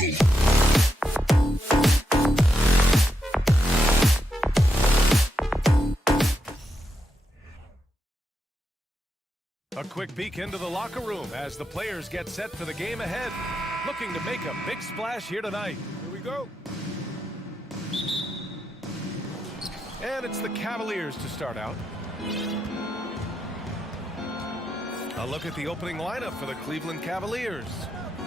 A quick peek into the locker room as the players get set for the game ahead. Looking to make a big splash here tonight. Here we go. And it's the Cavaliers to start out. A look at the opening lineup for the Cleveland Cavaliers.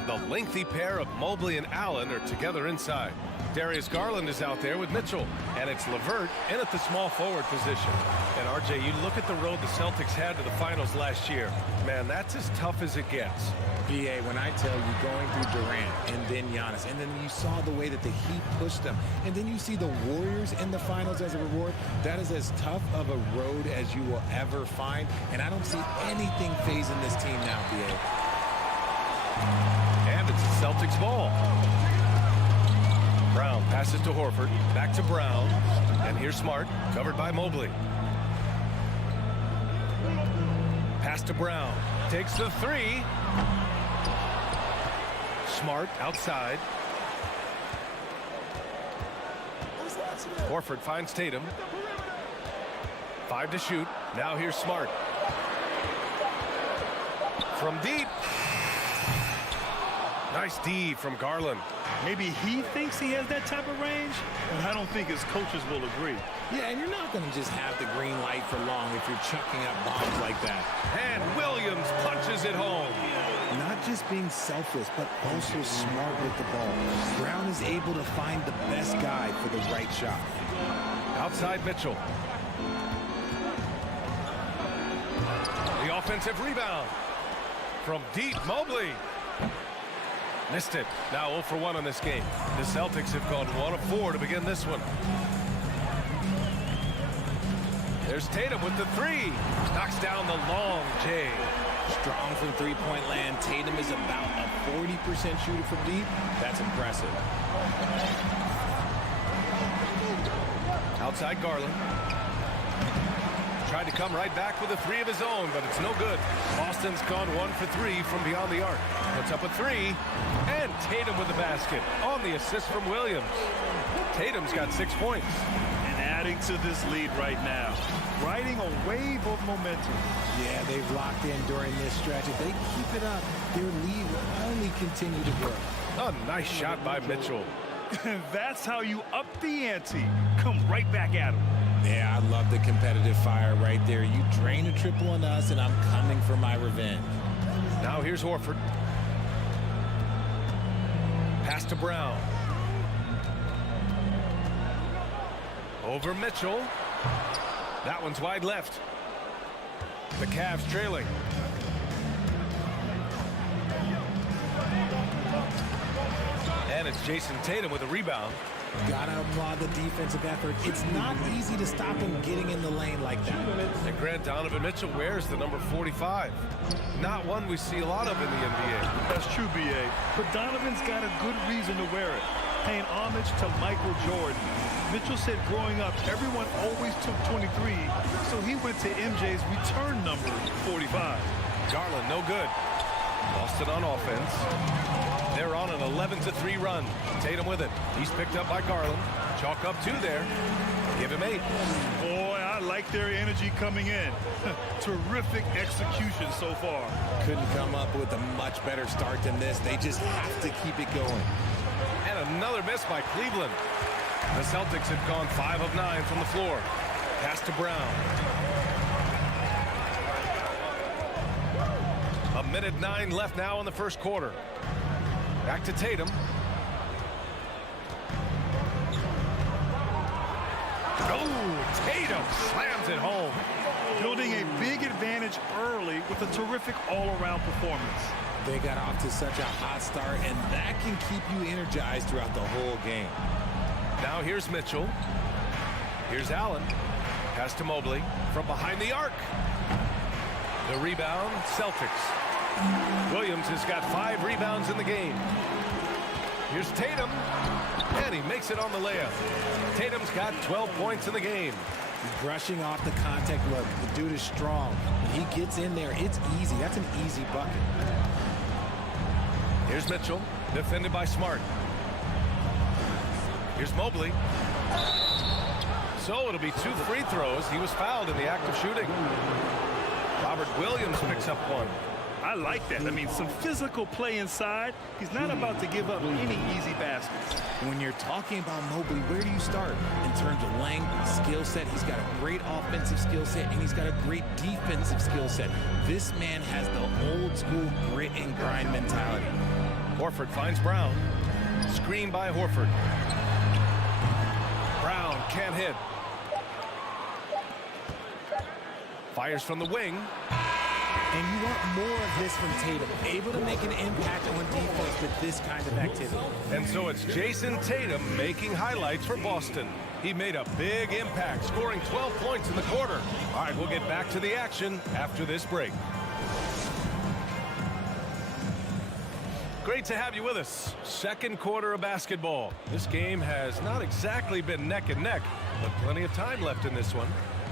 The lengthy pair of Mobley and Allen are together inside. Darius Garland is out there with Mitchell. And it's LeVert in at the small forward position. And RJ, you look at the road the Celtics had to the finals last year. Man, that's as tough as it gets. BA, when I tell you going through Durant and then Giannis, and then you saw the way that the Heat pushed them, and then you see the Warriors in the finals as a reward, that is as tough of a road as you will ever find. And I don't see anything phasing this team now, BA. And it's the Celtics ball. Brown passes to Horford, back to Brown, and here's Smart, covered by Mobley. Pass to Brown, takes the three. Smart outside. Horford finds Tatum. 5 to shoot, now here's Smart. From deep. Nice D from Garland. Maybe he thinks he has that type of range, but I don't think his coaches will agree. Yeah, and you're not going to just have the green light for long if you're chucking up bombs like that. And Williams punches it home. Not just being selfless, but also smart with the ball. Brown is able to find the best guy for the right shot. Outside Mitchell. The offensive rebound. From deep, Mobley. Missed it. Now 0 for 1 on this game. The Celtics have gone 1 of 4 to begin this one. There's Tatum with the three. Knocks down the long J. Strong from three-point land. Tatum is about a 40% shooter from deep. That's impressive. Outside Garland. Tried to come right back with a three of his own, but it's no good. Boston's gone 1 for 3 from beyond the arc. Puts up a three, and Tatum with the basket on the assist from Williams. Tatum's got 6 points. And adding to this lead right now, riding a wave of momentum. Yeah, they've locked in during this stretch. If they keep it up, their lead will only continue to grow. A nice shot by Mitchell. That's how you up the ante. Come right back at him. Yeah, I love the competitive fire right there. You drain a triple on us, and I'm coming for my revenge. Now here's Horford. Pass to Brown. Over Mitchell. That one's wide left. The Cavs trailing. And it's Jason Tatum with a rebound. Gotta applaud the defensive effort. It's not easy to stop him getting in the lane like that. And Grant Donovan Mitchell wears the number 45. Not one we see a lot of in the NBA. That's true, BA. But Donovan's got a good reason to wear it. Paying homage to Michael Jordan. Mitchell said growing up, everyone always took 23, so he went to MJ's return number, 45. Garland, no good. Boston on offense. They're on an 11-3 run. Tatum with it. He's picked up by Garland. Chalk up 2 there. Give him 8. Boy, I like their energy coming in. Terrific execution so far. Couldn't come up with a much better start than this. They just have to keep it going. And another miss by Cleveland. The Celtics have gone 5 of 9 from the floor. Pass to Brown. A minute 9 left now in the first quarter. Back to Tatum. Oh, Tatum slams it home. Building a big advantage early with a terrific all-around performance. They got off to such a hot start, and that can keep you energized throughout the whole game. Now here's Mitchell. Here's Allen. Pass to Mobley from behind the arc. The rebound, Celtics. Williams has got 5 rebounds in the game. Here's Tatum, and he makes it on the layup. Tatum's got 12 points in the game. Brushing off the contact look. The dude is strong. When he gets in there, it's easy. That's an easy bucket. Here's Mitchell, defended by Smart. Here's Mobley. So it'll be 2 free throws. He was fouled in the act of shooting. Robert Williams picks up 1. I like that. I mean, some physical play inside. He's not about to give up any easy baskets. When you're talking about Mobley, where do you start? In terms of length, skill set, he's got a great offensive skill set, and he's got a great defensive skill set. This man has the old school grit and grind mentality. Horford finds Brown. Screen by Horford. Brown can't hit. Fires from the wing. And you want more of this from Tatum, able to make an impact on defense with this kind of activity. And so it's Jason Tatum making highlights for Boston. He made a big impact, scoring 12 points in the quarter. All right, we'll get back to the action after this break. Great to have you with us. Second quarter of basketball. This game has not exactly been neck and neck, but plenty of time left in this one.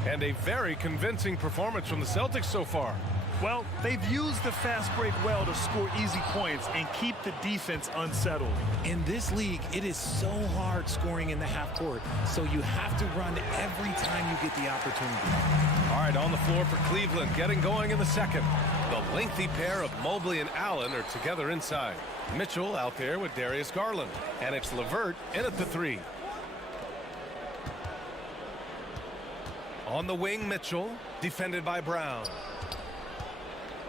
And a very convincing performance from the Celtics so far. Well, they've used the fast break well to score easy points and keep the defense unsettled. In this league, it is so hard scoring in the half court, so you have to run every time you get the opportunity. All right, on the floor for Cleveland, getting going in the second. The lengthy pair of Mobley and Allen are together inside. Mitchell out there with Darius Garland, and it's LeVert in at the 3. On the wing, Mitchell, defended by Brown.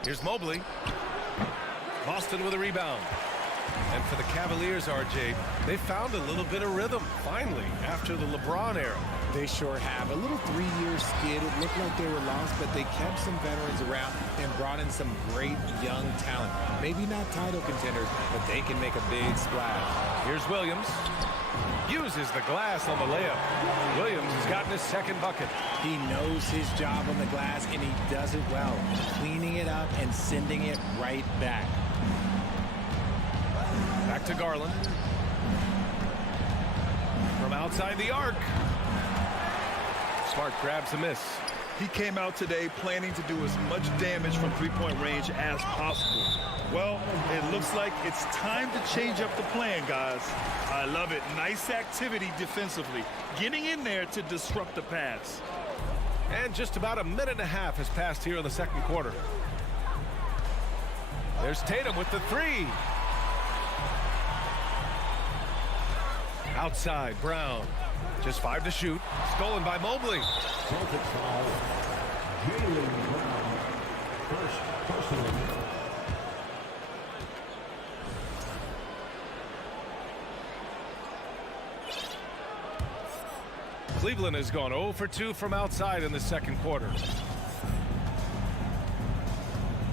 Here's Mobley. Boston with a rebound. And for the Cavaliers, RJ, they found a little bit of rhythm, finally, after the LeBron era. They sure have. A little 3-year skid. It looked like they were lost, but they kept some veterans around and brought in some great young talent. Maybe not title contenders, but they can make a big splash. Here's Williams. Uses the glass on the layup. Williams has gotten his second bucket. He knows his job on the glass, and he does it well, cleaning it up and sending it right back. Back to Garland. From outside the arc. Smart grabs a miss. He came out today planning to do as much damage from three-point range as possible. Well, it looks like it's time to change up the plan, guys. I love it. Nice activity defensively. Getting in there to disrupt the pass. And just about a minute and a half has passed here in the second quarter. There's Tatum with the 3. Outside, Brown. Just 5 to shoot. Stolen by Mobley. Celtics foul. Jaylen Brown. First personal. Cleveland has gone 0 for 2 from outside in the second quarter.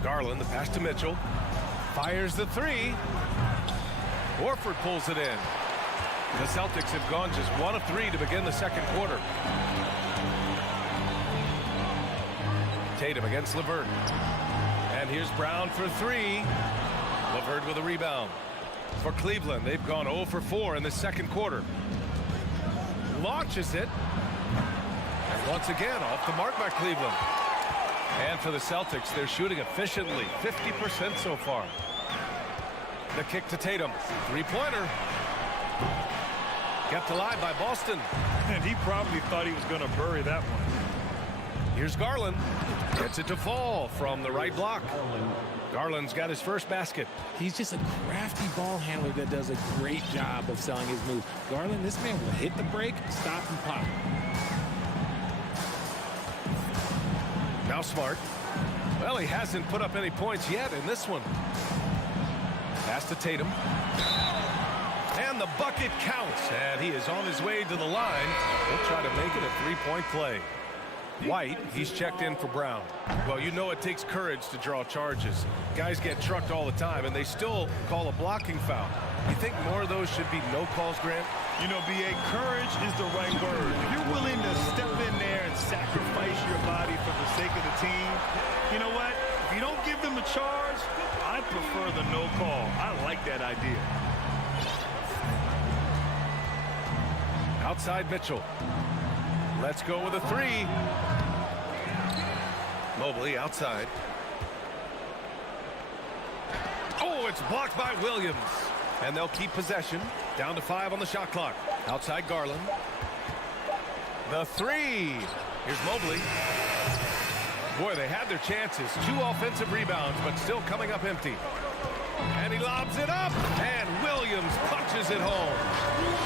Garland, the pass to Mitchell. Fires the 3. Horford pulls it in. The Celtics have gone just 1 of 3 to begin the second quarter. Tatum against LeVert. And here's Brown for 3. LeVert with a rebound. For Cleveland, they've gone 0 for 4 in the second quarter. Launches it. And once again, off the mark by Cleveland. And for the Celtics, they're shooting efficiently, 50% so far. The kick to Tatum. 3-pointer. Kept alive by Boston. And he probably thought he was going to bury that one. Here's Garland. Gets it to fall from the right block. Garland's got his first basket. He's just a crafty ball handler that does a great job of selling his move. Garland, this man will hit the break, stop, and pop. Now Smart. Well, he hasn't put up any points yet in this one. Pass to Tatum. And the bucket counts. And he is on his way to the line. He'll try to make it a 3-point play. White, he's checked in for Brown. Well, you know it takes courage to draw charges. Guys get trucked all the time, and they still call a blocking foul. You think more of those should be no calls, Grant? You know, B.A., courage is the right word. If you're willing to step in there and sacrifice your body for the sake of the team, you know what? If you don't give them a charge, I prefer the no call. I like that idea. Outside Mitchell. Let's go with a 3. Mobley outside. Oh, it's blocked by Williams. And they'll keep possession. Down to 5 on the shot clock. Outside Garland. The three. Here's Mobley. Boy, they had their chances. 2 offensive rebounds, but still coming up empty. And he lobs it up. And Williams punches it home.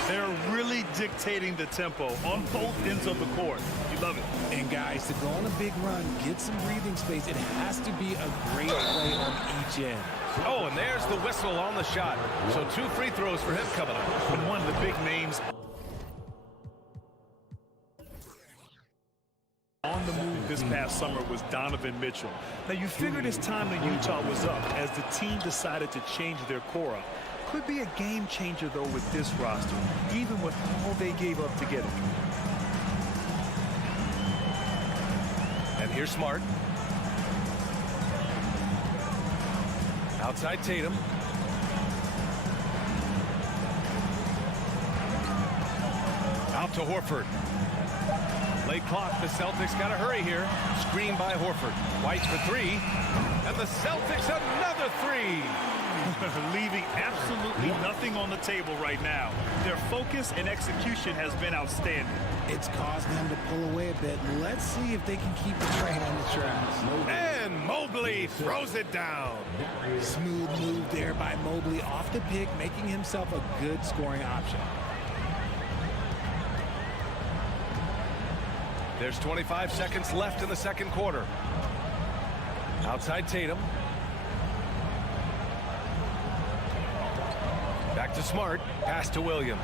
They're really dictating the tempo on both ends of the court. You love it. And guys, to go on a big run, get some breathing space, it has to be a great play on each end. Oh, and there's the whistle on the shot. So 2 free throws for him coming up. And one of the big names on the move this past summer was Donovan Mitchell. Now, you figured his time in Utah was up as the team decided to change their core up. Could be a game changer, though, with this roster, even with all they gave up to get it. And here's Smart. Outside Tatum. Out to Horford. Late clock, the Celtics got to hurry here. Screen by Horford. White for 3. And the Celtics another 3. Leaving absolutely nothing on the table right now. Their focus and execution has been outstanding. It's caused them to pull away a bit. Let's see if they can keep the train on the tracks. And Mobley throws it down. Smooth move there by Mobley off the pick, making himself a good scoring option. There's 25 seconds left in the second quarter. Outside Tatum. Back to Smart. Pass to Williams.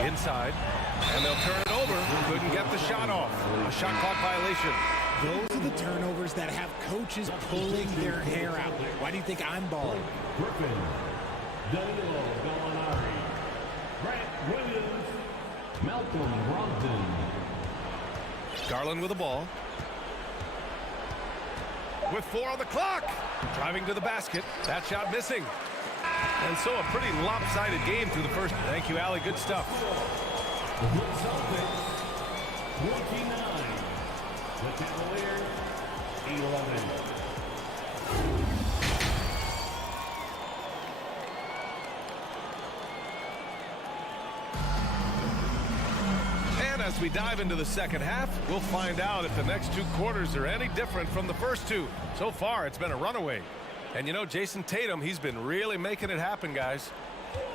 Inside. And they'll turn it over. Couldn't get the shot off. A shot clock violation. Those are the turnovers that have coaches pulling their hair out. Why do you think I'm balling? Griffin, Danilo Gallinari, Grant Williams, Malcolm Brogdon. Garland with the ball. With 4 on the clock. Driving to the basket. That shot missing. And so a pretty lopsided game through the first. Thank you, Allie. Good stuff. The Celtics, 29. The Cavaliers, 11. And as we dive into the second half, we'll find out if the next 2 quarters are any different from the first 2. So far, it's been a runaway. And you know, Jason Tatum, he's been really making it happen, guys.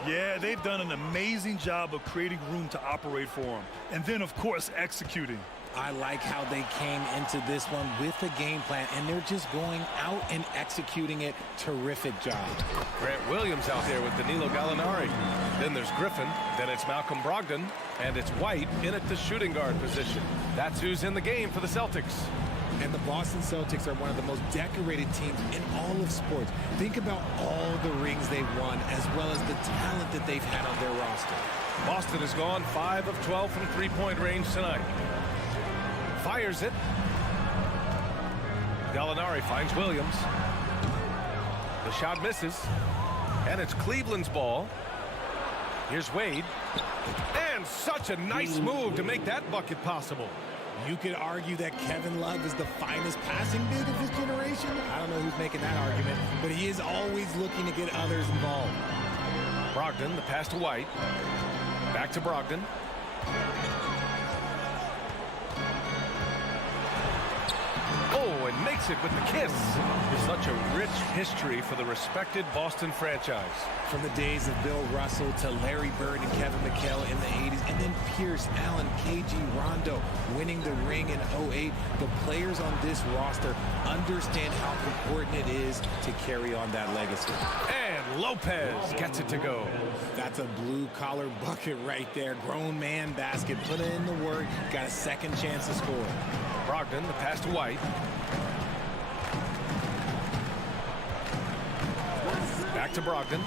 Yeah, they've done an amazing job of creating room to operate for him. And then, of course, executing. I like how they came into this one with a game plan, and they're just going out and executing it. Terrific job. Grant Williams out there with Danilo Gallinari. Then there's Griffin. Then it's Malcolm Brogdon. And it's White in at the shooting guard position. That's who's in the game for the Celtics. And the Boston Celtics are one of the most decorated teams in all of sports. Think about all the rings they've won, as well as the talent that they've had on their roster. Boston has gone 5 of 12 from three-point range tonight. Fires it. Gallinari finds Williams. The shot misses. And it's Cleveland's ball. Here's Wade. And such a nice move to make that bucket possible. You could argue that Kevin Love is the finest passing big of his generation. I don't know who's making that argument, but he is always looking to get others involved. Brogdon, the pass to White. Back to Brogdon. Oh, and makes it with the kiss. Such a rich history for the respected Boston franchise. From the days of Bill Russell to Larry Bird and Kevin McHale in the 80s, and then Pierce, Allen, KG, Rondo winning the ring in 08. The players on this roster understand how important it is to carry on that legacy. And Lopez gets it to go. That's a blue-collar bucket right there. Grown man basket. Put in the work. Got a second chance to score. Brogdon, the pass to White. Back to Brogdon.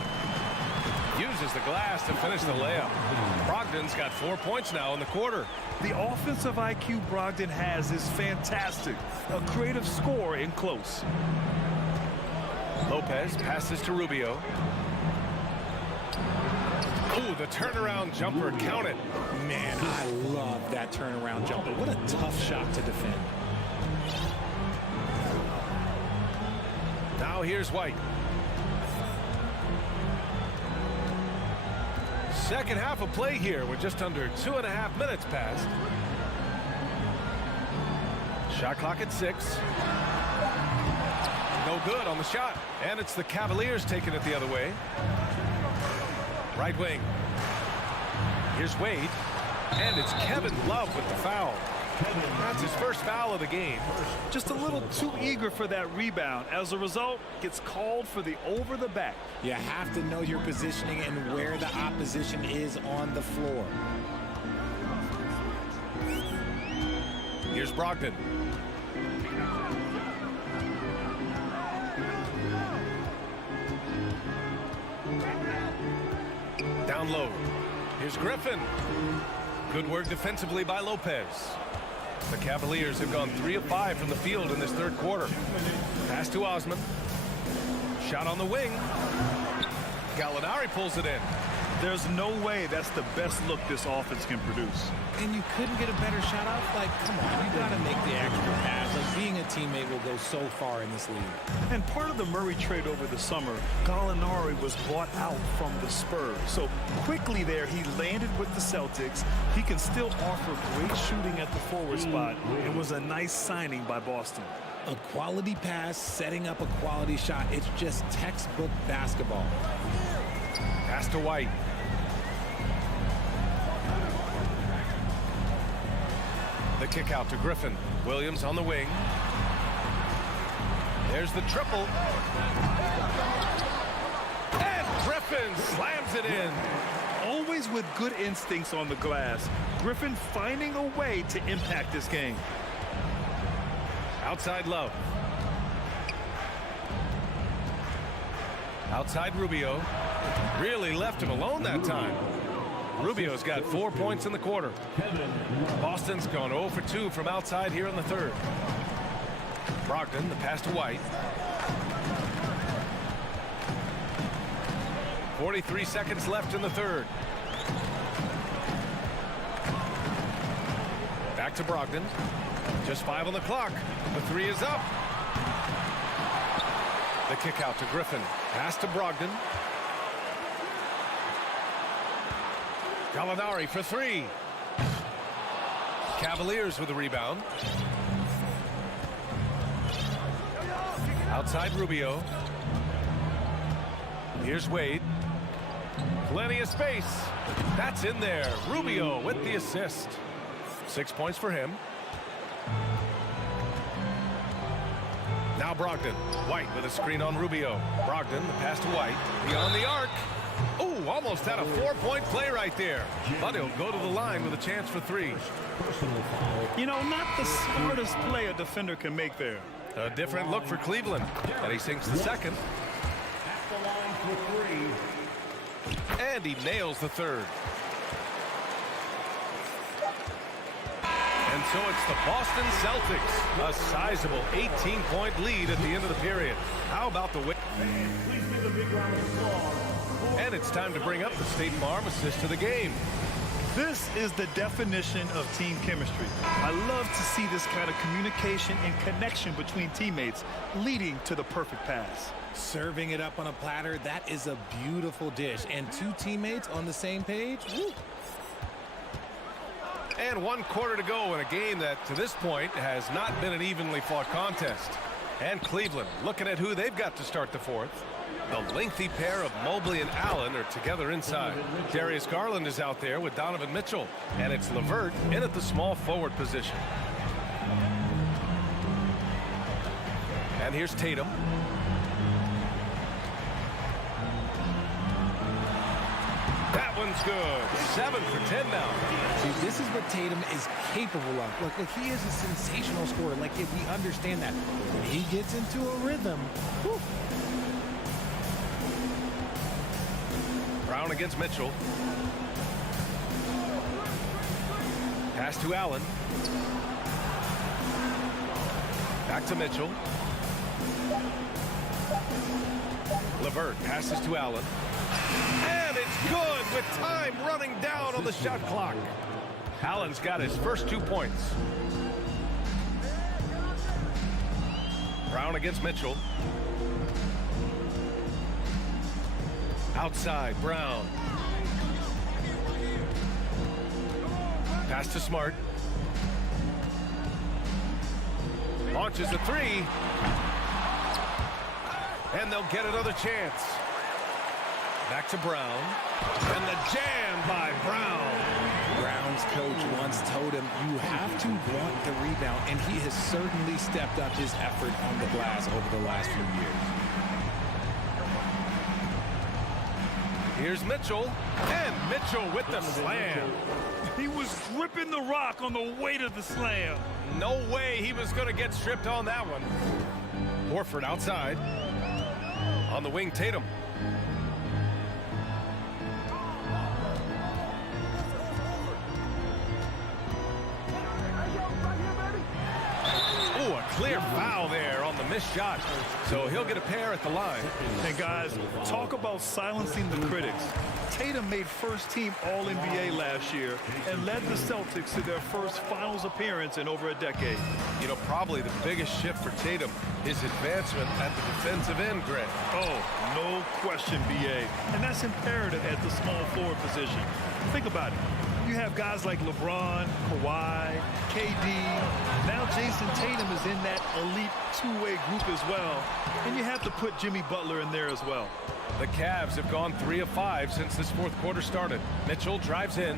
Uses the glass to finish the layup. Brogdon's got 4 points now in the quarter. The offensive IQ Brogdon has is fantastic. A creative scorer in close. Lopez passes to Rubio. Ooh, the turnaround jumper. Count it. Man, I love that turnaround jumper. What a tough shot to defend. Now here's White. Second half of play here with just under 2.5 minutes passed. Shot clock at 6. No good on the shot. And it's the Cavaliers taking it the other way. Right wing. Here's Wade. And it's Kevin Love with the foul. That's his first foul of the game. Just a little too eager for that rebound. As a result, gets called for the over the back. You have to know your positioning and where the opposition is on the floor. Here's Brogdon. Down low. Here's Griffin. Good work defensively by Lopez. The Cavaliers have gone 3 of 5 from the field in this third quarter. Pass to Osman. Shot on the wing. Gallinari pulls it in. There's no way that's the best look this offense can produce. And you couldn't get a better shot off? Like, come on, you got to make the extra pass. Like, being a teammate will go so far in this league. And part of the Murray trade over the summer, Gallinari was bought out from the Spurs. So quickly there, he landed with the Celtics. He can still offer great shooting at the forward spot. It was a nice signing by Boston. A quality pass, setting up a quality shot. It's just textbook basketball. Pass to White. The kick out to Griffin. Williams on the wing. There's the triple. And Griffin slams it in. Always with good instincts on the glass. Griffin finding a way to impact this game. Outside Love. Outside Rubio. Really left him alone that time. Rubio's got 4 points in the quarter. Boston's gone 0 for 2 from outside here in the third. Brogdon, the pass to White. 43 seconds left in the third. Back to Brogdon. Just 5 on the clock. The 3 is up. The kick out to Griffin. Pass to Brogdon. Gallinari for 3. Cavaliers with the rebound. Outside Rubio. Here's Wade. Plenty of space. That's in there. Rubio with the assist. 6 points for him. Now Brogdon. White with a screen on Rubio. Brogdon, the pass to White. Beyond the arc. Oh, almost had a 4-point play right there. But he'll go to the line with a chance for 3. You know, not the smartest play a defender can make there. A different look for Cleveland. And he sinks the second. At the line for 3. And he nails the third. And so it's the Boston Celtics. A sizable 18-point lead at the end of the period. How about the win? Please give a big round of applause. And it's time to bring up the State Farm assist to the game. This is the definition of team chemistry. I love to see this kind of communication and connection between teammates leading to the perfect pass. Serving it up on a platter, that is a beautiful dish. And 2 teammates on the same page. Woo. And 1 quarter to go in a game that, to this point, has not been an evenly fought contest. And Cleveland looking at who they've got to start the fourth. The lengthy pair of Mobley and Allen are together inside. Darius Garland is out there with Donovan Mitchell. And it's LeVert in at the small forward position. And here's Tatum. That one's good. 7 for 10 now. See, this is what Tatum is capable of. Look, he is a sensational scorer. Like, if we understand that. When he gets into a rhythm, whew. Brown against Mitchell. Pass to Allen. Back to Mitchell. LeVert passes to Allen. And it's good with time running down on the shot clock. Allen's got his first 2 points. Brown against Mitchell. Outside, Brown. Pass to Smart. Launches a three. And they'll get another chance. Back to Brown. And the jam by Brown. Brown's coach once told him, you have to want the rebound, and he has certainly stepped up his effort on the glass over the last few years. Here's Mitchell, and Mitchell with the slam. He was gripping the rock on the weight of the slam. No way he was going to get stripped on that one. Horford outside. On the wing, Tatum. Oh, a clear foul there on the missed shot. So he'll get a pair at the line. And guys, talk about silencing the critics. Tatum made first-team All-NBA last year and led the Celtics to their first finals appearance in over a decade. You know, probably the biggest shift for Tatum is advancement at the defensive end, Greg. Oh, no question, BA. And that's imperative at the small forward position. Think about it. You have guys like LeBron, Kawhi, KD. Now Jason Tatum is in that elite two-way group as well. And you have to put Jimmy Butler in there as well. The Cavs have gone 3 of 5 since this fourth quarter started. Mitchell drives in.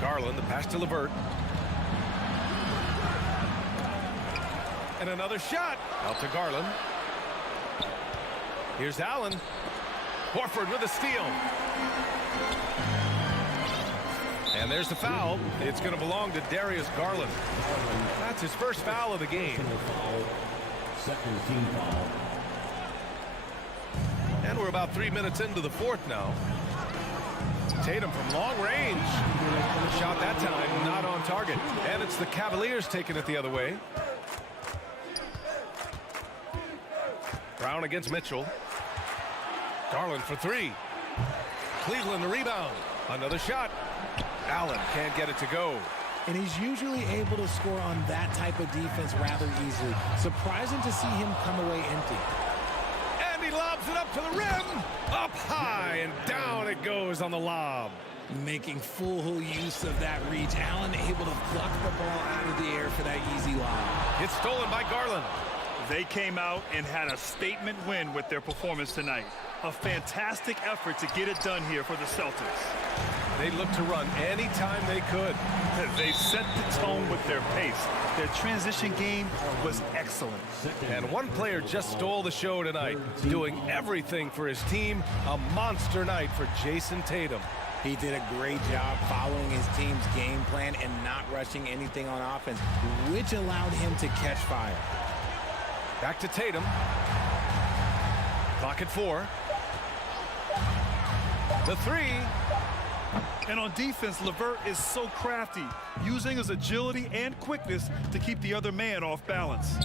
Garland, the pass to LeVert. And another shot. Out to Garland. Here's Allen. Horford with a steal. And there's the foul. It's going to belong to Darius Garland. That's his first foul of the game. Second team foul. And we're about 3 minutes into the fourth now. Tatum from long range. Shot that time, not on target. And it's the Cavaliers taking it the other way. Brown against Mitchell. Garland for three. Cleveland the rebound. Another shot. Allen can't get it to go. And he's usually able to score on that type of defense rather easily. Surprising to see him come away empty. And he lobs it up to the rim. Up high and down it goes on the lob. Making full use of that reach. Allen able to pluck the ball out of the air for that easy lob. It's stolen by Garland. They came out and had a statement win with their performance tonight. A fantastic effort to get it done here for the Celtics. They looked to run anytime they could. They set the tone with their pace. Their transition game was excellent. And one player just stole the show tonight, doing everything for his team. A monster night for Jason Tatum. He did a great job following his team's game plan and not rushing anything on offense, which allowed him to catch fire. Back to Tatum. Clock at 4. The three. And on defense, LeVert is so crafty, using his agility and quickness to keep the other man off balance.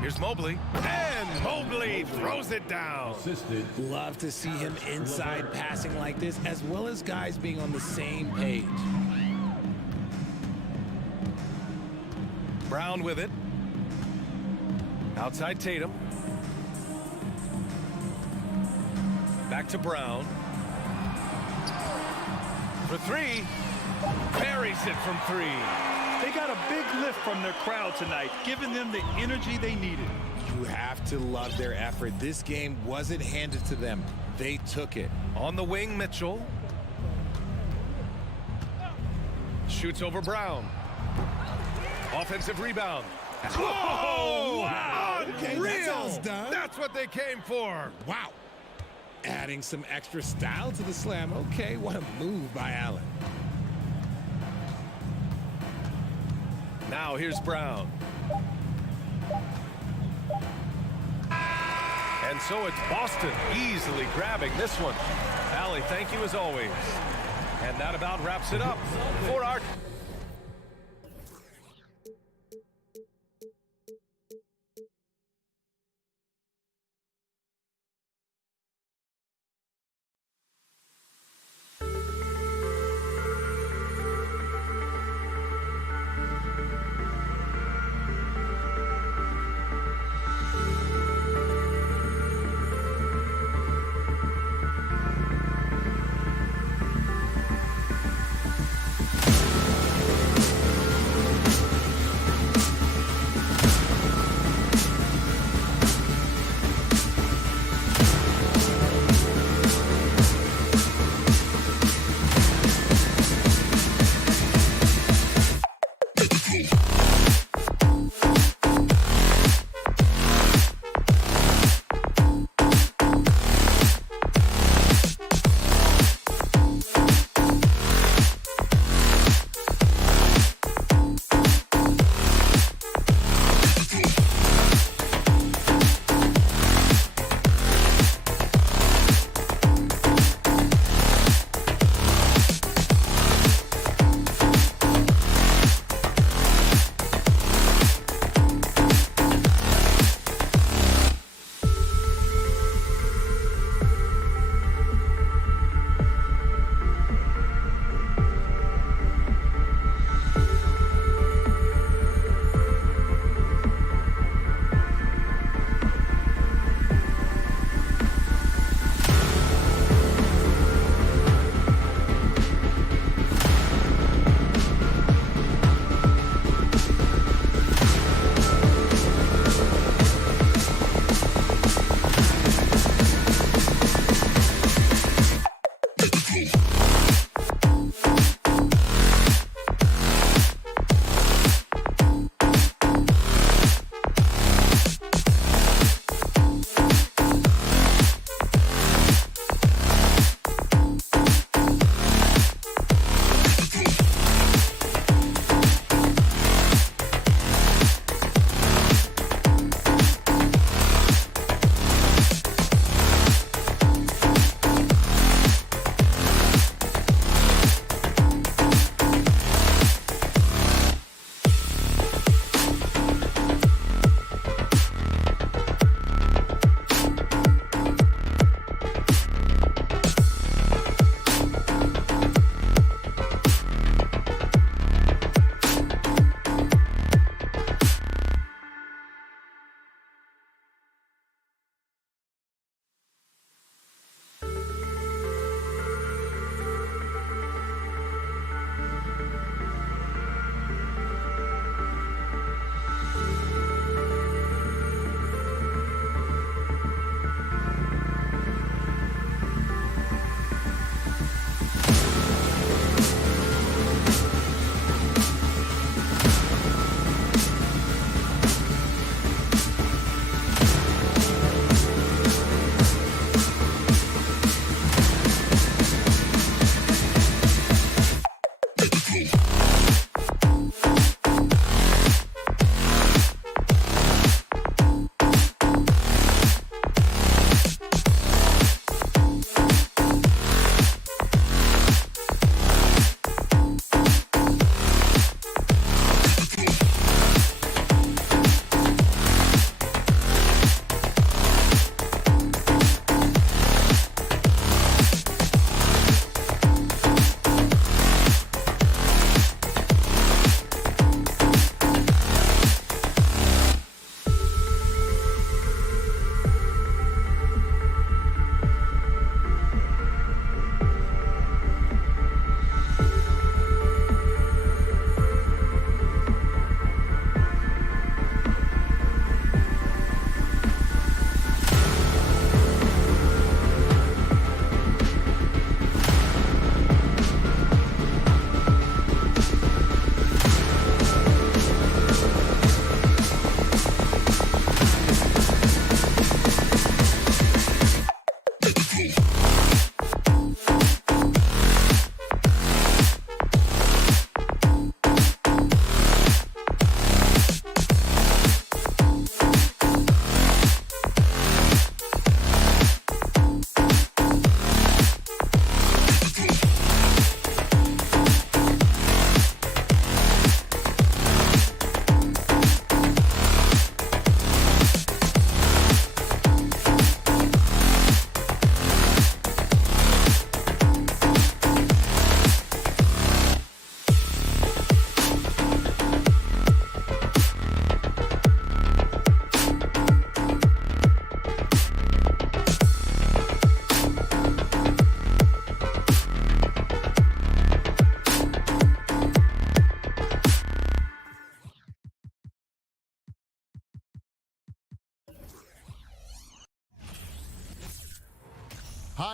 Here's Mobley. And Mobley throws it down. Assisted. Love to see him inside passing like this, as well as guys being on the same page. Brown with it. Outside Tatum. Back to Brown. For three. Buries it from 3. They got a big lift from their crowd tonight, giving them the energy they needed. You have to love their effort. This game wasn't handed to them. They took it. On the wing, Mitchell. Shoots over Brown. Offensive rebound. Oh, wow. Okay, Unreal. that sounds done. That's what they came for. Wow. Adding some extra style to the slam. Okay, what a move by Allen. Now here's Brown. And so it's Boston easily grabbing this one. Allie, thank you as always. And that about wraps it up for our...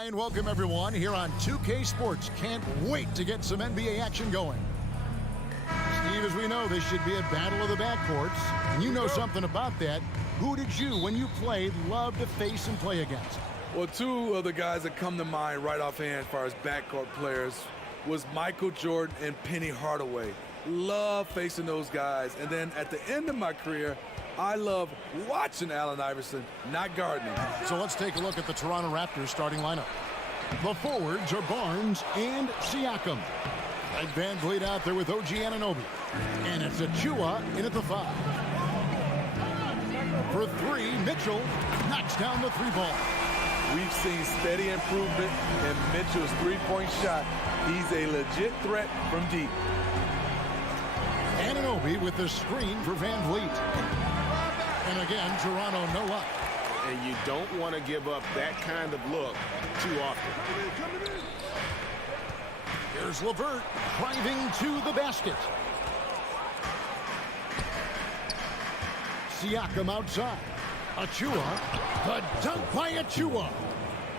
Hi, and welcome everyone here on 2K Sports. Can't wait to get some NBA action going. Steve, as we know, this should be a battle of the backcourts. And you know something about that. Who did you, when you played, love to face and play against? Well, two of the guys that come to mind right offhand as far as backcourt players was Michael Jordan and Penny Hardaway. Love facing those guys. And then at the end of my career, I love watching Allen Iverson, not guarding him. So let's take a look at the Toronto Raptors starting lineup. The forwards are Barnes and Siakam. Like Van Vliet out there with OG Anunoby. And it's Achua in at the 5. For 3, Mitchell knocks down the 3 ball. We've seen steady improvement in Mitchell's three-point shot. He's a legit threat from deep. Anunoby with the screen for Van Vliet. And again, Toronto no up. And you don't want to give up that kind of look too often. Here's LeVert driving to the basket. Siakam outside. Achua. The dunk by Achua.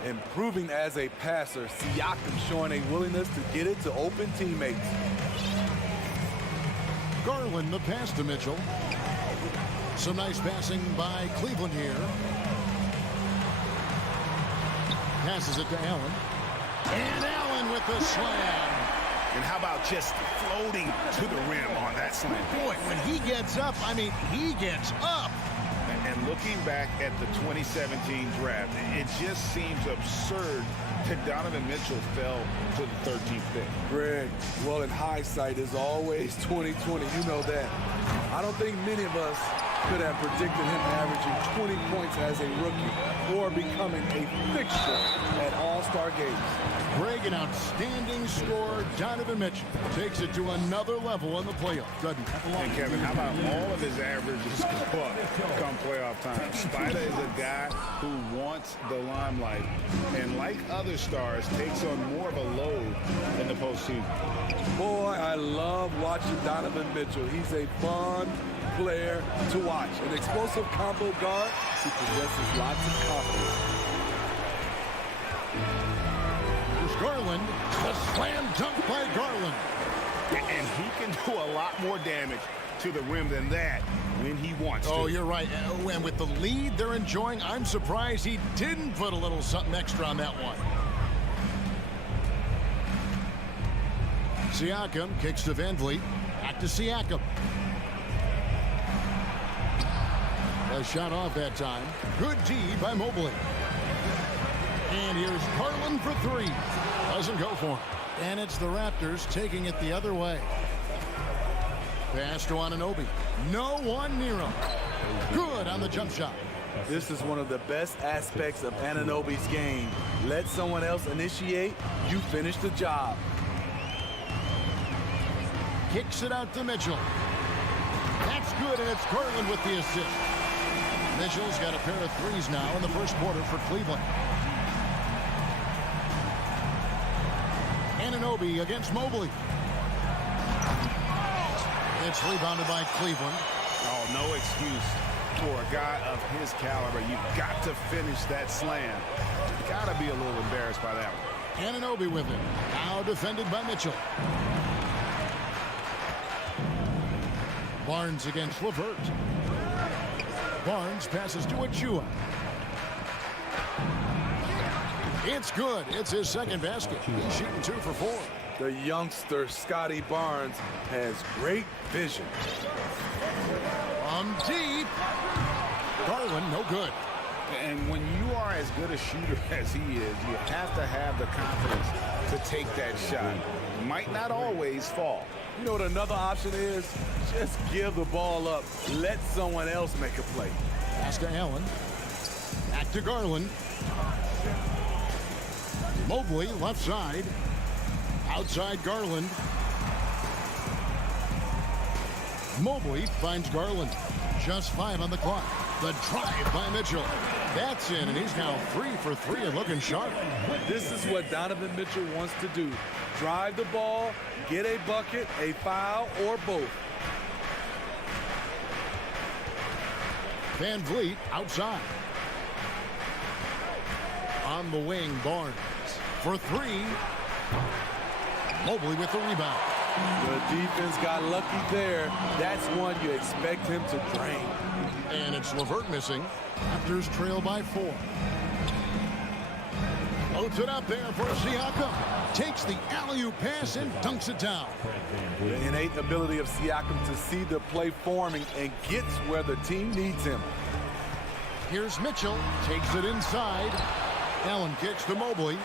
Improving as a passer, Siakam showing a willingness to get it to open teammates. Garland the pass to Mitchell. Some nice passing by Cleveland here. Passes it to Allen. And Allen with the slam. And how about just floating to the rim on that slam? Boy, when he gets up, I mean, he gets up. And looking back at the 2017 draft, it just seems absurd that Donovan Mitchell fell to the 13th pick. Greg, well, in hindsight is always 2020. You know that. I don't think many of us could have predicted him averaging 20 points as a rookie or becoming a fixture at All-Star games. Greg, an outstanding scorer. Donovan Mitchell takes it to another level in the playoffs, doesn't he? And Kevin, how about all of his averages go up come playoff time? Spider is a guy who wants the limelight, and like other stars, takes on more of a load in the postseason. Boy, I love watching Donovan Mitchell. He's a fun player to watch. An explosive combo guard who possesses lots of confidence. Here's Garland. The slam dunk by Garland. And he can do a lot more damage to the rim than that when he wants to. Oh, you're right. And with the lead they're enjoying, I'm surprised he didn't put a little something extra on that one. Siakam kicks to Van Vliet. Back to Siakam. A shot off that time. Good D by Mobley. And here's Garland for 3. Doesn't go for him. And it's the Raptors taking it the other way. Pass to Anunoby. No one near him. Good on the jump shot. This is one of the best aspects of Anunoby's game. Let someone else initiate, you finish the job. Kicks it out to Mitchell. That's good, and it's Garland with the assist. Mitchell's got a pair of threes now in the first quarter for Cleveland. Anunoby against Mobley. It's rebounded by Cleveland. Oh, no excuse for a guy of his caliber. You've got to finish that slam. You've got to be a little embarrassed by that one. Anunoby with it. Now defended by Mitchell. Barnes against LeVert. Barnes passes to Achua. It's good. It's his second basket. He's shooting 2 for 4. The youngster, Scotty Barnes, has great vision. From deep. Garland, no good. And when you are as good a shooter as he is, you have to have the confidence to take that shot. It might not always fall. You know what another option is? Just give the ball up. Let someone else make a play. Pass to Allen. Back to Garland. Mobley, left side. Outside Garland. Mobley finds Garland. Just 5 on the clock. The drive by Mitchell. That's in, and he's now 3 for 3 and looking sharp. This is what Donovan Mitchell wants to do. Drive the ball, get a bucket, a foul, or both. Van Vliet outside. On the wing, Barnes. for three. Mobley with the rebound. The defense got lucky there. That's one you expect him to drain. And it's LeVert missing. Raptors trail by 4. Loads it up there for Siakam. Takes the alley-oop pass and dunks it down. The innate ability of Siakam to see the play forming and gets where the team needs him. Here's Mitchell. Takes it inside. Allen kicks to Mobley.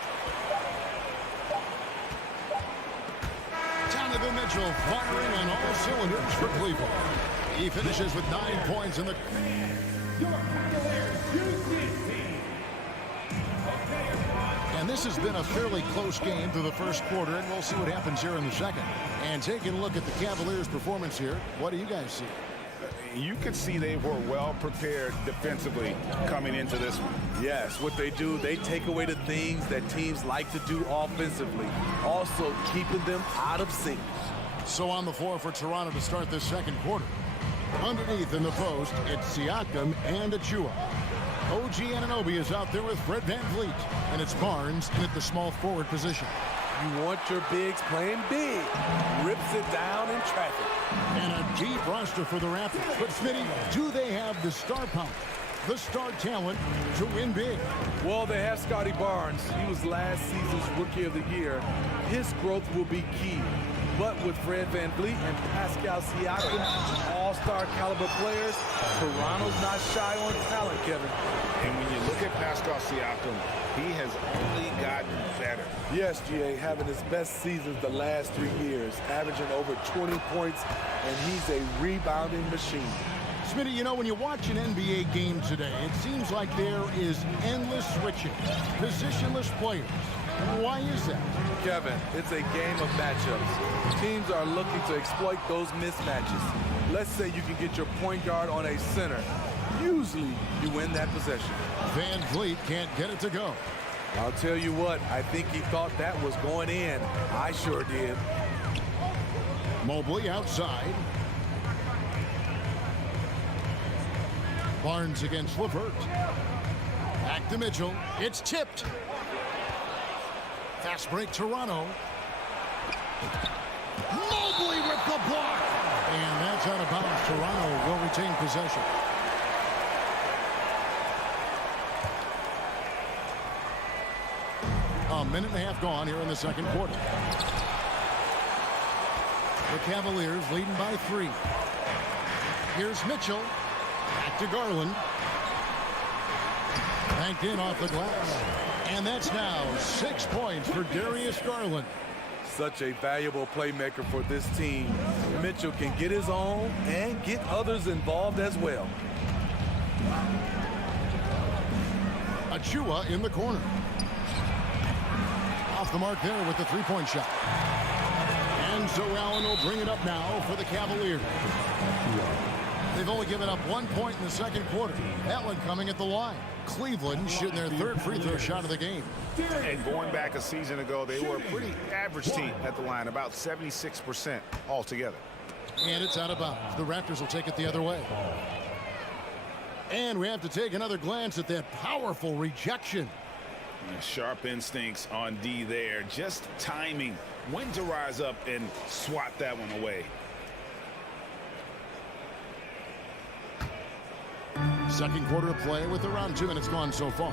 Donovan Mitchell firing on all cylinders for Cleveland. He finishes with 9 points in the... And this has been a fairly close game through the first quarter, and we'll see what happens here in the second. And taking a look at the Cavaliers' performance here, what do you guys see? You could see they were well prepared defensively coming into this one. Yes, what they do, they take away the things that teams like to do offensively, also keeping them out of sync. So on the floor for Toronto to start this second quarter. Underneath in the post, it's Siakam and Achua. OG Anunoby is out there with Fred VanVleet, and it's Barnes at the small forward position. You want your bigs playing big. Rips it down in traffic. And a deep roster for the Raptors. But Smitty, do they have the star power, the star talent to win big? Well, they have Scotty Barnes. He was last season's Rookie of the Year. His growth will be key. But with Fred VanVleet and Pascal Siakam, all-star caliber players, Toronto's not shy on talent, Kevin. And when you look at Pascal Siakam, he has only gotten better. Yes, GA, having his best seasons the last 3 years, averaging over 20 points, and he's a rebounding machine. Smitty, you know, when you watch an NBA game today, it seems like there is endless switching, positionless players. Why is that? Kevin, it's a game of matchups. Teams are looking to exploit those mismatches. Let's say you can get your point guard on a center. Usually, you win that possession. VanVleet can't get it to go. I'll tell you what, I think he thought that was going in. I sure did. Mobley outside. Barnes against LeVert. Back to Mitchell. It's tipped. Fast break Toronto. Mobley with the block. And that's out of bounds. Toronto will retain possession. A minute and a half gone here in the second quarter. The Cavaliers leading by 3. Here's Mitchell. Back to Garland. Banked in off the glass. And that's now 6 points for Darius Garland. Such a valuable playmaker for this team. Mitchell can get his own and get others involved as well. Achua in the corner. Off the mark there with the three-point shot. And so Allen will bring it up now for the Cavaliers. They've only given up 1 point in the second quarter. Allen coming at the line. Cleveland shooting their third free throw shot of the game. And going back a season ago, they were a pretty average team at the line, about 76% altogether. And it's out of bounds. The Raptors will take it the other way. And we have to take another glance at that powerful rejection. Sharp instincts on D there. Just timing when to rise up and swat that one away. Second quarter of play with around 2 minutes gone so far.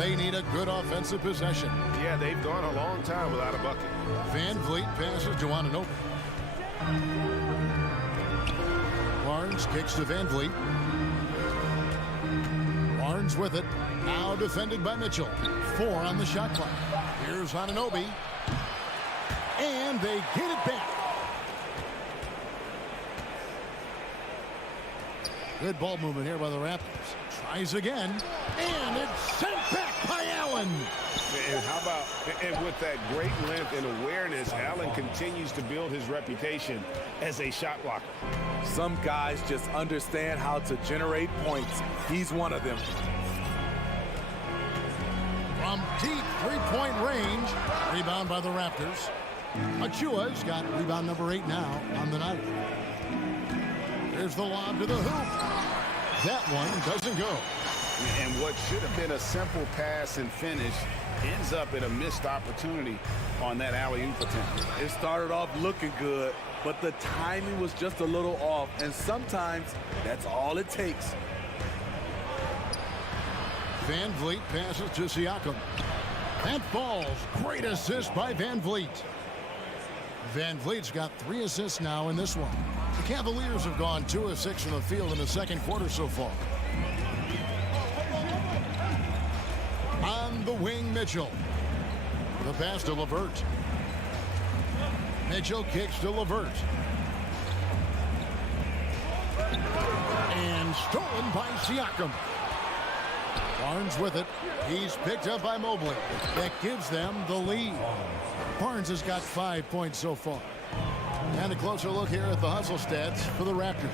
They need a good offensive possession. Yeah, they've gone a long time without a bucket. VanVleet passes to Anunoby. Barnes kicks to VanVleet. Barnes with it. Now defended by Mitchell. 4 on the shot clock. Here's Anunoby. And they get it back. Good ball movement here by the Raptors. Tries again. And it's sent back by Allen. And how about, and with that great length and awareness, Allen continues to build his reputation as a shot blocker. Some guys just understand how to generate points. He's one of them. From deep three-point range. Rebound by the Raptors. Achua's got rebound number 8 now on the night. There's the lob to the hoop. That one doesn't go. And what should have been a simple pass and finish ends up in a missed opportunity on that alley-oop attempt. It started off looking good, but the timing was just a little off, and sometimes that's all it takes. Van Vliet passes to Siakam. That falls. Great assist by Van Vliet. Van Vliet's got 3 assists now in this one. The Cavaliers have gone 2 of 6 from the field in the second quarter so far. On the wing, Mitchell. The pass to LeVert. Mitchell kicks to LeVert. And stolen by Siakam. Barnes with it. He's picked up by Mobley. That gives them the lead. Barnes has got 5 points so far. And a closer look here at the hustle stats for the Raptors.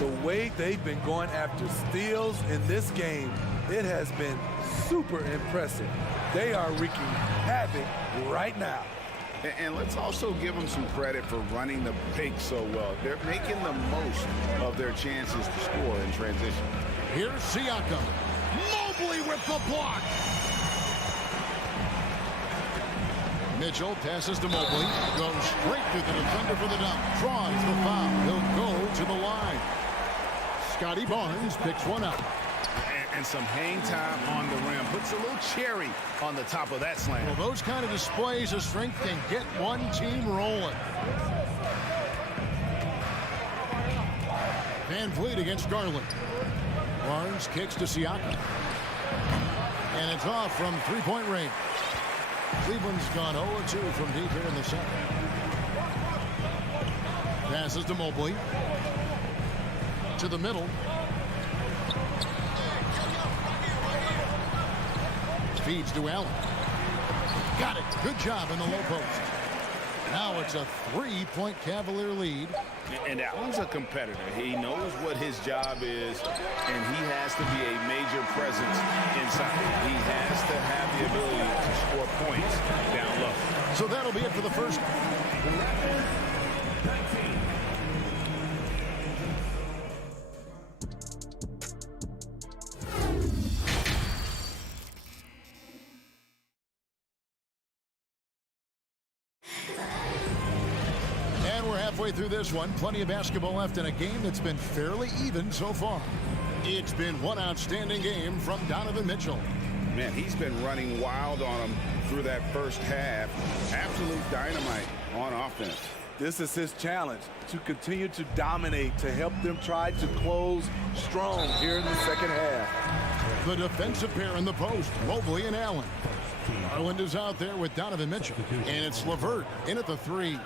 The way they've been going after steals in this game, it has been super impressive. They are wreaking havoc right now. And let's also give them some credit for running the pick so well. They're making the most of their chances to score in transition. Here's Siakam. Mobley with the block. Mitchell passes to Mobley. Goes straight to the defender for the dunk. Draws the foul. He'll go to the line. Scotty Barnes picks one up. And some hang time on the rim. Puts a little cherry on the top of that slam. Well, those kind of displays of strength can get one team rolling. Van Vliet against Garland. Barnes kicks to Siakam. And it's off from three-point range. Cleveland's gone 0-2 from deep here in the second. Passes to Mobley. To the middle. Feeds to Allen. Got it. Good job in the low post. Now it's a 3-point Cavalier lead. And Allen's a competitor. He knows what his job is, and he has to be a major presence inside. He has to have the ability to score points down low. So that'll be it for the first. Halfway through this one, plenty of basketball left in a game that's been fairly even so far. It's been one outstanding game from Donovan Mitchell. Man, he's been running wild on him through that first half. Absolute dynamite on offense. This is his challenge, to continue to dominate, to help them try to close strong here in the second half. The defensive pair in the post, Mobley and Allen. Garland is out there with Donovan Mitchell, and it's LeVert in at the 3.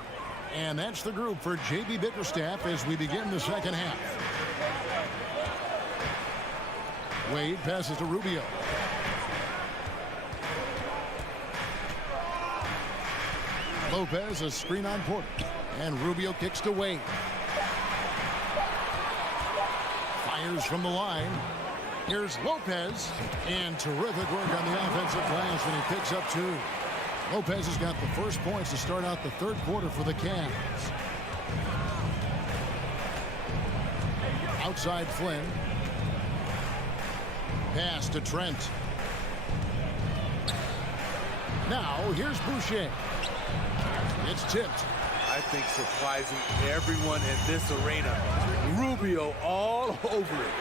And that's the group for J.B. Bickerstaff as we begin the second half. Wade passes to Rubio. Lopez a screen on Porter. And Rubio kicks to Wade. Fires from the line. Here's Lopez. And terrific work on the offensive glass when he picks up 2. Lopez has got the first points to start out the third quarter for the Cavs. Outside Flynn. Pass to Trent. Now here's Boucher. It's tipped. I think surprising everyone in this arena. Rubio all over it.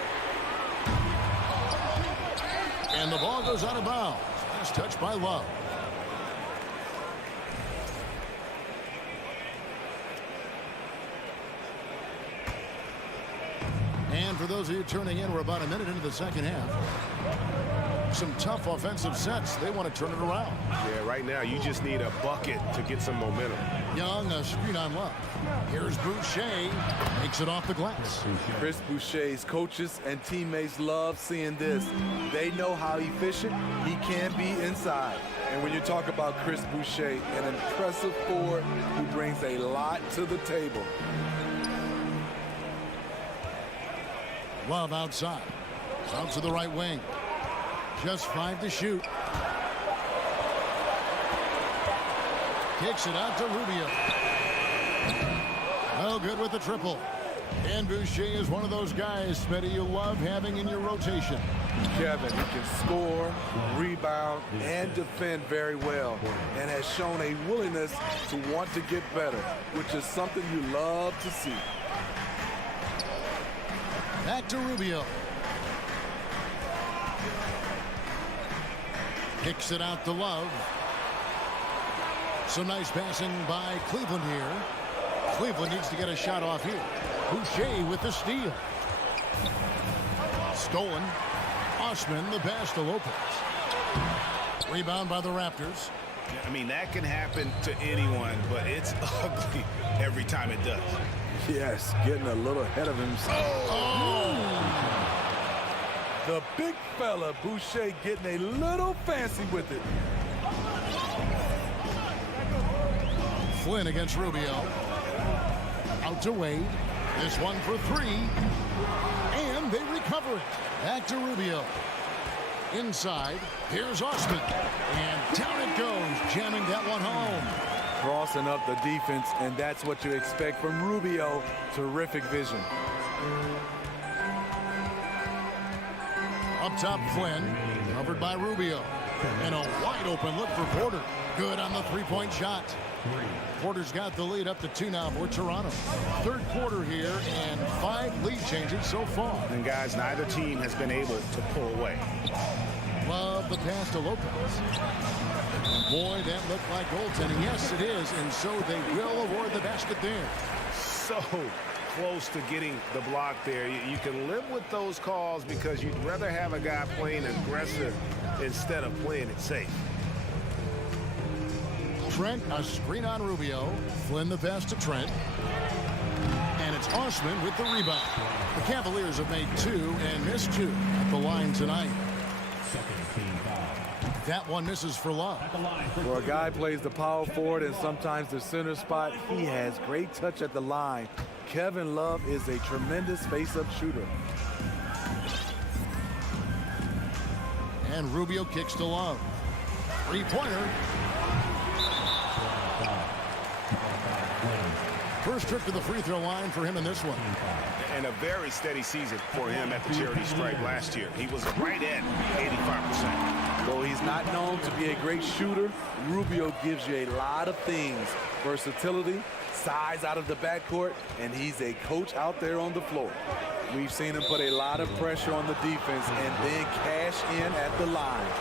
And the ball goes out of bounds. Last touch by Love. And for those of you turning in, we're about a minute into the second half. Some tough offensive sets. They want to turn it around. Yeah, right now you just need a bucket to get some momentum. Young, a screen on Love. Here's Boucher. Makes it off the glass. Chris Boucher's coaches and teammates love seeing this. They know how efficient he can be inside. And when you talk about Chris Boucher, an impressive forward who brings a lot to the table. Love outside. Out to the right wing. Just 5 to shoot. Kicks it out to Rubio. No good with the triple. And Boucher is one of those guys, Smitty, you love having in your rotation. Kevin, he can score, rebound, and defend very well, and has shown a willingness to want to get better, which is something you love to see. Back to Rubio. Kicks it out to Love. Some nice passing by Cleveland here. Cleveland needs to get a shot off here. Boucher with the steal. Stolen. Osman, the pass to Lopez. Rebound by the Raptors. I mean, that can happen to anyone, but it's ugly every time it does. Yes, getting a little ahead of himself. The big fella, Boucher, getting a little fancy with it. Flynn against Rubio. Out to Wade. This one for three. And they recover it. Back to Rubio. Inside. Here's Osman. And down it goes. Jamming that one home. Crossing up the defense, and that's what you expect from Rubio. Terrific vision. Up top, Flynn. Covered by Rubio. And a wide open look for Porter. Good on the three-point shot. Porter's got the lead up to 2 now for Toronto. Third quarter here and 5 lead changes so far. And guys, neither team has been able to pull away. Love the pass to Lopez. Boy, that looked like goaltending. Yes, it is, and so they will award the basket there. So close to getting the block there. You can live with those calls because you'd rather have a guy playing aggressive instead of playing it safe. Trent, a screen on Rubio. Flynn the pass to Trent. And it's Osman with the rebound. The Cavaliers have made 2 and missed 2 at the line tonight. That one misses for Love. For a guy plays the power forward and sometimes the center spot, he has great touch at the line. Kevin Love is a tremendous face-up shooter. And Rubio kicks to Love. Three-pointer. First trip to the free throw line for him in this one. And a very steady season for him at the charity stripe last year. He was right at 85%. Though he's not known to be a great shooter, Rubio gives you a lot of things. Versatility, size out of the backcourt, and he's a coach out there on the floor. We've seen him put a lot of pressure on the defense and then cash in at the line.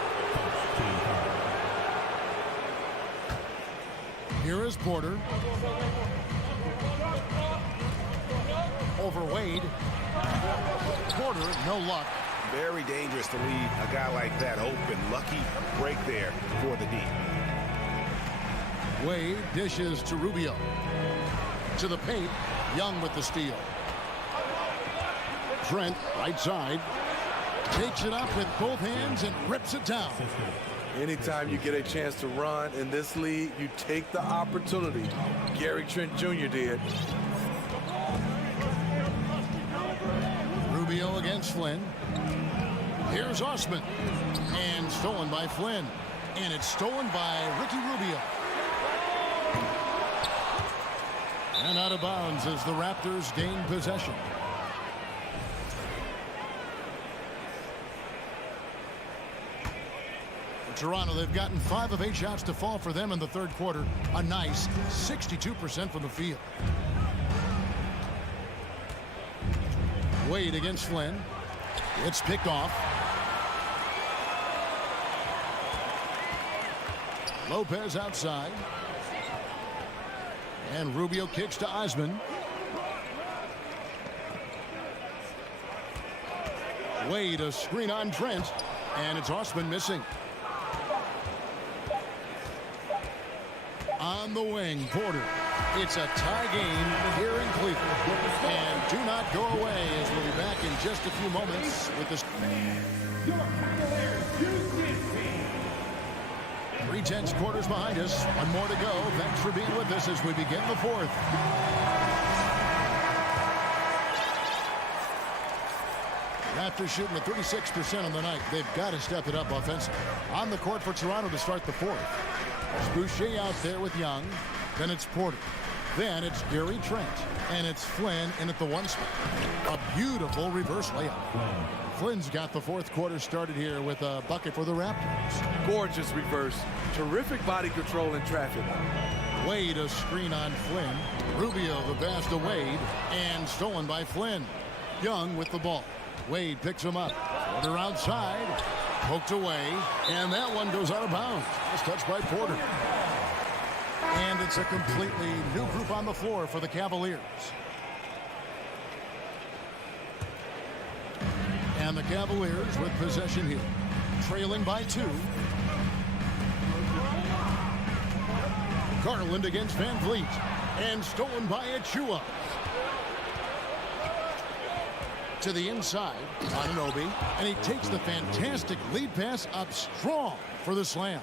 Here is Porter. Over Wade. Porter, no luck. Very dangerous to leave a guy like that open. Lucky break there for the D. Wade dishes to Rubio. To the paint. Young with the steal. Trent, right side. Takes it up with both hands and rips it down. Anytime you get a chance to run in this league, you take the opportunity. Gary Trent Jr. did. Rubio against Flynn. Here's Osman. And stolen by Flynn. And it's stolen by Ricky Rubio. And out of bounds as the Raptors gain possession. Toronto, they've gotten 5 of 8 shots to fall for them in the third quarter. A nice 62% from the field. Wade against Flynn. It's picked off. Lopez outside. And Rubio kicks to Osman. Wade, a screen on Trent. And it's Osman missing. On the wing, Porter. It's a tie game here in Cleveland. And do not go away as we'll be back in just a few moments with this. 3/10 quarters behind us. One more to go. Thanks for being with us as we begin the fourth. Raptors shooting at 36% on the night. They've got to step it up offensively. On the court for Toronto to start the fourth. It's Boucher out there with Young. Then it's Porter. Then it's Gary Trent. And it's Flynn in at the 1 spot. A beautiful reverse layup. Flynn's got the 4th quarter started here with a bucket for the Raptors. Gorgeous reverse. Terrific body control in traffic. Wade a screen on Flynn. Rubio the pass to Wade. And stolen by Flynn. Young with the ball. Wade picks him up. Porter outside. Poked away. And that one goes out of bounds. It's touched by Porter. And it's a completely new group on the floor for the Cavaliers. And the Cavaliers with possession here. Trailing by 2. Garland against Van Vliet. And stolen by Achua. To the inside, Anunoby. And he takes the fantastic lead pass up strong for the slam.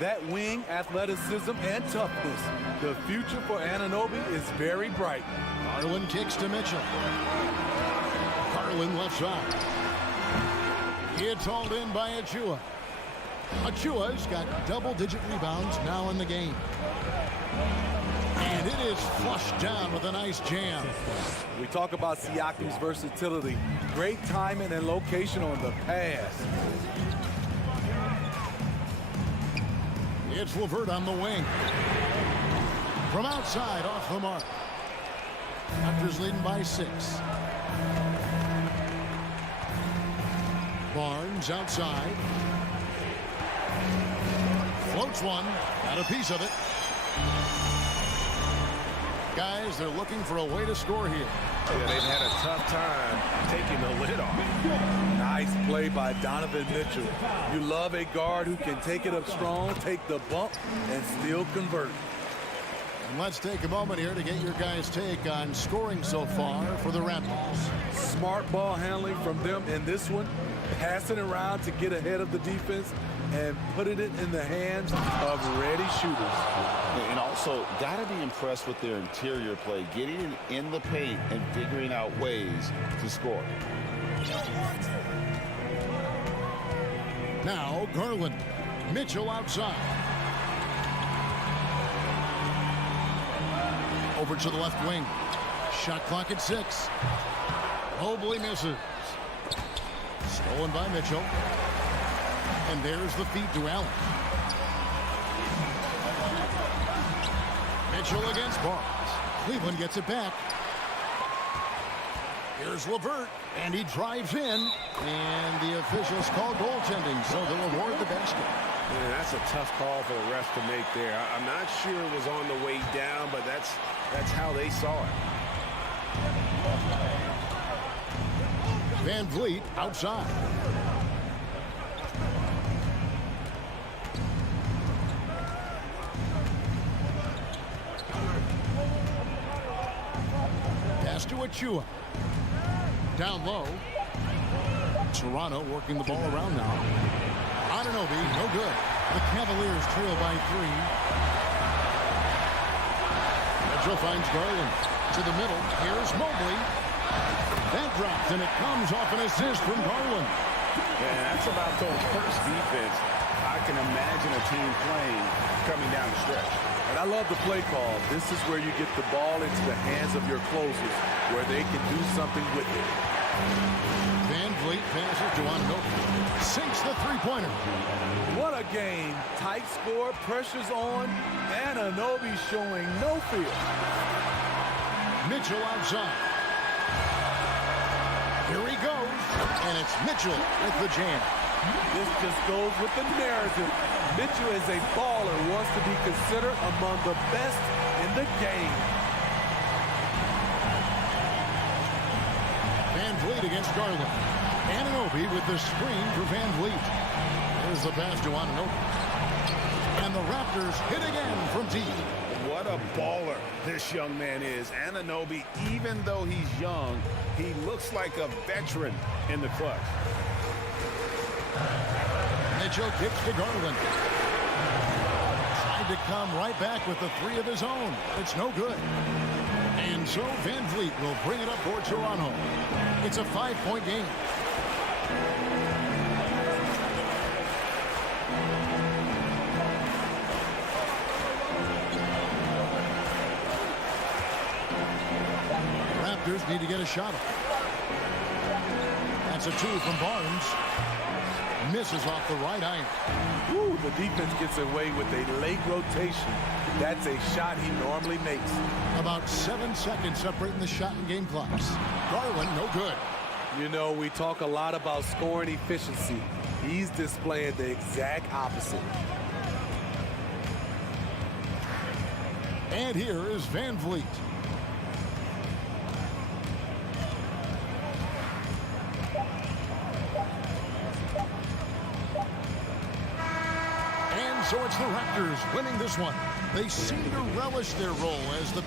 That wing athleticism and toughness. The future for Anunoby is very bright. Garland kicks to Mitchell. Garland left side. It's hauled in by Achua. Achua's got double-digit rebounds now in the game. And it is flushed down with a nice jam. We talk about Siakam's versatility. Great timing and location on the pass. It's LeVert on the wing. From outside, off the mark. Raptors leading by 6. Barnes outside. Floats one. Got a piece of it. Guys, they're looking for a way to score here. Yeah, they've had a tough time taking the lid off. Nice play by Donovan Mitchell. You love a guard who can take it up strong, take the bump, and still convert. And let's take a moment here to get your guys' take on scoring so far for the Raptors. Smart ball handling from them in this one. Passing around to get ahead of the defense and putting it in the hands of ready shooters. And also, got to be impressed with their interior play, getting it in the paint and figuring out ways to score. Now, Garland. Mitchell outside. Over to the left wing. Shot clock at 6. Mobley misses. Stolen by Mitchell. And there's the feed to Allen. Mitchell against Barnes. Cleveland gets it back. Here's LeVert, and he drives in. And the officials call goaltending, so they'll award the basket. Yeah, that's a tough call for the ref to make there. I'm not sure it was on the way down, but that's how they saw it. Van Vliet outside. Pass to Achua. Down low. Toronto working the ball around now. Anunoby, no good. The Cavaliers trail by 3. Mitchell finds Garland. To the middle. Here's Mobley. That drops, and it comes off an assist from Garland. Yeah, that's about the worst defense I can imagine a team playing coming down the stretch. And I love the play call. This is where you get the ball into the hands of your closers, where they can do something with it. Van Vliet passes to Anunoby. Sinks the three-pointer. What a game. Tight score, pressure's on. Anunoby showing no fear. Mitchell outside. Here he goes. And it's Mitchell with the jam. This just goes with the narrative. Mitchell is a baller, wants to be considered among the best in the game. Van Vliet against Garland. Anunoby with the screen for Van Vliet. There's the pass to Anunoby. And the Raptors hit again from deep. What a baller this young man is. Anunoby, even though he's young, he looks like a veteran in the clutch. Mitchell kicks to Garland. Tried to come right back with the 3 of his own. It's no good. And so Van Vliet will bring it up for Toronto. It's a 5-point game. Raptors need to get a shot up. That's a 2 from Barnes. Misses off the right iron. Ooh, the defense gets away with a late rotation. That's a shot he normally makes. About 7 seconds separating the shot and game clocks. Garland, no good. You know, we talk a lot about scoring efficiency. He's displaying the exact opposite. And here is Van Vliet. And so it's the Raptors winning this one. They seem to relish their role as the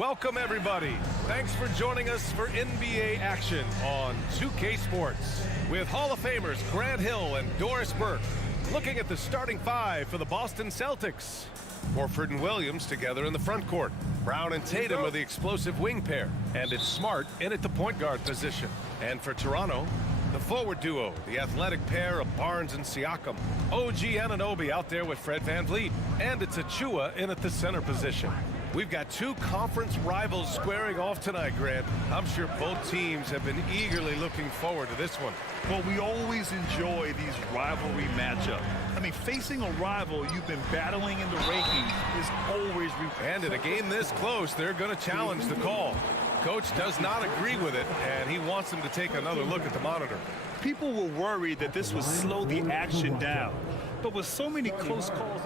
Welcome, everybody. Thanks for joining us for NBA action on 2K Sports with Hall of Famers Grant Hill and Doris Burke looking at the starting five for the Boston Celtics. Horford and Williams together in the front court. Brown and Tatum are the explosive wing pair, and it's Smart in at the point guard position. And for Toronto, the forward duo, the athletic pair of Barnes and Siakam. OG Anunoby out there with Fred VanVleet, and it's Achua in at the center position. We've got two conference rivals squaring off tonight, Grant. I'm sure both teams have been eagerly looking forward to this one. Well, we always enjoy these rivalry matchups. I mean, facing a rival you've been battling in the rankings is always... And in a game this close, they're going to challenge the call. Coach does not agree with it, and he wants them to take another look at the monitor. People were worried that this would slow the action down. But with so many close calls...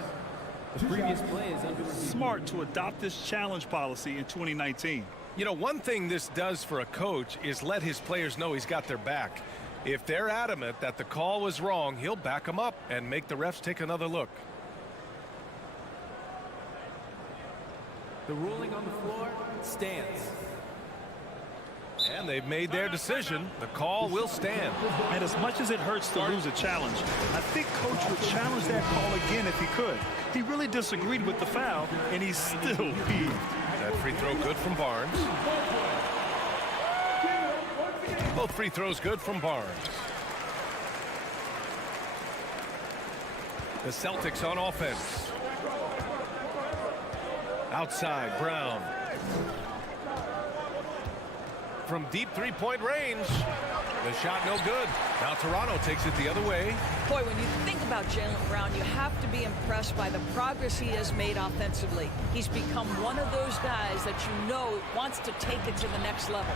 The previous play is under review. Smart to adopt this challenge policy in 2019. You know, one thing this does for a coach is let his players know he's got their back. If they're adamant that the call was wrong, he'll back them up and make the refs take another look. The ruling on the floor stands. And they've made their decision. The call will stand. And as much as it hurts to lose a challenge, I think Coach would challenge that call again if he could. He really disagreed with the foul, and he's still peeved. That free throw good from Barnes. Both free throws good from Barnes. The Celtics on offense. Outside, Brown. From deep three-point range. The shot no good. Now Toronto takes it the other way. Boy, when you think about Jaylen Brown, you have to be impressed by the progress he has made offensively. He's become one of those guys that you know wants to take it to the next level.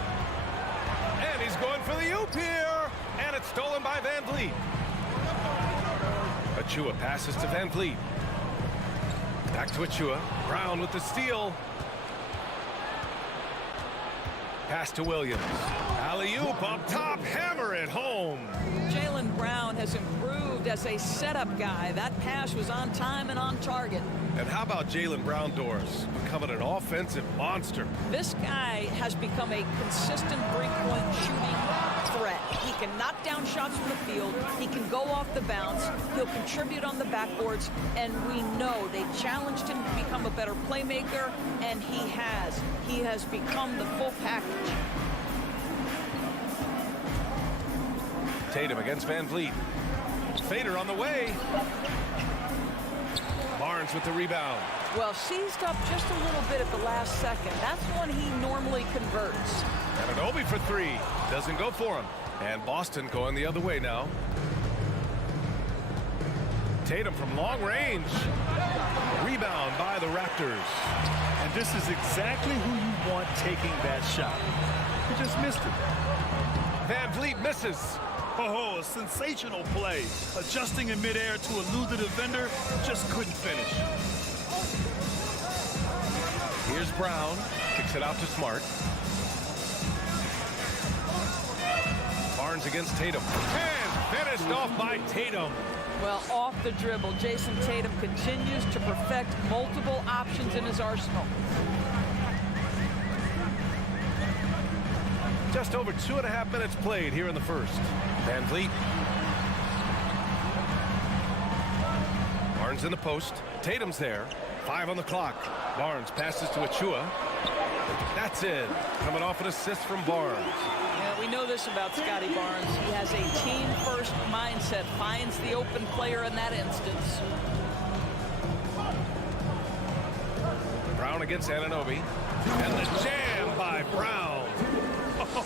And he's going for the oop here. And it's stolen by VanVleet. Achua passes to VanVleet. Back to Achua. Brown with the steal. Pass to Williams. Alley-oop up top, hammer it home. Jaylen Brown has improved as a setup guy. That pass was on time and on target. And how about Jaylen Brown, Doris? Becoming an offensive monster. This guy has become a consistent three-point shooting threat. He can knock down shots from the field. He can go off the bounce. He'll contribute on the backboards. And we know they challenged him to become a better playmaker, and he has. He has become the full package. Tatum against VanVleet. Fader on the way. Barnes with the rebound. Well, seized up just a little bit at the last second. That's when he normally converts. Anunoby for three. Doesn't go for him. And Boston going the other way now. Tatum from long range. Rebound by the Raptors. And this is exactly who you want taking that shot. He just missed it. VanVleet misses. Oh, a sensational play. Adjusting in midair to elude the defender, just couldn't finish. Here's Brown. Kicks it out to Smart. Barnes against Tatum. And finished off by Tatum. Well, off the dribble, Jason Tatum continues to perfect multiple options in his arsenal. Just over 2.5 minutes played here in the first. VanVleet. Barnes in the post. Tatum's there. 5 on the clock. Barnes passes to Achua. That's it. Coming off an assist from Barnes. Yeah, we know this about Scotty Barnes. He has a team-first mindset. Finds the open player in that instance. Brown against Anunoby. And the jam by Brown.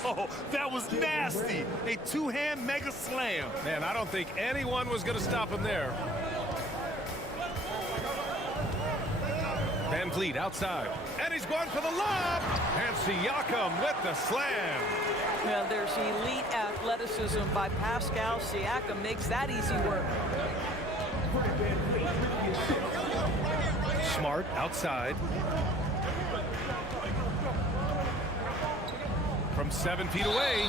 Oh, that was nasty. A two-hand mega slam. Man, I don't think anyone was going to stop him there. VanVleet outside. And he's going for the lob. And Siakam with the slam. Well, there's elite athleticism by Pascal Siakam. Makes that easy work. Smart outside. From 7 feet away.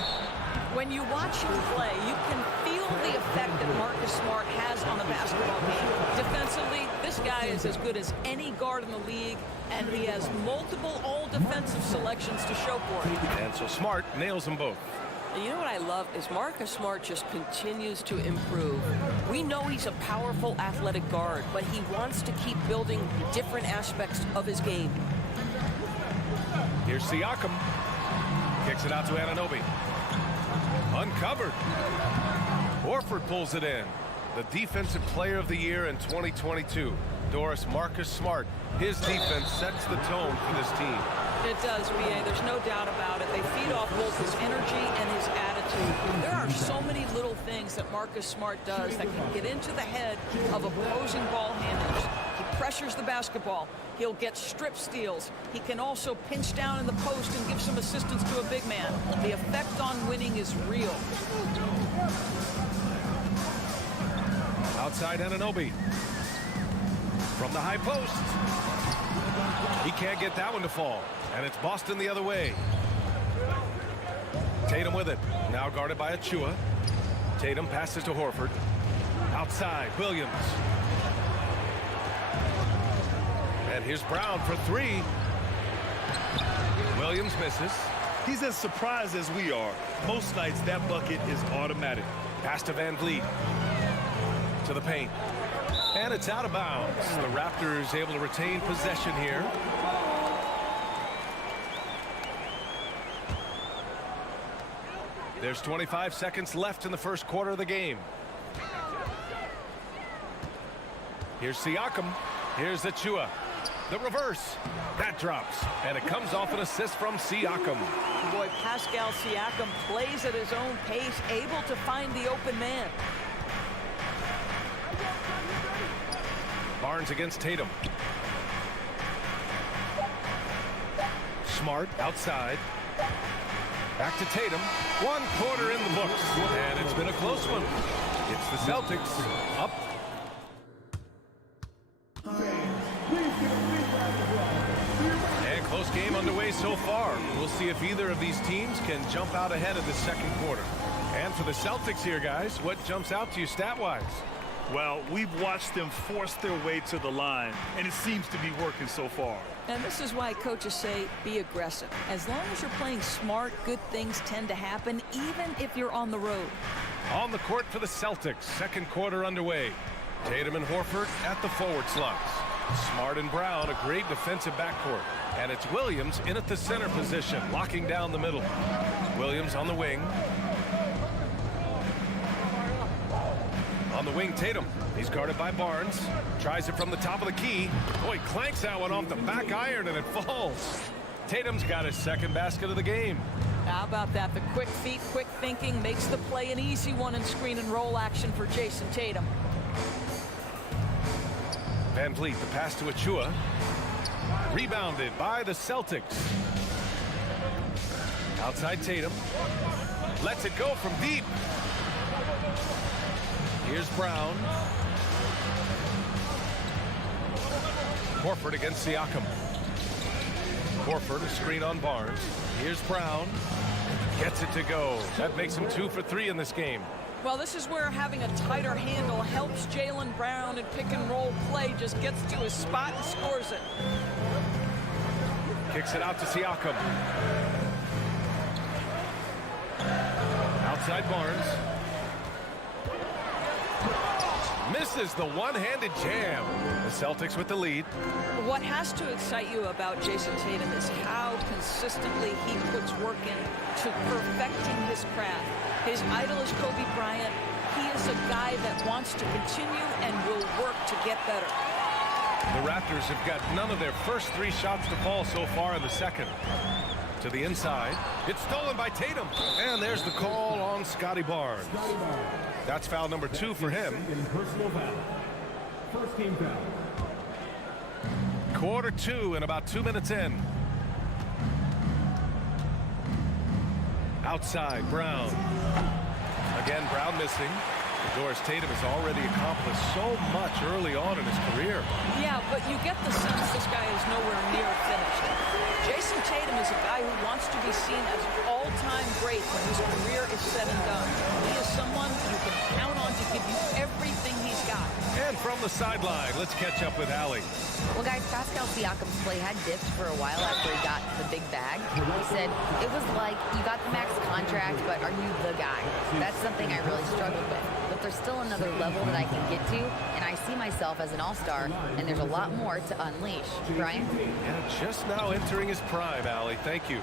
When you watch him play, you can feel feel the effect that Marcus Smart has on the basketball game. Defensively, this guy is as good as any guard in the league, and he has multiple all-defensive selections to show for it. And so Smart nails them both. You know what I love is Marcus Smart just continues to improve. We know he's a powerful athletic guard, but he wants to keep building different aspects of his game. Here's Siakam. Kicks it out to Anunoby. Uncovered. Horford pulls it in. The Defensive Player of the Year in 2022. Doris, Marcus Smart. His defense sets the tone for this team. It does, B.A. There's no doubt about it. They feed off both his energy and his attitude. There are so many little things that Marcus Smart does that can get into the head of opposing ball handlers. He pressures the basketball. He'll get strip steals. He can also pinch down in the post and give some assistance to a big man. The effect on winning is real. Outside Anunoby. From the high post. He can't get that one to fall. And it's Boston the other way. Tatum with it. Now guarded by Achua. Tatum passes to Horford. Outside, Williams. And here's Brown for three. Williams misses. He's as surprised as we are. Most nights, that bucket is automatic. Pass to Van Vliet. To the paint. And it's out of bounds. The Raptors able to retain possession here. There's 25 seconds left in the first quarter of the game. Here's Siakam. Here's Achua. The reverse. That drops. And it comes off an assist from Siakam. Boy, Pascal Siakam plays at his own pace, able to find the open man. Barnes against Tatum. Smart outside. Back to Tatum. 1 quarter in the books. And it's been a close one. It's the Celtics up. And close game underway so far. We'll see if either of these teams can jump out ahead of the second quarter. And for the Celtics here, guys, what jumps out to you stat-wise? Well, we've watched them force their way to the line, and it seems to be working so far. And this is why coaches say be aggressive. As long as you're playing smart, good things tend to happen, even if you're on the road. On the court for the Celtics, second quarter underway. Tatum and Horford at the forward slots. Smart and Brown, a great defensive backcourt. And it's Williams in at the center position, locking down the middle. Williams on the wing. On the wing, Tatum. He's guarded by Barnes. Tries it from the top of the key. Boy, clanks that one off the back iron and it falls. Tatum's got his second basket of the game. How about that? The quick feet, quick thinking makes the play an easy one in screen and roll action for Jason Tatum. Van Vliet, the pass to Achua. Rebounded by the Celtics. Outside Tatum. Lets it go from deep. Here's Brown. Horford against Siakam. Horford, a screen on Barnes. Here's Brown. Gets it to go. That makes him 2 for 3 in this game. Well, this is where having a tighter handle helps Jaylen Brown in pick and roll play. Just gets to his spot and scores it. Kicks it out to Siakam. Outside Barnes. Misses the one-handed jam. The Celtics with the lead. What has to excite you about Jason Tatum is how consistently he puts work in to perfecting his craft. His idol is Kobe Bryant. He is a guy that wants to continue and will work to get better. The Raptors have got none of their first 3 shots to fall so far in the second. To the inside. It's stolen by Tatum. And there's the call on Scotty Barnes. That's foul number 2 for him. Personal foul. First team foul. Quarter 2 and about 2 minutes in. Outside, Brown. Again, Brown missing. Doris Tatum has already accomplished so much early on in his career. Yeah, but you get the sense this guy is nowhere near finished. Jason Tatum is a guy who wants to be seen as an all-time great when his career is said and done. He is someone you can the sideline. Let's catch up with Allie. Well, guys, Pascal Siakam's play had dipped for a while after he got the big bag. He said, it was like, you got the max contract, but are you the guy? That's something I really struggled with. But there's still another level that I can get to, and I see myself as an all-star, and there's a lot more to unleash. Brian? And just now entering his prime, Allie. Thank you.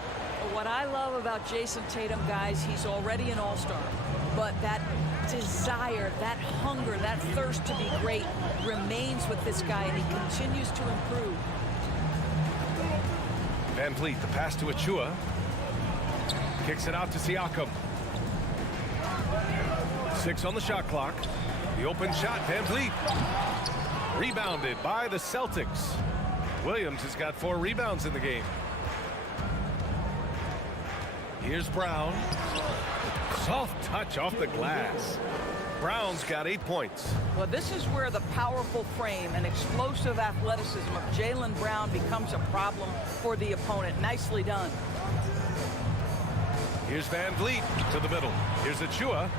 What I love about Jason Tatum, guys, he's already an all-star. But that desire, that hunger, that thirst to be great remains with this guy, and he continues to improve. Van Vliet, the pass to Achua. Kicks it out to Siakam. 6 on the shot clock. The open shot, Van Vliet. Rebounded by the Celtics. Williams has got 4 rebounds in the game. Here's Brown. Soft touch off the glass. Brown's got 8 points. Well, this is where the powerful frame and explosive athleticism of Jaylen Brown becomes a problem for the opponent. Nicely done. Here's Van Vliet to the middle. Here's Achua.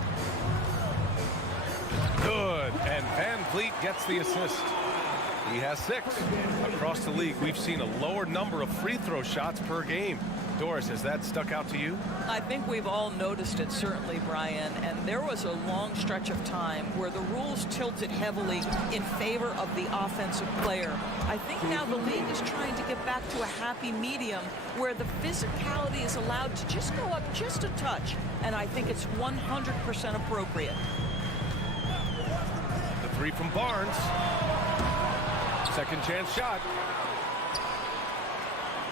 Good. And Van Vliet gets the assist. He has 6. Across the league, we've seen a lower number of free throw shots per game. Doris, has that stuck out to you? I think we've all noticed it, certainly, Brian. And there was a long stretch of time where the rules tilted heavily in favor of the offensive player. I think now the league is trying to get back to a happy medium where the physicality is allowed to just go up just a touch. And I think it's 100% appropriate. The 3 from Barnes. Second chance shot.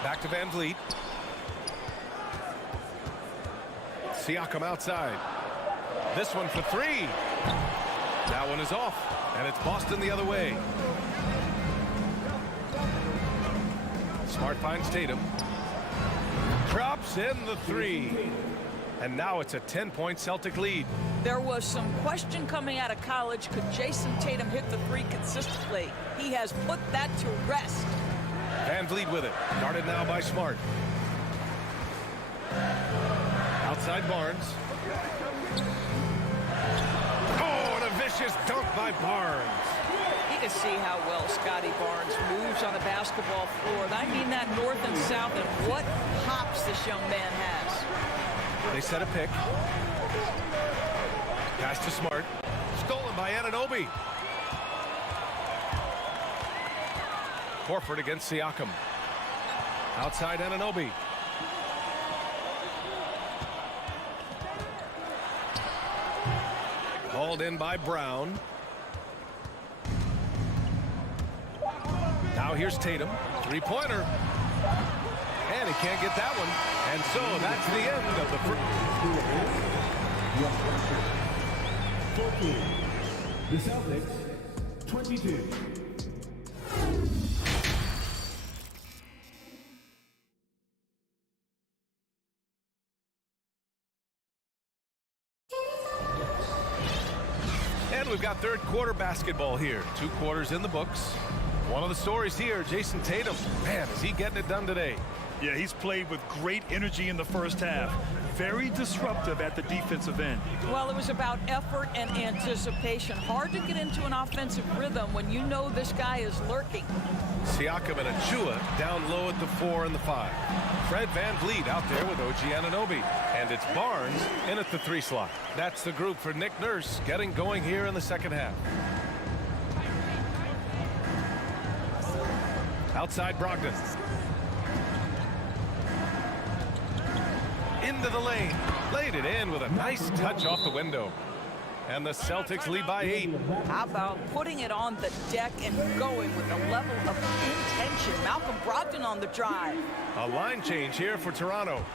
Back to Van Vliet. Siakam outside. This one for 3. That one is off, and it's Boston the other way. Smart finds Tatum. Drops in the 3. And now it's a 10-point Celtic lead. There was some question coming out of college. Could Jason Tatum hit the 3 consistently? He has put that to rest. Van Vliet with it. Guarded now by Smart. Outside Barnes. Oh, and a vicious dunk by Barnes. You can see how well Scotty Barnes moves on the basketball floor. I mean that north and south, and what hops this young man has. They set a pick. Pass to Smart. Stolen by Anunoby. Horford against Siakam. Outside Anunoby. Called in by Brown. Now here's Tatum. 3-pointer. And he can't get that one. And so that's the end of the first. 14. The Celtics, 22. And we've got third quarter basketball here. 2 quarters in the books. One of the stories here, Jason Tatum. Man, is he getting it done today? Yeah, he's played with great energy in the first half. Very disruptive at the defensive end. Well, it was about effort and anticipation. Hard to get into an offensive rhythm when you know this guy is lurking. Siakam and Achua down low at the 4 and the 5. Fred Van Vliet out there with OG Anunoby. And it's Barnes in at the 3 slot. That's the group for Nick Nurse getting going here in the second half. Outside Brogdon. Into the lane. Laid it in with a nice touch off the window. And the Celtics lead by 8. How about putting it on the deck and going with a level of intention? Malcolm Brogdon on the drive. A line change here for Toronto.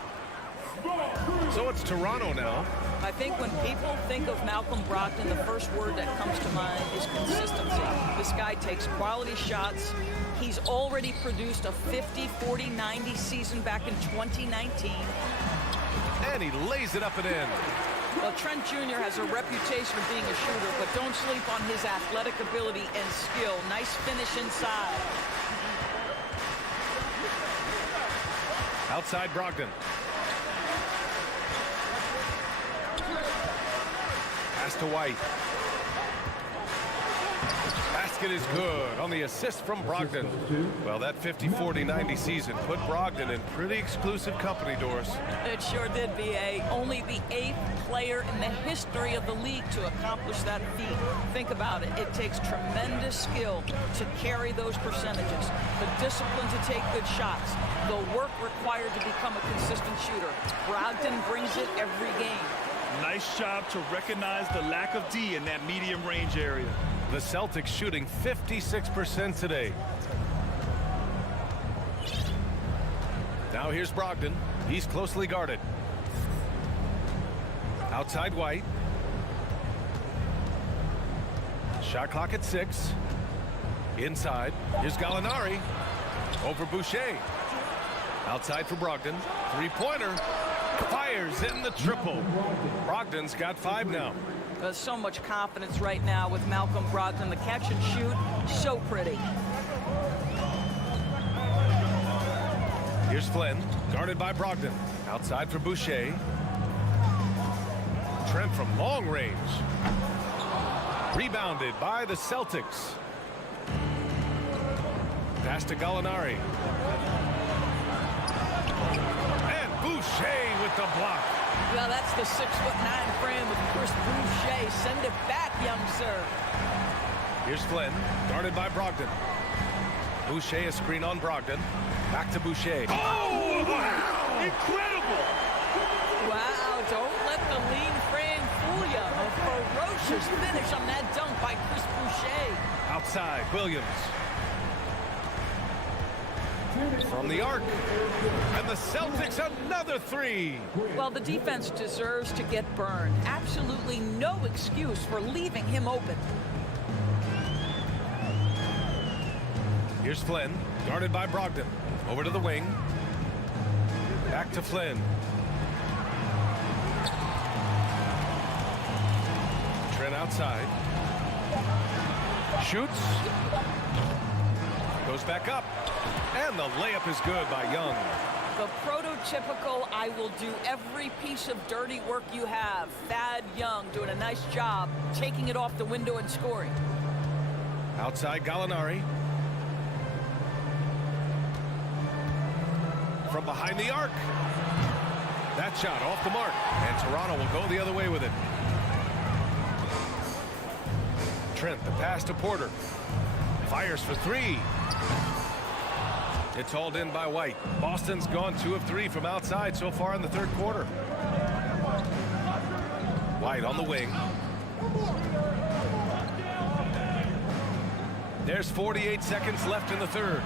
So it's Toronto now. I think when people think of Malcolm Brogdon, the first word that comes to mind is consistency. This guy takes quality shots. He's already produced a 50, 40, 90 season back in 2019. And he lays it up and in. Well, Trent Jr. has a reputation of being a shooter, but don't sleep on his athletic ability and skill. Nice finish inside. Outside Brogdon. Pass to White. Basket is good on the assist from Brogdon. Well, that 50-40-90 season put Brogdon in pretty exclusive company, Doris. It sure did, B.A. Only the 8th player in the history of the league to accomplish that feat. Think about it. It takes tremendous skill to carry those percentages, the discipline to take good shots, the work required to become a consistent shooter. Brogdon brings it every game. Nice job to recognize the lack of D in that medium range area. The Celtics shooting 56% today. Now here's Brogdon. He's closely guarded. Outside White. Shot clock at 6. Inside. Here's Gallinari. Over Boucher. Outside for Brogdon. Three-pointer. Fires in the triple. Brogdon's got 5 now. There's so much confidence right now with Malcolm Brogdon. The catch and shoot, so pretty. Here's Flynn, guarded by Brogdon. Outside for Boucher. Trent from long range. Rebounded by the Celtics. Pass to Gallinari. And Boucher with the block. Well, that's the 6'9" frame of Chris Boucher. Send it back, young sir. Here's Flynn, guarded by Brogdon. Boucher a screen on Brogdon. Back to Boucher. Oh, wow! Incredible! Wow, don't let the lean frame fool you. A ferocious finish on that dunk by Chris Boucher. Outside, Williams. From the arc. And the Celtics another 3. Well, the defense deserves to get burned. Absolutely no excuse for leaving him open. Here's Flynn, guarded by Brogdon. Over to the wing. Back to Flynn. Trent outside. Shoots. Goes back up. And the layup is good by Young. The prototypical, I will do every piece of dirty work you have. Thad Young doing a nice job taking it off the window and scoring. Outside Gallinari. From behind the arc. That shot off the mark. And Toronto will go the other way with it. Trent, the pass to Porter. Fires for 3. It's hauled in by White. Boston's gone 2 of 3 from outside so far in the third quarter. White on the wing. There's 48 seconds left in the third.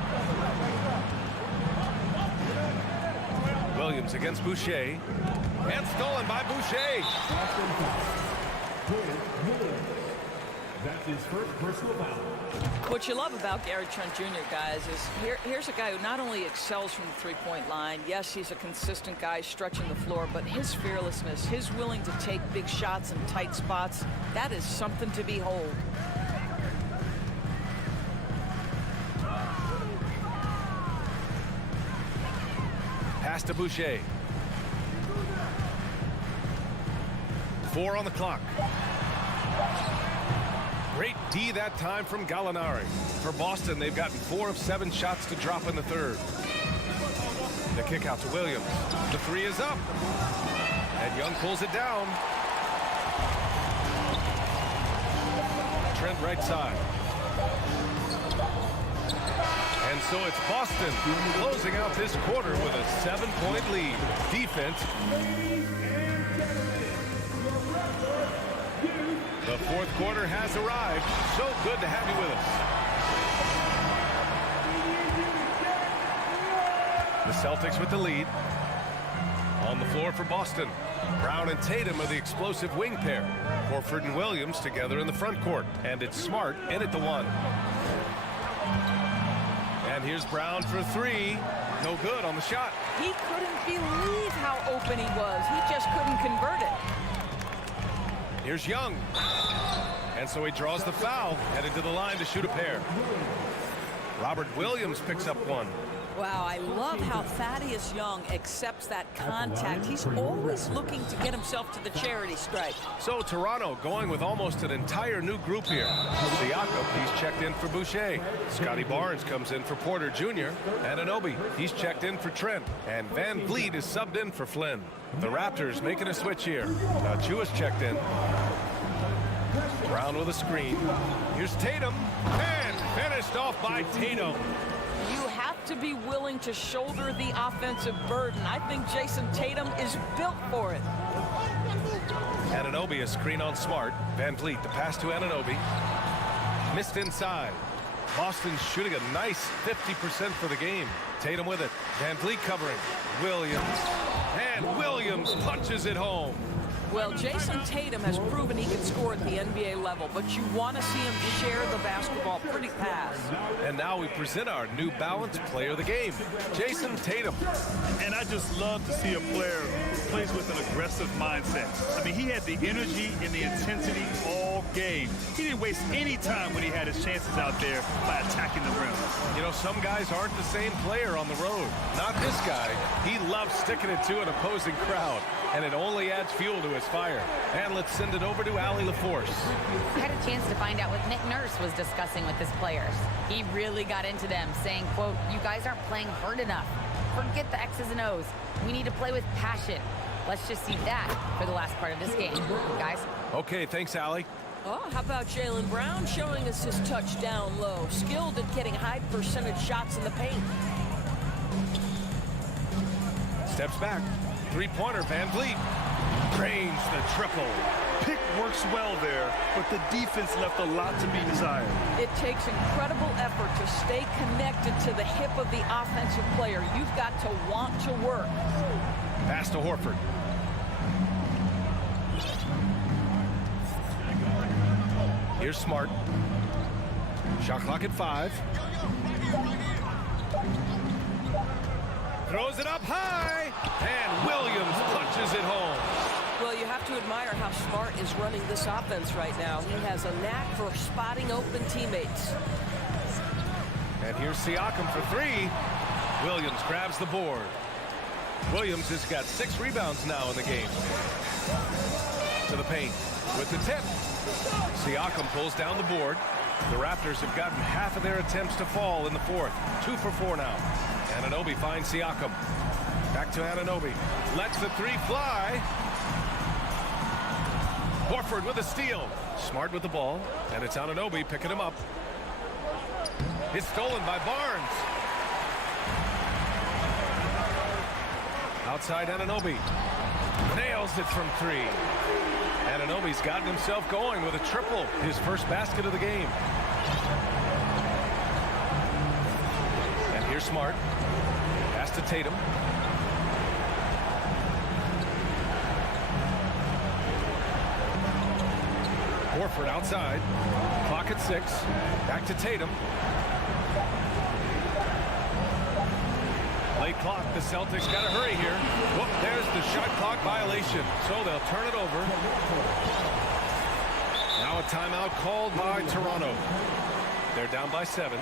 Williams against Boucher. And stolen by Boucher. That's his first personal foul. What you love about Gary Trent Jr., guys, is here's a guy who not only excels from the three-point line. Yes, he's a consistent guy stretching the floor, but his fearlessness, his willing to take big shots in tight spots, that is something to behold. Pass to Boucher. 4 on the clock. Great D that time from Gallinari. For Boston, they've gotten 4 of 7 shots to drop in the third. The kick out to Williams. The 3 is up. And Young pulls it down. Trent right side. And so it's Boston closing out this quarter with a 7-point lead. Defense. The fourth quarter has arrived. So good to have you with us. The Celtics with the lead. On the floor for Boston. Brown and Tatum are the explosive wing pair. Horford and Williams together in the front court. And it's Smart in at the 1. And here's Brown for 3. No good on the shot. He couldn't believe how open he was. He just couldn't convert it. Here's Young. And so he draws the foul, headed to the line to shoot a pair. Robert Williams picks up 1. Wow, I love how Thaddeus Young accepts that contact. He's always looking to get himself to the charity stripe. So Toronto going with almost an entire new group here. Siakam, he's checked in for Boucher. Scotty Barnes comes in for Porter Jr. Anunoby, he's checked in for Trent. And Van Vliet is subbed in for Flynn. The Raptors making a switch here. Chua's checked in. Brown with a screen. Here's Tatum. And finished off by Tatum. You have to be willing to shoulder the offensive burden. I think Jason Tatum is built for it. Anunoby, a screen on Smart. Van Vliet, the pass to Anunoby. Missed inside. Boston shooting a nice 50% for the game. Tatum with it. Van Vliet covering. Williams. And Williams punches it home. Well, Jason Tatum has proven he can score at the NBA level, but you want to see him share the basketball pretty fast. And now we present our new balanced player of the game, Jason Tatum. And I just love to see a player who plays with an aggressive mindset. I mean, he had the energy and the intensity all game. He didn't waste any time when he had his chances out there by attacking the rim. You know, some guys aren't the same player on the road. Not this guy. He loves sticking it to an opposing crowd, and it only adds fuel to his fire. And let's send it over to Allie LaForce. I had a chance to find out what Nick Nurse was discussing with his players. He really got into them, saying, quote, "You guys aren't playing hard enough. Forget the X's and O's. We need to play with passion." Let's just see that for the last part of this game, guys. Okay, thanks, Allie. Oh, how about Jaylen Brown showing us his touchdown low? Skilled at getting high percentage shots in the paint. Steps back. Three-pointer, Van Vliet. Drains the triple. Pick works well there, but the defense left a lot to be desired. It takes incredible effort to stay connected to the hip of the offensive player. You've got to want to work. Pass to Horford. Here's Smart. Shot clock at 5. Throws it up high, and Williams punches it home. Well, you have to admire how Smart is running this offense right now. He has a knack for spotting open teammates. And here's Siakam for 3. Williams grabs the board. Williams has got 6 rebounds now in the game. To the paint with the tip. Siakam pulls down the board. The Raptors have gotten half of their attempts to fall in the fourth. 2 for 4 now. Anunoby finds Siakam. Back to Anunoby. Lets the 3 fly. Horford with a steal. Smart with the ball. And it's Anunoby picking him up. It's stolen by Barnes. Outside Anunoby. Nails it from 3. Anunoby's gotten himself going with a triple. His first basket of the game. And here's Smart. Pass to Tatum. Horford outside. Clock at 6. Back to Tatum. Late clock. The Celtics got to hurry here. Whoop, there's the shot clock violation. So they'll turn it over. Now a timeout called by Toronto. They're down by 7.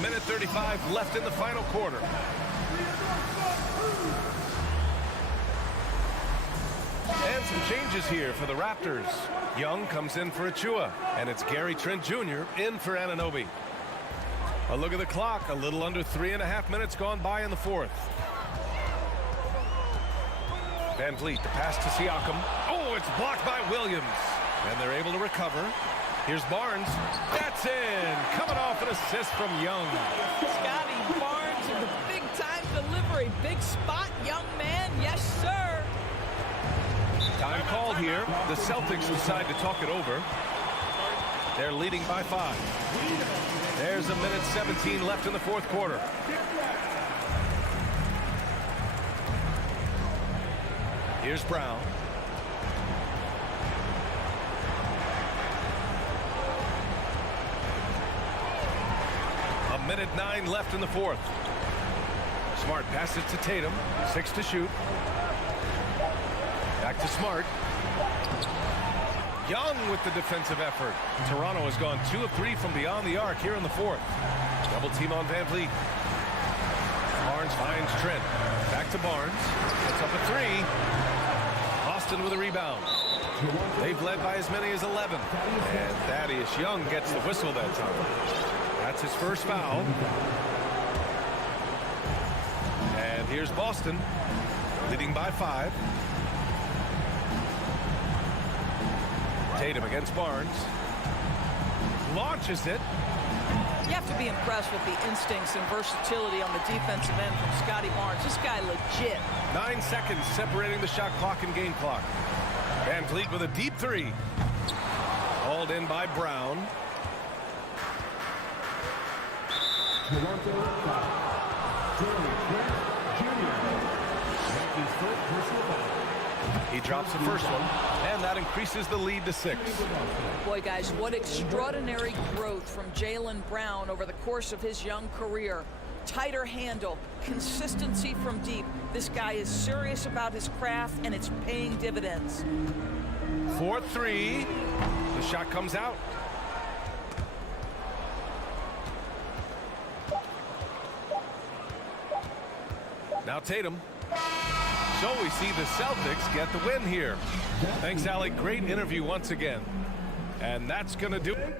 1:35 left in the final quarter. And some changes here for the Raptors. Young comes in for Achua, and it's Gary Trent Jr. in for Anunoby. A look at the clock. A little under 3.5 minutes gone by in the fourth. Van Vliet, the pass to Siakam. Oh, it's blocked by Williams. And they're able to recover. Here's Barnes. That's in. Coming off an assist from Young. Scotty Barnes in the big-time delivery. Big spot, young man. Yes, sir. Time called here. The Celtics decide to talk it over. They're leading by 5. There's 1:17 left in the fourth quarter. Here's Brown. A 1:09 left in the fourth. Smart passes to Tatum. 6 to shoot. Back to Smart. Young with the defensive effort. Toronto has gone 2 of 3 from beyond the arc here in the fourth. Double team on Van Vliet. Barnes finds Trent. Back to Barnes. Puts up a three. Austin with a rebound. They've led by as many as 11. And Thaddeus Young gets the whistle that time. That's his first foul. And here's Boston, leading by 5. Tatum against Barnes. Launches it. You have to be impressed with the instincts and versatility on the defensive end from Scotty Barnes. This guy legit. 9 seconds separating the shot clock and game clock. Van Vliet with a deep three. Hauled in by Brown. Toronto foul. Jeremy Grant Jr. Yankees first personal foul. He drops the first one, and that increases the lead to 6. Boy, guys, what extraordinary growth from Jaylen Brown over the course of his young career. Tighter handle, consistency from deep. This guy is serious about his craft, and it's paying dividends. 4-3. The shot comes out. Now Tatum. So we see the Celtics get the win here. Thanks, Alec. Great interview once again. And that's going to do it.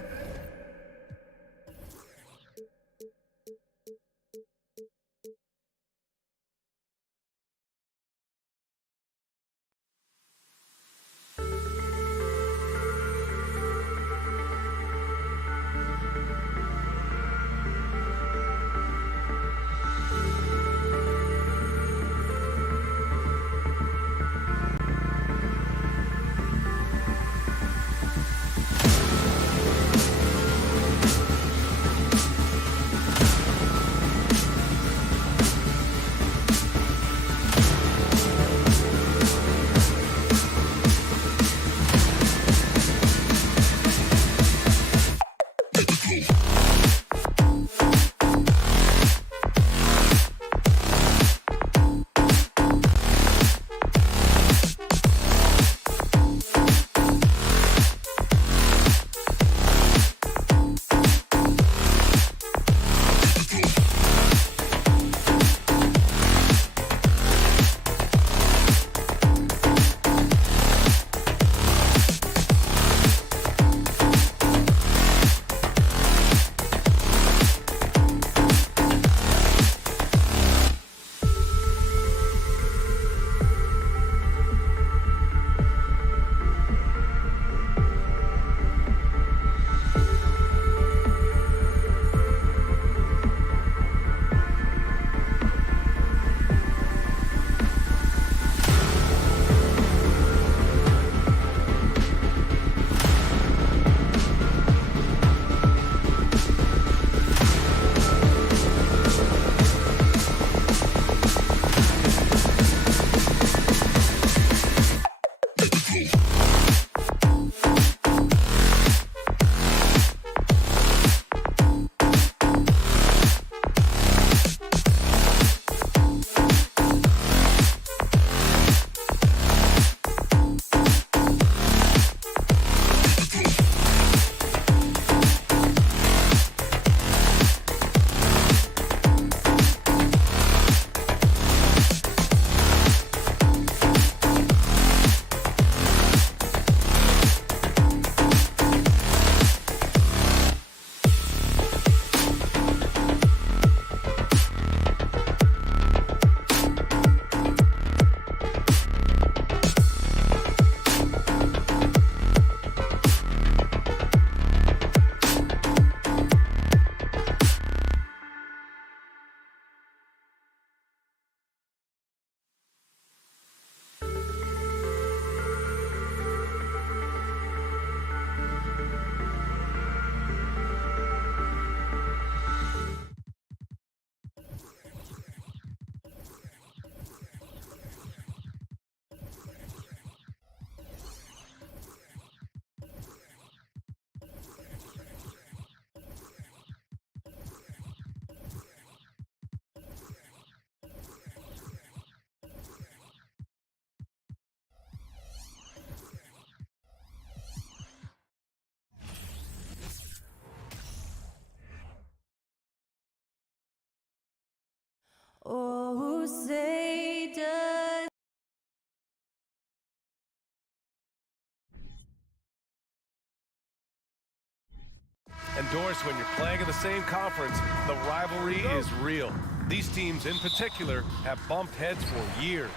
And Doris, when you're playing in the same conference, the rivalry is real. These teams in particular have bumped heads for years.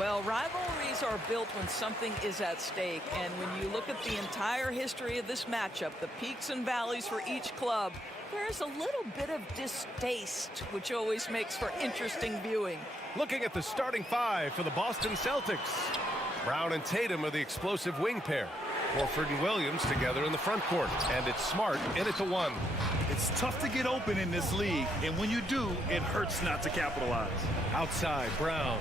Well, rivalries are built when something is at stake. And when you look at the entire history of this matchup, the peaks and valleys for each club, there's a little bit of distaste, which always makes for interesting viewing. Looking at the starting five for the Boston Celtics. Brown and Tatum are the explosive wing pair. Horford and Williams together in the front court. And it's Smart in it to one. It's tough to get open in this league, and when you do, it hurts not to capitalize. Outside, Brown.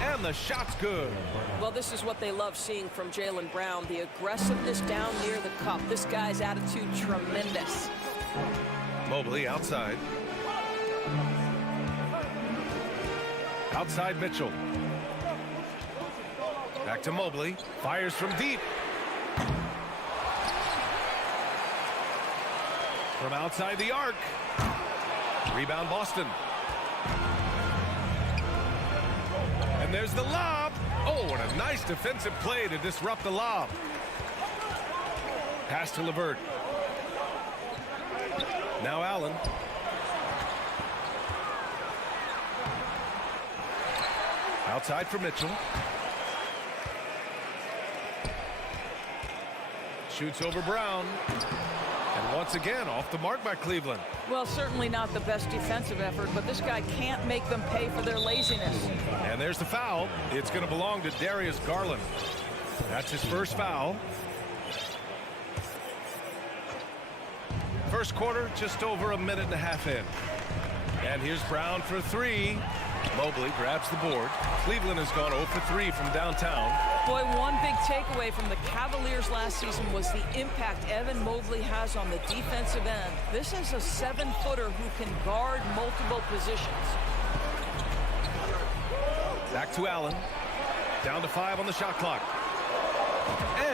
And the shot's good. Well, this is what they love seeing from Jaylen Brown, the aggressiveness down near the cup. This guy's attitude, tremendous. Mobley outside. Outside Mitchell. Back to Mobley. Fires from deep. From outside the arc. Rebound Boston. And there's the lob. Oh, and a nice defensive play to disrupt the lob. Pass to LeVert. Now Allen. Outside for Mitchell. Shoots over Brown. And once again, off the mark by Cleveland. Well, certainly not the best defensive effort, but this guy can't make them pay for their laziness. And there's the foul. It's going to belong to Darius Garland. That's his first foul. First quarter, just over a minute and a half in. And here's Brown for three. Mobley grabs the board. Cleveland has gone 0 for 3 from downtown. Boy, one big takeaway from the Cavaliers last season was the impact Evan Mobley has on the defensive end. This is a 7-footer who can guard multiple positions. Back to Allen. Down to 5 on the shot clock.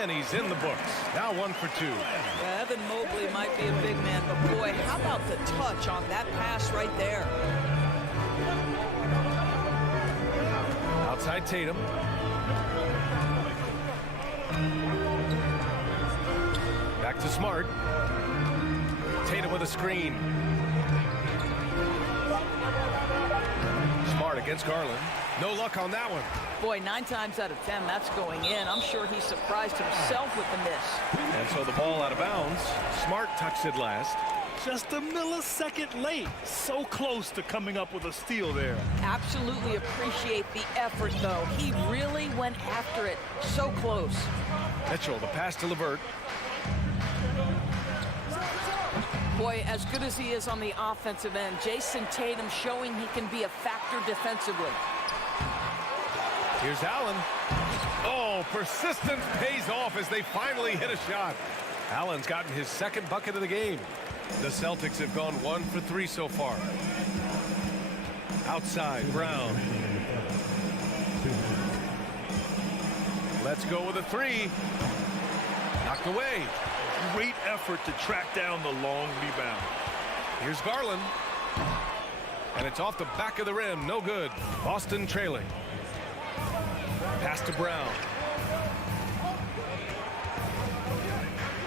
And he's in the books. Now 1 for 2. Yeah, Evan Mobley might be a big man, but boy, how about the touch on that pass right there? Outside Tatum. Back to Smart. Tatum with a screen. Smart against Garland. No luck on that one. Boy, 9 times out of 10, that's going in. I'm sure he surprised himself with the miss. And so the ball out of bounds. Smart tucks it last. Just a millisecond late. So close to coming up with a steal there. Absolutely appreciate the effort, though. He really went after it. So close. Mitchell, the pass to LeVert. Boy, as good as he is on the offensive end, Jason Tatum showing he can be a factor defensively. Here's Allen. Oh, persistence pays off as they finally hit a shot. Allen's gotten his second bucket of the game. The Celtics have gone 1 for 3 so far. Outside, Brown. Let's go with a 3. Knocked away. Great effort to track down the long rebound. Here's Garland. And it's off the back of the rim. No good. Boston trailing. Pass to Brown.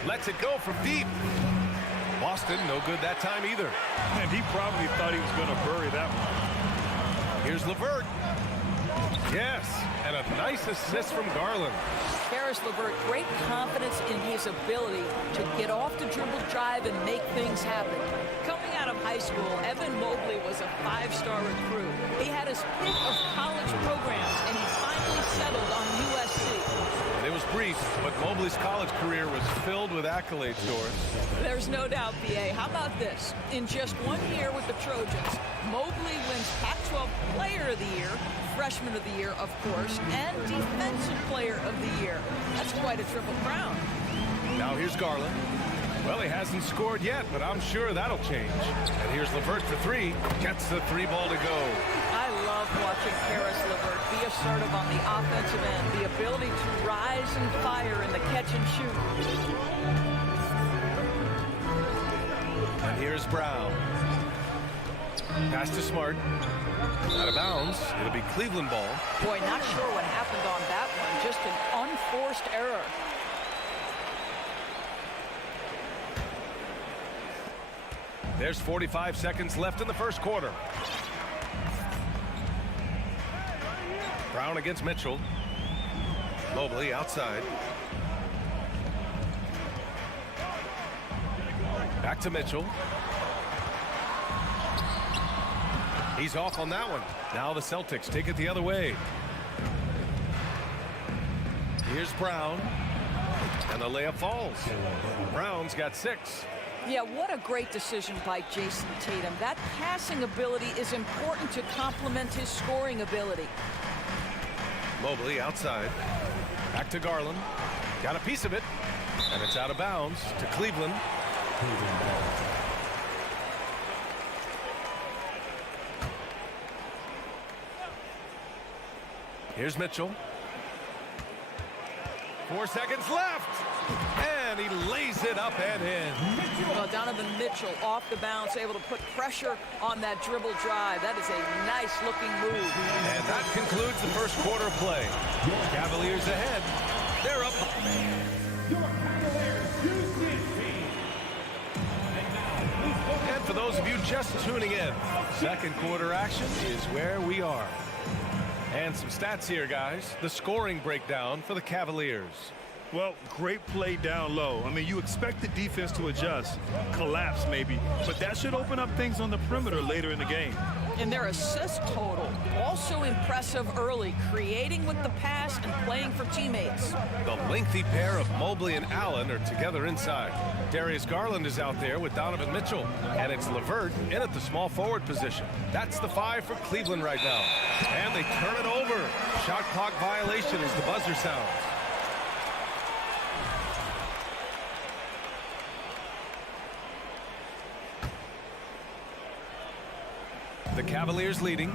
Lets it go from deep. Boston, no good that time either. And he probably thought he was going to bury that one. Here's LeVert. Yes, and a nice assist from Garland. Karis LeVert, great confidence in his ability to get off the dribble drive and make things happen. Coming out of high school, Evan Mobley was a 5-star recruit. He had his pick of college programs, and he finally settled on USC. And it was brief, but Mobley's college career was filled with accolades, Doris. There's no doubt, BA. How about this? In just 1 year with the Trojans, Mobley wins Pac-12 Player of the Year, Freshman of the Year, of course, and Defensive Player of the Year. That's quite a triple crown. Now here's Garland. Well, he hasn't scored yet, but I'm sure that'll change. And here's LeVert for 3. Gets the 3-ball to go. I love watching Karis LeVert be assertive on the offensive end, the ability to rise and fire in the catch and shoot. And here's Brown. Pass to Smart. Out of bounds. It'll be Cleveland ball. Boy, not sure what happened on that one. Just an unforced error. There's 45 seconds left in the first quarter. Brown against Mitchell. Mobley outside. Back to Mitchell. He's off on that one. Now the Celtics take it the other way. Here's Brown. And the layup falls. Brown's got 6. Yeah, what a great decision by Jason Tatum. That passing ability is important to complement his scoring ability. Mobley outside. Back to Garland. Got a piece of it. And it's out of bounds to Cleveland. Here's Mitchell. 4 seconds left. And he lays it up and in. Well, Donovan Mitchell off the bounce, able to put pressure on that dribble drive. That is a nice-looking move. And that concludes the first quarter of play. Cavaliers ahead. They're up. And for those of you just tuning in, second quarter action is where we are. And some stats here, guys. The scoring breakdown for the Cavaliers. Well, great play down low. I mean, you expect the defense to adjust, collapse maybe, but that should open up things on the perimeter later in the game. And their assist total, also impressive early, creating with the pass and playing for teammates. The lengthy pair of Mobley and Allen are together inside. Darius Garland is out there with Donovan Mitchell, and it's LeVert in at the small forward position. That's the 5 for Cleveland right now. And they turn it over. Shot clock violation as the buzzer sounds. The Cavaliers leading.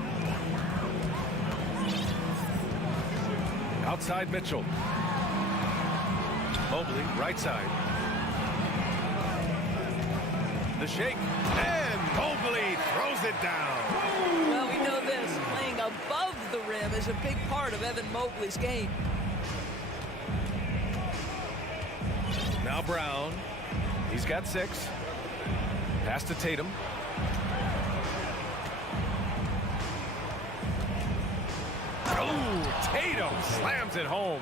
Outside Mitchell. Mobley, right side. The shake. And Mobley throws it down. Well, we know this. Playing above the rim is a big part of Evan Mobley's game. Now Brown. He's got 6. Pass to Tatum. Oh, Tatum slams it home.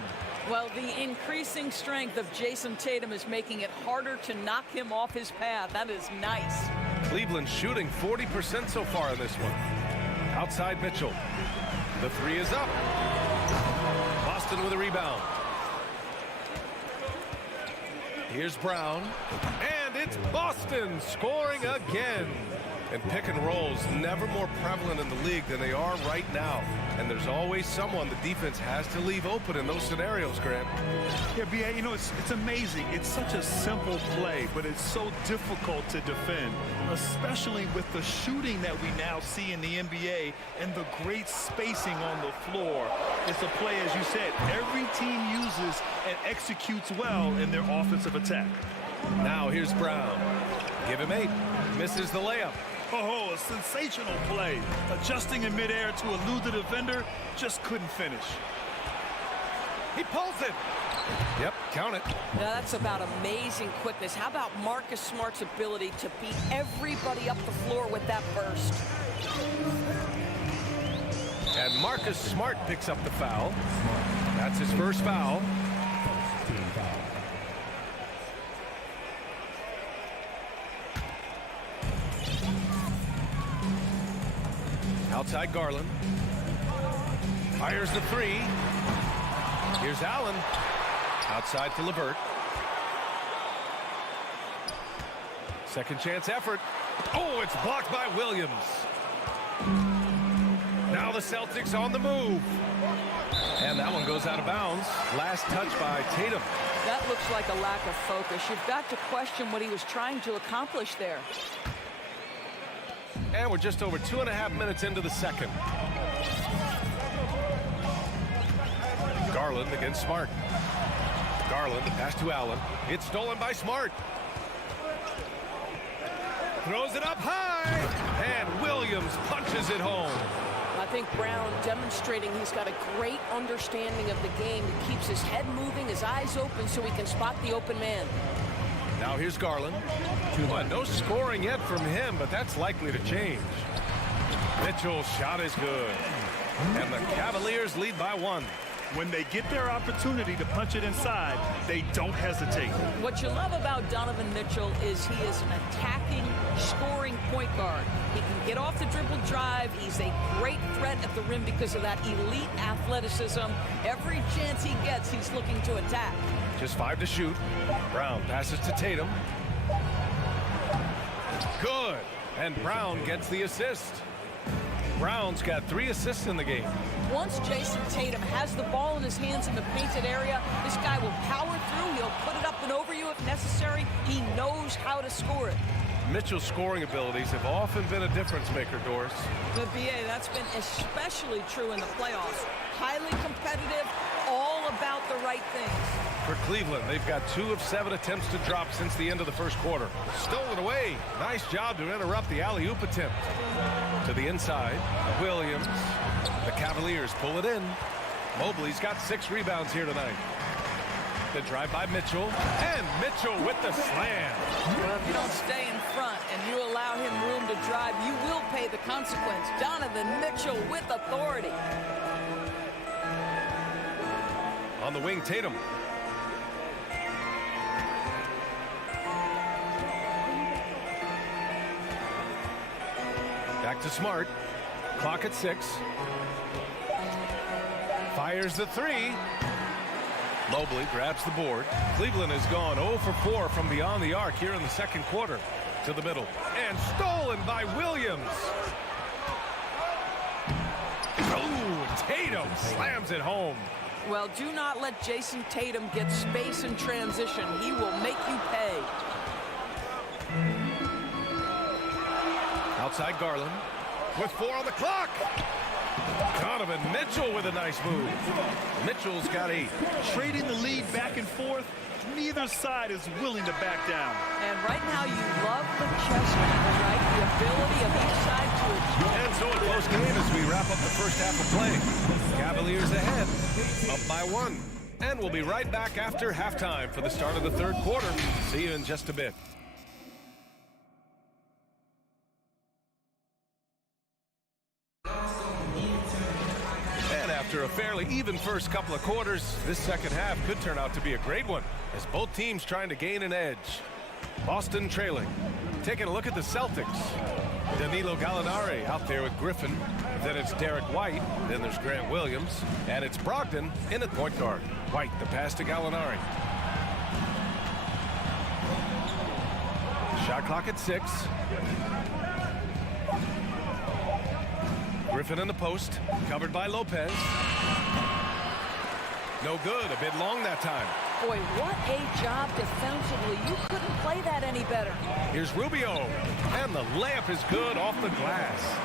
Well, the increasing strength of Jason Tatum is making it harder to knock him off his path. That is nice. Cleveland shooting 40% so far in this one. Outside Mitchell. The 3 is up. Boston with a rebound. Here's Brown. And it's Boston scoring again. And pick and rolls never more prevalent in the league than they are right now. And there's always someone the defense has to leave open in those scenarios, Grant. Yeah, B.A., you know, it's amazing. It's such a simple play, but it's so difficult to defend, especially with the shooting that we now see in the NBA and the great spacing on the floor. It's a play, as you said, every team uses and executes well in their offensive attack. Now here's Brown. Give him 8. Misses the layup. Oh, a sensational play. Adjusting in midair to elude the defender, just couldn't finish. He pulls it. Yep, count it. Now that's about amazing quickness. How about Marcus Smart's ability to beat everybody up the floor with that burst? And Marcus Smart picks up the foul. That's his first foul. Outside Garland. Fires the 3. Here's Allen. Outside to LeVert. Second chance effort. Oh, it's blocked by Williams. Now the Celtics on the move. And that one goes out of bounds. Last touch by Tatum. That looks like a lack of focus. You've got to question what he was trying to accomplish there. And we're just over 2.5 minutes into the second. Garland against Smart. Garland, the pass to Allen. It's stolen by Smart. Throws it up high, and Williams punches it home. I think Brown demonstrating he's got a great understanding of the game. He keeps his head moving, his eyes open so he can spot the open man. Now here's Garland. Well, no scoring yet from him, but that's likely to change. Mitchell's shot is good. And the Cavaliers lead by 1. When they get their opportunity to punch it inside, they don't hesitate. What you love about Donovan Mitchell is he is an attacking, scoring point guard. He can get off the dribble drive. He's a great threat at the rim because of that elite athleticism. Every chance he gets, he's looking to attack. Just 5 to shoot. Brown passes to Tatum. Good. And Brown gets the assist. Brown's got 3 assists in the game. Once Jason Tatum has the ball in his hands in the painted area, this guy will power through. He'll put it up and over you if necessary. He knows how to score it. Mitchell's scoring abilities have often been a difference maker, Doris. The BA, that's been especially true in the playoffs. Highly competitive, all about the right things. For Cleveland, they've got 2 of 7 attempts to drop since the end of the first quarter. Stolen away. Nice job to interrupt the alley-oop attempt. To the inside, Williams. The Cavaliers pull it in. Mobley's got 6 rebounds here tonight. The drive by Mitchell, and Mitchell with the slam. Well, if you don't stay in front and you allow him room to drive, you will pay the consequence. Donovan Mitchell with authority. On the wing, Tatum. Back to Smart. Clock at 6. Fires the 3. Mobley grabs the board. Cleveland has gone 0 for 4 from beyond the arc here in the second quarter. To the middle. And stolen by Williams. Oh, Tatum slams it home. Well, do not let Jason Tatum get space in transition. He will make you pay. Outside Garland with 4 on the clock. Donovan Mitchell with a nice move. Mitchell's got 8. Trading the lead back and forth, neither side is willing to back down. And right now you love the chess match, right? The ability of each side to adjust. And so a close game as we wrap up the first half of play. Cavaliers ahead, up by 1. And we'll be right back after halftime for the start of the third quarter. See you in just a bit. After a fairly even first couple of quarters, this second half could turn out to be a great one as both teams trying to gain an edge. Boston trailing. Taking a look at the Celtics. Danilo Gallinari out there with Griffin. Then it's Derek White. Then there's Grant Williams. And it's Brogdon in at point guard. White, the pass to Gallinari. Shot clock at 6. Griffin in the post, covered by Lopez. No good, a bit long that time. Boy, what a job defensively. You couldn't play that any better. Here's Rubio, and the layup is good off the glass.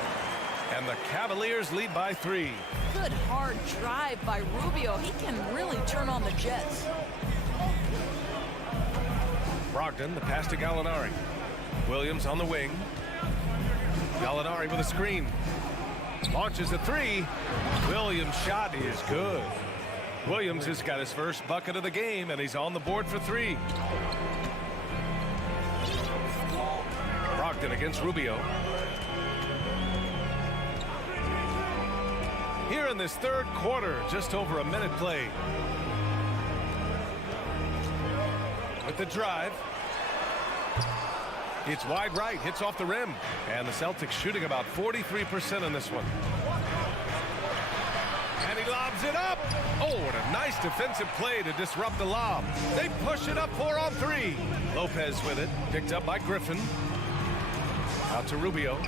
And the Cavaliers lead by 3. Good hard drive by Rubio. He can really turn on the Jets. Brogdon, the pass to Gallinari. Williams on the wing. Gallinari with a screen. Launches a 3. Williams' shot is good. Williams has got his first bucket of the game, and he's on the board for 3. Brogdon against Rubio. Here in this third quarter, just over a minute played. With the drive. It's wide right, hits off the rim. And the Celtics shooting about 43% in this one. And he lobs it up. Oh, what a nice defensive play to disrupt the lob. They push it up 4 on 3. Lopez with it, picked up by Griffin. Out to Rubio.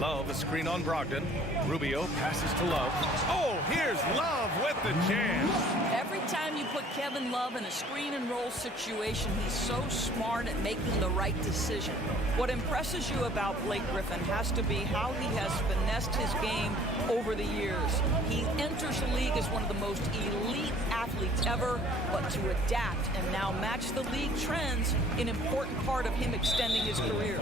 Love, a screen on Brogdon. Rubio passes to Love. Oh, here's Love with the jam. Every time you put Kevin Love in a screen and roll situation, he's so smart at making the right decision. What impresses you about Blake Griffin has to be how he has finessed his game over the years. He enters the league as one of the most elite athletes ever, but to adapt and now match the league trends, an important part of him extending his career.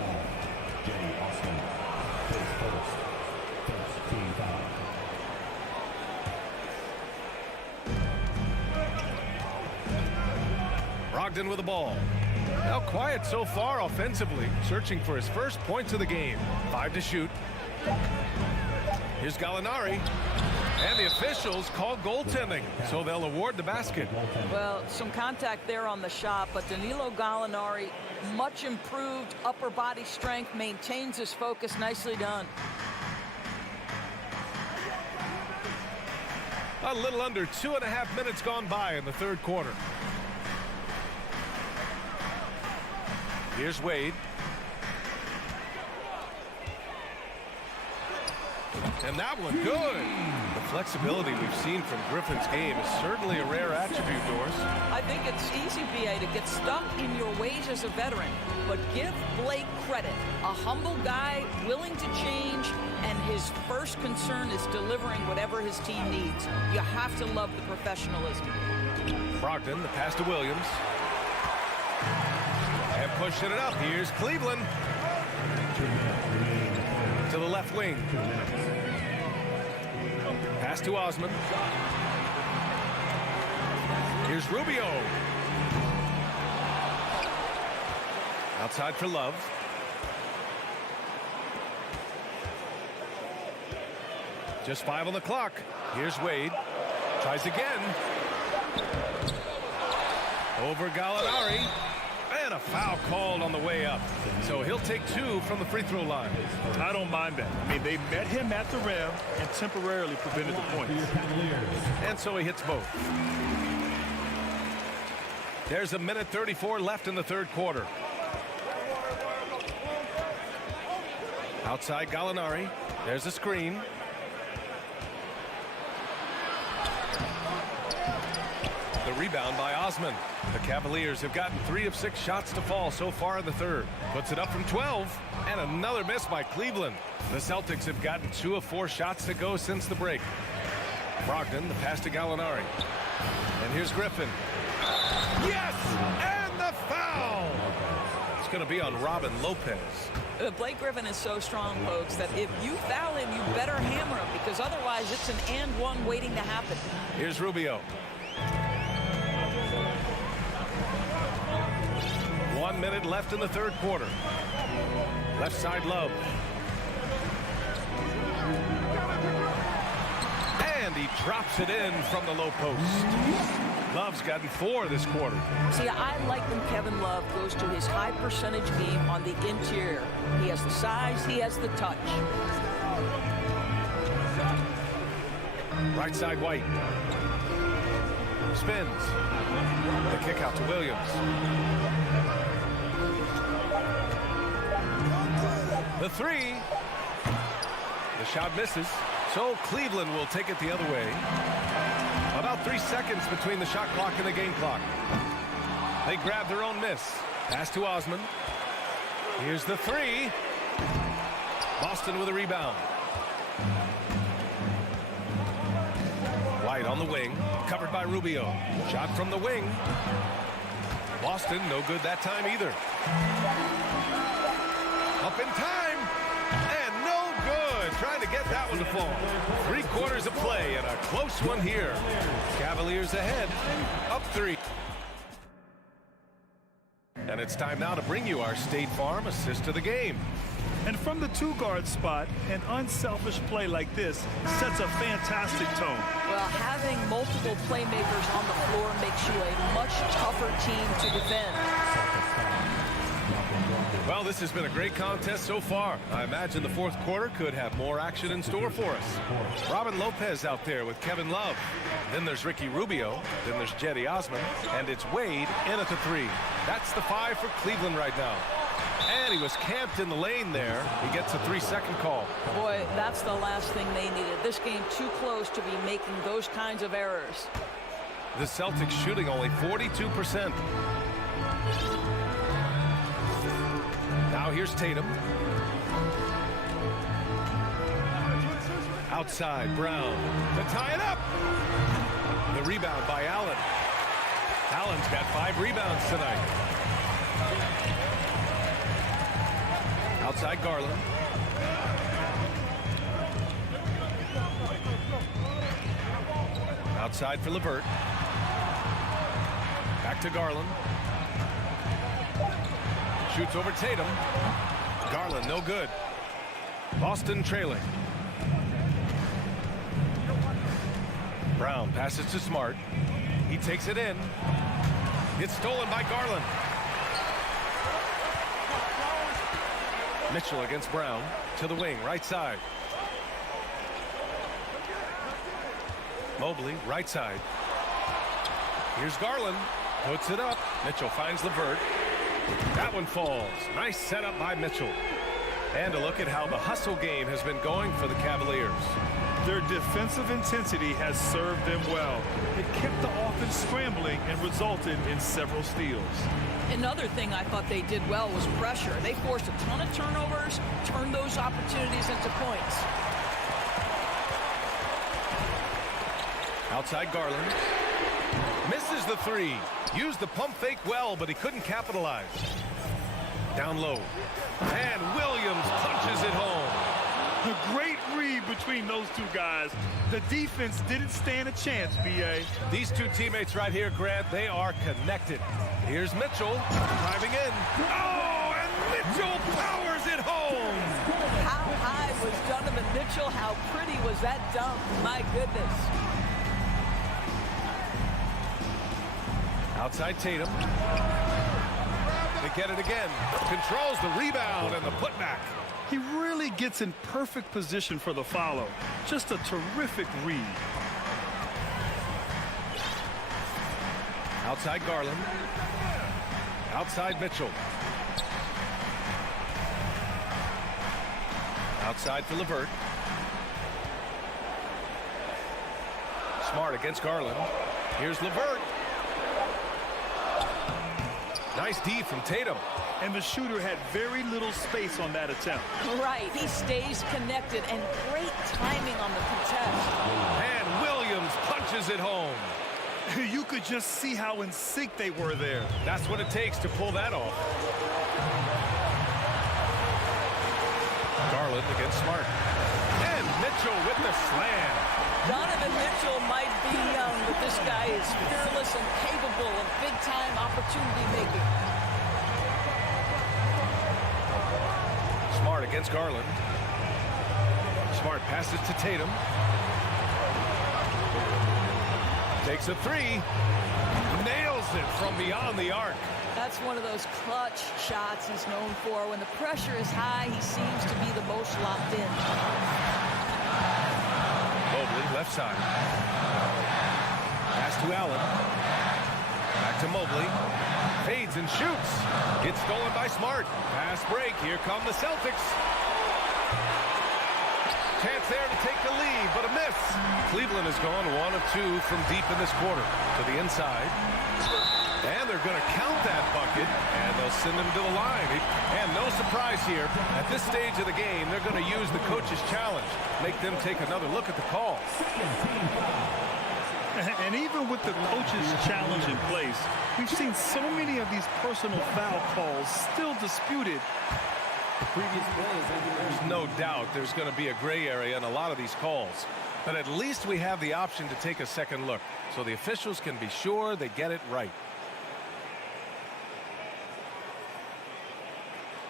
Brogdon with the ball. Now quiet so far offensively, searching for his first points of the game. 5 to shoot. Here's Gallinari. And the officials call goaltending, so they'll award the basket. Well, some contact there on the shot, but Danilo Gallinari, much improved upper body strength, maintains his focus. Nicely done. A little under 2.5 minutes gone by in the third quarter. Here's Wade. And that one good. The flexibility we've seen from Griffin's game is certainly a rare attribute, Doris. I think it's easy, B.A., to get stuck in your ways as a veteran. But give Blake credit. A humble guy, willing to change, and his first concern is delivering whatever his team needs. You have to love the professionalism. Brogdon, the pass to Williams. And pushing it up. Here's Cleveland. To the left wing. Pass to Osman. Here's Rubio. Outside for Love. Just 5 on the clock. Here's Wade. Tries again. Over Gallinari. And a foul called on the way up. So he'll take 2 from the free throw line. I don't mind that. I mean, they met him at the rim and temporarily prevented the points. And so he hits both. There's 1:34 left in the third quarter. Outside Gallinari. There's a screen. The rebound by Osman. The Cavaliers have gotten 3 of 6 shots to fall so far in the third. Puts it up from 12. And another miss by Cleveland. The Celtics have gotten 2 of 4 shots to go since the break. Brogdon, the pass to Gallinari. And here's Griffin. Yes! And the foul! It's going to be on Robin Lopez. Blake Griffin is so strong, folks, that if you foul him, you better hammer him, because otherwise it's an and one waiting to happen. Here's Rubio. 1 minute left in the third quarter. Left side Love. And he drops it in from the low post. Love's gotten 4 this quarter. See, I like when Kevin Love goes to his high percentage game on the interior. He has the size, he has the touch. Right side White. Spins. The kick out to Williams. The 3. The shot misses. So Cleveland will take it the other way. About 3 seconds between the shot clock and the game clock. They grab their own miss. Pass to Osman. Here's the 3. Boston with a rebound. White on the wing. Covered by Rubio. Shot from the wing. Boston no good that time either. Up in time. And no good. Trying to get that one to fall. 3 quarters of play and a close one here. Cavaliers ahead. Up 3. And it's time now to bring you our State Farm assist of the game. And from the 2-guard spot, an unselfish play like this sets a fantastic tone. Well, having multiple playmakers on the floor makes you a much tougher team to defend. Well, this has been a great contest so far. I imagine the fourth quarter could have more action in store for us. Robin Lopez out there with Kevin Love. Then there's Ricky Rubio. Then there's Jetty Osman. And it's Wade in at the 3. That's the 5 for Cleveland right now. And he was camped in the lane there. He gets a 3-second call. Boy, that's the last thing they needed. This game too close to be making those kinds of errors. The Celtics shooting only 42%. Now here's Tatum. Outside, Brown to tie it up. The rebound by Allen. Allen's got 5 rebounds tonight. Outside, Garland. Outside for LeVert. Back to Garland. Shoots over Tatum. Garland, no good. Boston trailing. Brown passes to Smart. He takes it in. It's stolen by Garland. Mitchell against Brown. To the wing, right side. Mobley, right side. Here's Garland. Puts it up. Mitchell finds LeVert. That one falls. Nice setup by Mitchell. And a look at how the hustle game has been going for the Cavaliers. Their defensive intensity has served them well. It kept the offense scrambling and resulted in several steals. Another thing I thought they did well was pressure. They forced a ton of turnovers, turned those opportunities into points. Outside Garland. Misses the 3. Used the pump fake well, but he couldn't capitalize. Down low. And Williams punches it home. A great read between those two guys. The defense didn't stand a chance, B.A. These two teammates right here, Grant, they are connected. Here's Mitchell driving in. Oh, and Mitchell powers it home. How high was Donovan Mitchell? How pretty was that dunk? My goodness. Outside Tatum. They get it again. Controls the rebound and the putback. He really gets in perfect position for the follow. Just a terrific read. Outside Garland. Outside Mitchell. Outside for LeVert. Smart against Garland. Here's LeVert. Nice D from Tatum. And the shooter had very little space on that attempt. Right, he stays connected and great timing on the contest. And Williams punches it home. You could just see how in sync they were there. That's what it takes to pull that off. Garland against Smart. And Mitchell with the slam. Donovan Mitchell might be young, but this guy is fearless and capable of big-time opportunity making. Smart against Garland. Smart passes to Tatum. Takes a 3. Nails it from beyond the arc. That's one of those clutch shots he's known for. When the pressure is high, he seems to be the most locked in. Mobley, left side. Pass to Allen. Back to Mobley. Fades and shoots. It's stolen by Smart. Pass break. Here come the Celtics. Chance there to take the lead, but a miss. Cleveland has gone 1 of 2 from deep in this quarter. To the inside. And they're going to count that bucket, and they'll send them to the line. And no surprise here. At this stage of the game, they're going to use the coach's challenge. Make them take another look at the call. And even with the coach's challenge in place, we've seen so many of these personal foul calls still disputed. There's no doubt there's going to be a gray area in a lot of these calls. But at least we have the option to take a second look, so the officials can be sure they get it right.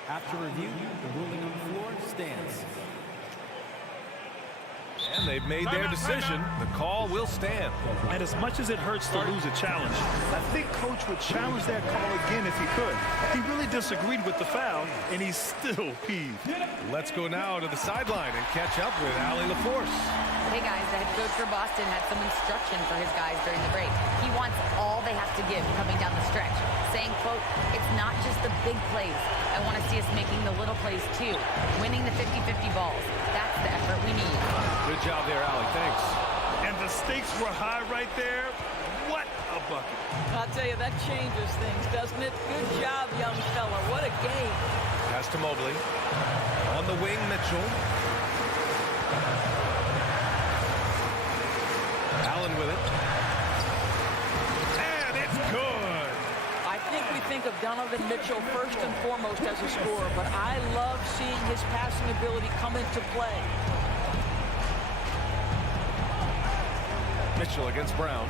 After review, the ruling on the floor stands. And they've made their decision. The call will stand. And as much as it hurts to lose a challenge, I think Coach would challenge that call again if he could. He really disagreed with the foul, and he's still peeved. Let's go now to the sideline and catch up with Allie LaForce. Hey guys, the head coach for Boston had some instruction for his guys during the break. He wants all they have to give coming down the stretch, saying, quote, it's not just the big plays. I want to see us making the little plays too, winning the 50-50 balls. That's the effort we need. Good job there, Allie. Thanks. And the stakes were high right there. What a bucket. I'll tell you, that changes things, doesn't it? Good job, young fella. What a game. Pass to Mobley. On the wing, Mitchell. Allen with it. And it's good. I think we think of Donovan Mitchell first and foremost as a scorer, but I love seeing his passing ability come into play. Mitchell against Brown.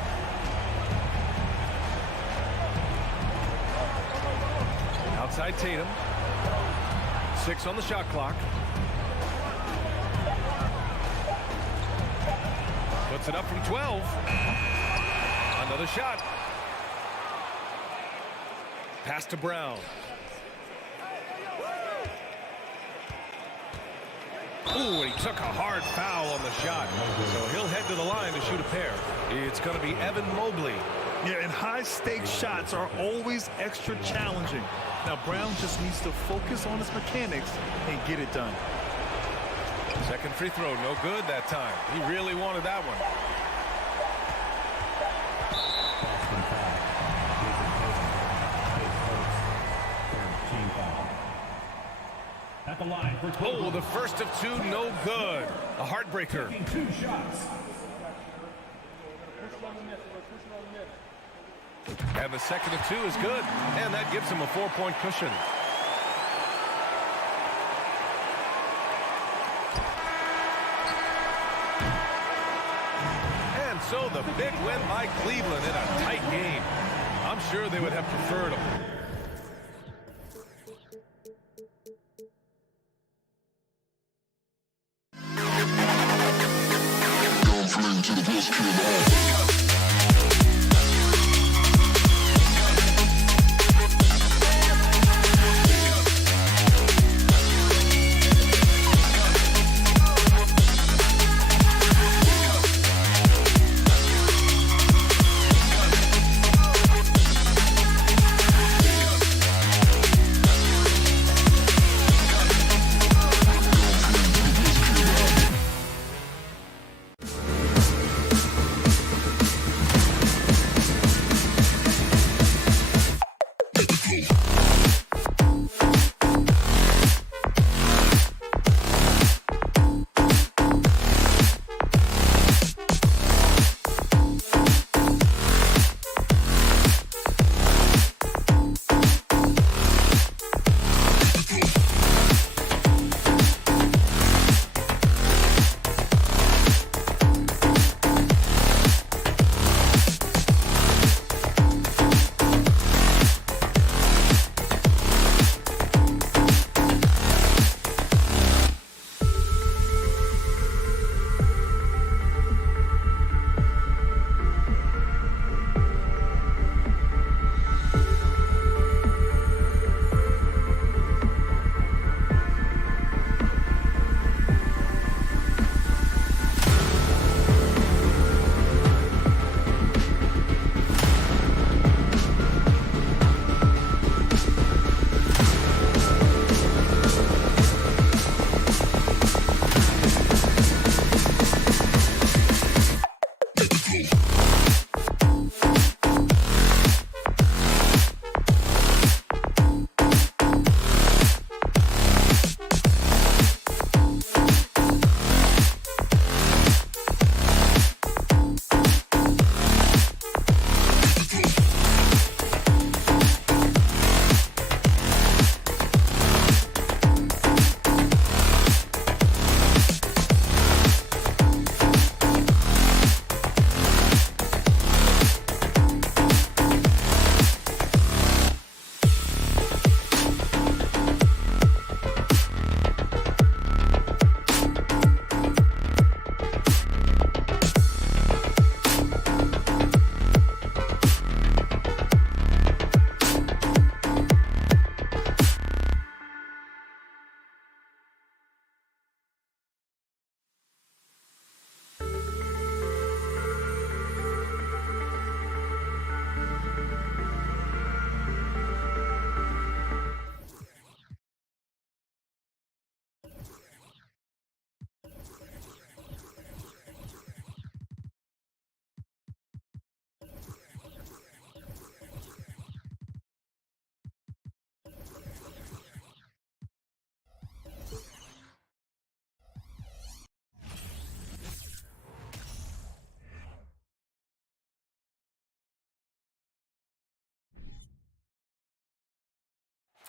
Outside Tatum. 6 on the shot clock. Puts it up from 12. Another shot. Pass to Brown. Ooh, and he took a hard foul on the shot. So he'll head to the line to shoot a pair. It's going to be Evan Mobley. Yeah, and high-stakes shots are always extra challenging. Now, Brown just needs to focus on his mechanics and get it done. Second free throw, no good that time. He really wanted that one. At the line for Oh, the first of 2, no good. A heartbreaker. 2 shots. And the second of 2 is good. And that gives him a 4-point cushion. And so the big win by Cleveland in a tight game. I'm sure they would have preferred him.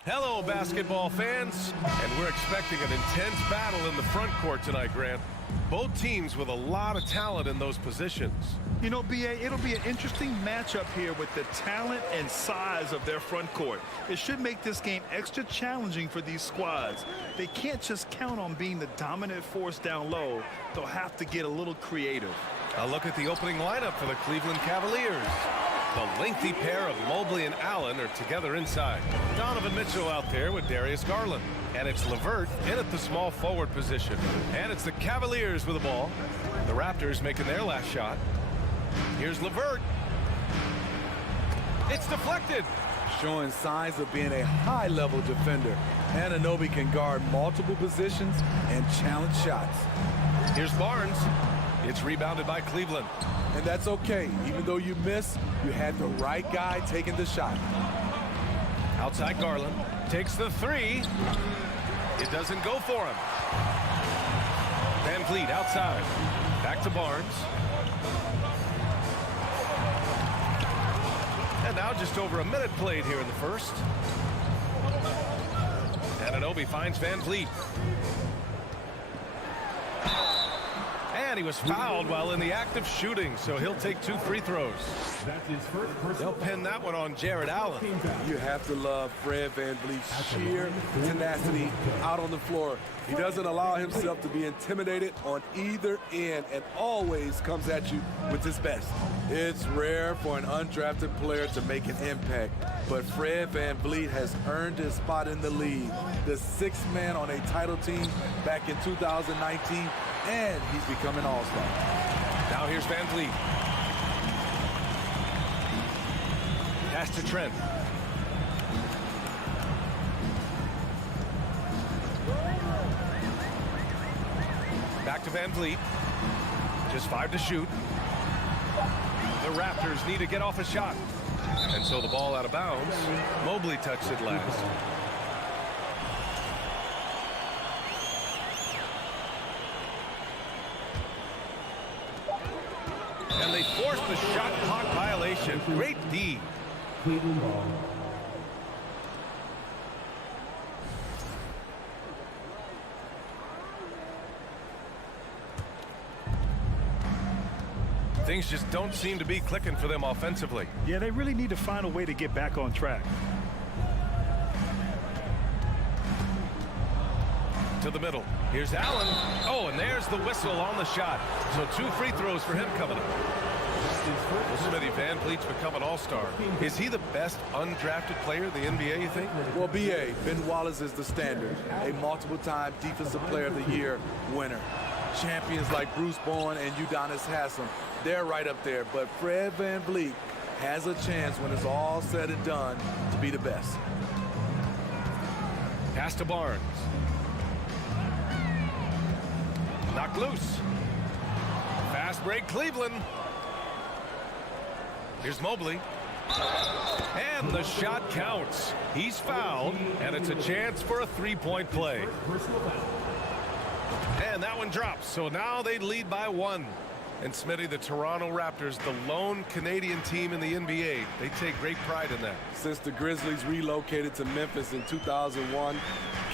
Hello, basketball fans. And we're expecting an intense battle in the front court tonight, Grant. Both teams with a lot of talent in those positions. You know, B.A., it'll be an interesting matchup here with the talent and size of their front court. It should make this game extra challenging for these squads. They can't just count on being the dominant force down low. They'll have to get a little creative. A look at the opening lineup for the Cleveland Cavaliers. The lengthy pair of Mobley and Allen are together inside. Donovan Mitchell out there with Darius Garland. And it's LeVert in at the small forward position. And it's the Cavaliers with the ball. The Raptors making their last shot. Here's LeVert. It's deflected. Showing signs of being a high-level defender. Anunoby can guard multiple positions and challenge shots. Here's Barnes. It's rebounded by Cleveland. And that's okay. Even though you miss, you had the right guy taking the shot. Outside Garland. Takes the three. It doesn't go for him. Van Vliet outside. Back to Barnes. And now just over a minute played here in the first. Anunoby finds Van Vliet. And he was fouled while in the act of shooting, so he'll take 2 free throws. That's his first personal. They'll pin that one on Jared Allen. You have to love Fred VanVleet's sheer tenacity out on the floor. He doesn't allow himself to be intimidated on either end and always comes at you with his best. It's rare for an undrafted player to make an impact, but Fred VanVleet has earned his spot in the league. The 6th man on a title team back in 2019, and he's become an all-star. Now here's Van Vliet. Pass to Trent. Back to Van Vliet. Just 5 to shoot. The Raptors need to get off a shot. And so the ball out of bounds. Mobley touched it last. And they forced the shot clock violation. Great D. Cleveland ball. Things just don't seem to be clicking for them offensively. Yeah, they really need to find a way to get back on track. To the middle. Here's Allen. Oh, and there's the whistle on the shot. So 2 free throws for him coming up. Well, Smitty, Van Vliet's become an all-star. Is he the best undrafted player in the NBA, you think? Well, B.A., Ben Wallace is the standard. A multiple-time Defensive Player of the Year winner. Champions like Bruce Bowen and Udonis Haslem, they're right up there. But Fred VanVleet has a chance when it's all said and done to be the best. Pass to Barnes. Knocked loose. Fast break, Cleveland. Here's Mobley. And the shot counts. He's fouled, and it's a chance for a 3-point play. And that one drops, so now they lead by 1. And Smitty, the Toronto Raptors, the lone Canadian team in the NBA, they take great pride in that. Since the Grizzlies relocated to Memphis in 2001,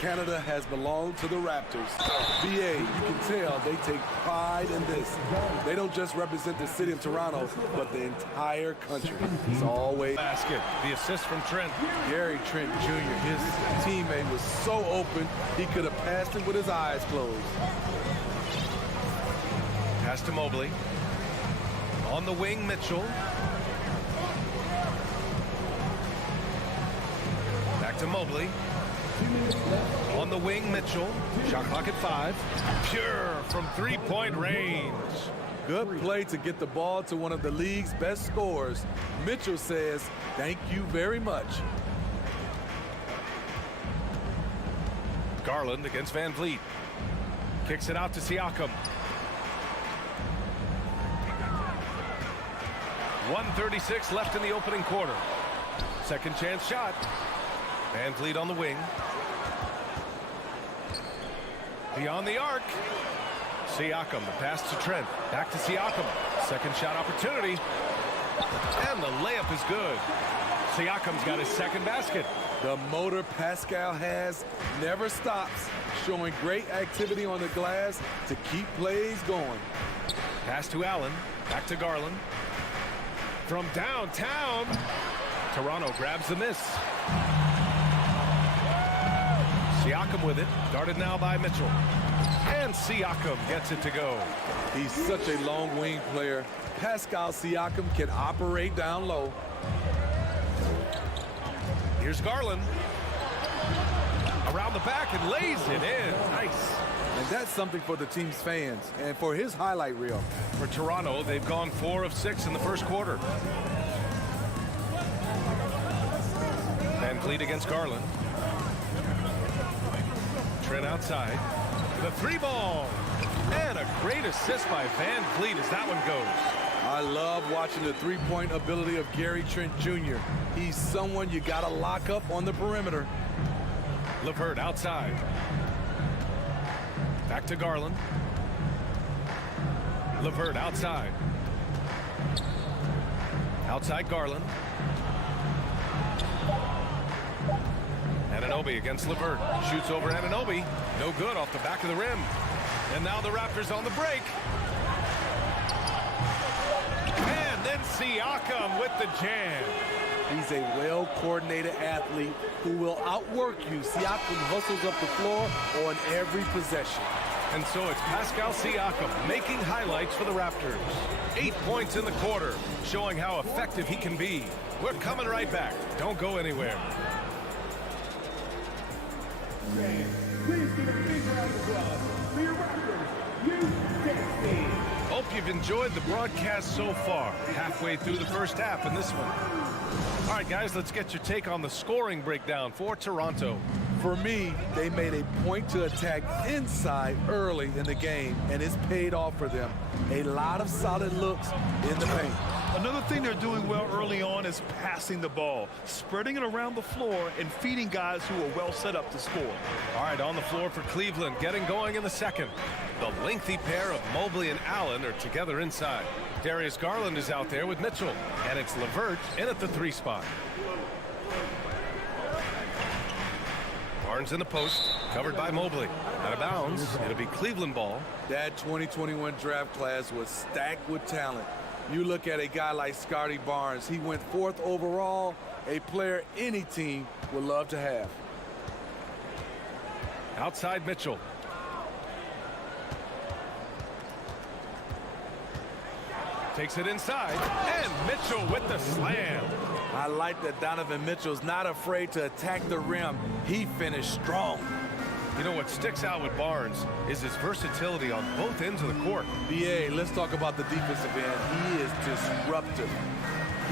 Canada has belonged to the Raptors. BA, you can tell they take pride in this. They don't just represent the city of Toronto, but the entire country. It's always basket. The assist from Trent. Gary Trent Jr., his teammate was so open, he could have passed it with his eyes closed. Pass to Mobley. On the wing, Mitchell. Back to Mobley. On the wing, Mitchell. Shot clock at 5. Pure from 3-point range. Good play to get the ball to one of the league's best scorers. Mitchell says, thank you very much. Garland against Van Vliet. Kicks it out to Siakam. 1:36 left in the opening quarter. Second chance shot. Van Vliet on the wing. Beyond the arc. Siakam, the pass to Trent. Back to Siakam. Second shot opportunity. And the layup is good. Siakam's got his second basket. The motor Pascal has never stops, showing great activity on the glass to keep plays going. Pass to Allen. Back to Garland. From downtown, Toronto grabs the miss. Siakam with it. Guarded now by Mitchell. And Siakam gets it to go. He's such a long wing player. Pascal Siakam can operate down low. Here's Garland. Around the back and lays it in. Nice. And that's something for the team's fans and for his highlight reel. For Toronto, they've gone 4 of 6 in the first quarter. Van Vliet against Garland. Trent outside. The 3-ball. And a great assist by Van Vliet as that one goes. I love watching the three-point ability of Gary Trent Jr. He's someone you got to lock up on the perimeter. LeVert outside. Back to Garland. LeVert outside. Outside Garland. Anunoby against LeVert. Shoots over Anunoby. No good off the back of the rim. And now the Raptors on the break. And then Siakam with the jam. He's a well-coordinated athlete who will outwork you. Siakam hustles up the floor on every possession. And so it's Pascal Siakam making highlights for the Raptors. 8 points in the quarter, showing how effective he can be. We're coming right back. Don't go anywhere. Please give a big round of applause for your Raptors. Hope you've enjoyed the broadcast so far. Halfway through the first half in this one. All right, guys, let's get your take on the scoring breakdown for Toronto. For me, they made a point to attack inside early in the game, and it's paid off for them. A lot of solid looks in the paint. Another thing they're doing well early on is passing the ball, spreading it around the floor and feeding guys who are well set up to score. All right, on the floor for Cleveland, getting going in the second. The lengthy pair of Mobley and Allen are together inside. Darius Garland is out there with Mitchell, and it's LeVert in at the 3 spot. Barnes in the post, covered by Mobley. Out of bounds, it'll be Cleveland ball. That 2021 draft class was stacked with talent. You look at a guy like Scotty Barnes, he went 4th overall, a player any team would love to have. Outside Mitchell. Takes it inside, and Mitchell with the slam. I like that Donovan Mitchell's not afraid to attack the rim. He finished strong. You know what sticks out with Barnes is his versatility on both ends of the court. BA, let's talk about the defensive end. He is disruptive.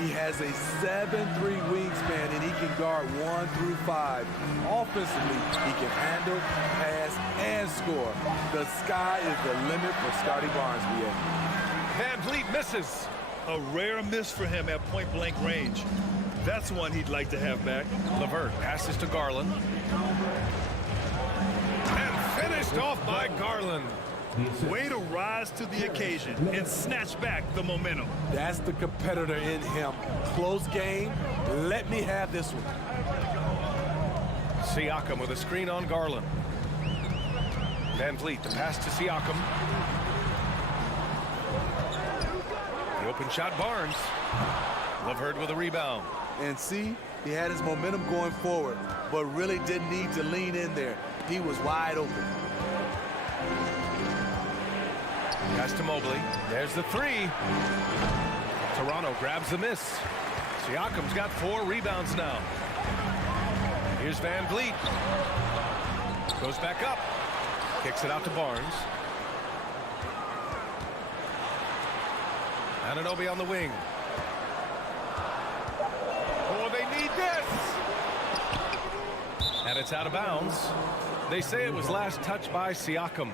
He has a 7'3" wingspan, and he can guard 1 through 5. Offensively, he can handle, pass, and score. The sky is the limit for Scotty Barnes, BA. Van Vliet misses. A rare miss for him at point-blank range. That's one he'd like to have back. LeVert passes to Garland. And finished off by Garland. Way to rise to the occasion and snatch back the momentum. That's the competitor in him. Close game. Let me have this one. Siakam with a screen on Garland. Van Vliet, the pass to Siakam. The open shot, Barnes. LeVert with a rebound. And see, he had his momentum going forward, but really didn't need to lean in there. He was wide open. Pass to Mobley. There's the 3. Toronto grabs the miss. Siakam's got 4 rebounds now. Here's Van Vliet. Goes back up. Kicks it out to Barnes. Anunoby on the wing. Oh, they need this! And it's out of bounds. They say it was last touched by Siakam.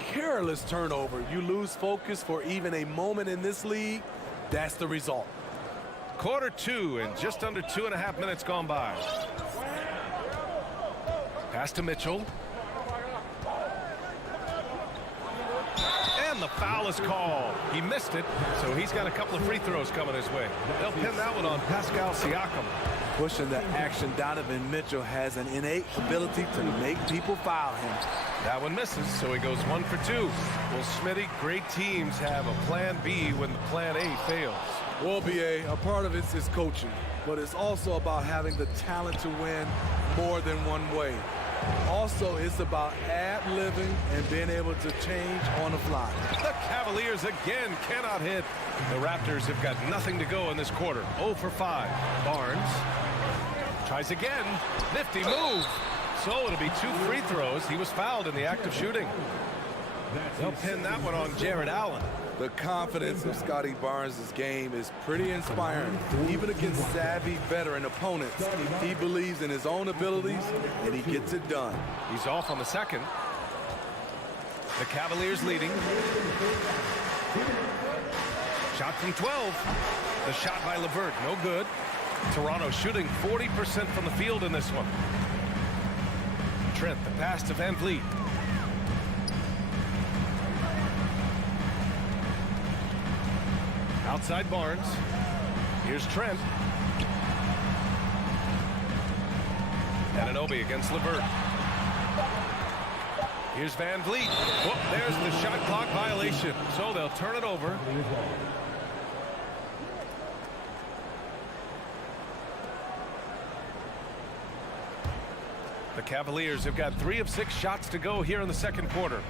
Careless turnover. You lose focus for even a moment in this league. That's the result. Quarter 2 and just under 2.5 minutes gone by. Pass to Mitchell. And And the foul is called. He missed it, so he's got a couple of free throws coming his way. They'll pin that one on Pascal Siakam. Pushing the action, Donovan Mitchell has an innate ability to make people foul him. That one misses, so he goes 1 for 2. Well, Smitty, great teams have a plan B when the plan A fails. Well, BA, a part of it is coaching, but it's also about having the talent to win more than one way. Also, it's about ad-libbing and being able to change on the fly. The Cavaliers again cannot hit. The Raptors have got nothing to go in this quarter. 0 for 5. Barnes tries again. Nifty move. So it'll be 2 free throws. He was fouled in the act of shooting. They'll pin that one on Jared Allen. The confidence of Scotty Barnes' game is pretty inspiring. Even against savvy veteran opponents, he believes in his own abilities, and he gets it done. He's off on the second. The Cavaliers leading. Shot from 12. The shot by LeVert, no good. Toronto shooting 40% from the field in this one. Trent, the pass to Van Vliet. Outside Barnes. Here's Trent. Anunoby against LeVert. Here's Van Vliet. Whoop, there's the shot clock violation. So they'll turn it over. The Cavaliers have got 3 of 6 shots to go here in the second quarter.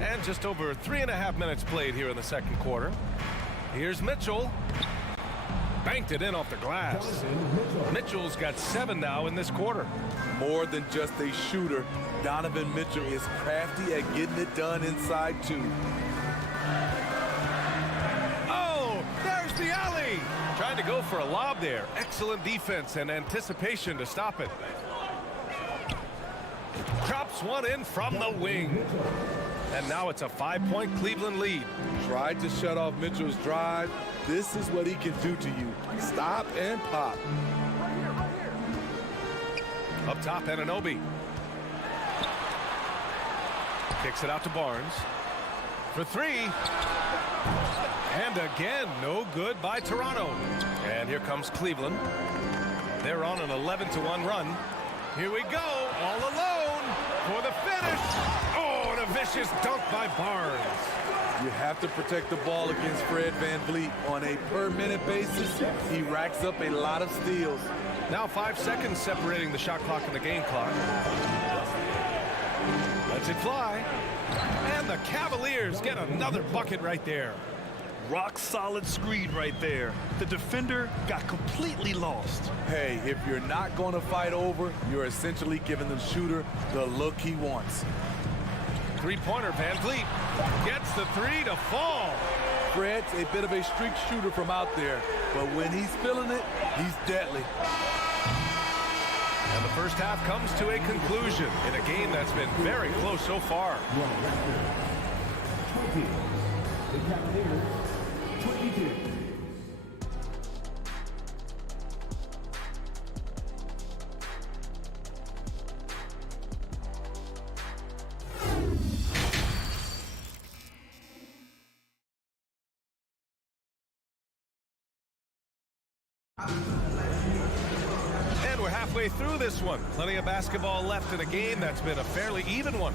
And just over 3.5 minutes played here in the second quarter. Here's Mitchell. Banked it in off the glass. Mitchell's got 7 now in this quarter. More than just a shooter, Donovan Mitchell is crafty at getting it done inside too. Oh, there's the alley. Trying to go for a lob there. Excellent defense and anticipation to stop it. Drops one in from the wing. And now it's a 5-point Cleveland lead. Tried to shut off Mitchell's drive. This is what he can do to you. Stop and pop. Up top, Anunoby. Kicks it out to Barnes. For 3. And again, no good by Toronto. And here comes Cleveland. They're on an 11-1 run. Here we go, all alone for the finish. Oh, and a vicious dunk by Barnes. You have to protect the ball against Fred VanVleet. On a per-minute basis, he racks up a lot of steals. Now 5 seconds separating the shot clock and the game clock. Lets it fly. And the Cavaliers get another bucket right there. Rock solid screen right there. The defender got completely lost. Hey, if you're not going to fight over, you're essentially giving the shooter the look he wants. Three-pointer, VanVleet gets the 3 to fall. Fred's a bit of a streak shooter from out there, but when he's feeling it, he's deadly. And the first half comes to a conclusion in a game that's been very close so far. The Cavaliers, 22. And we're halfway through this one. Plenty of basketball left in a game that's been a fairly even one.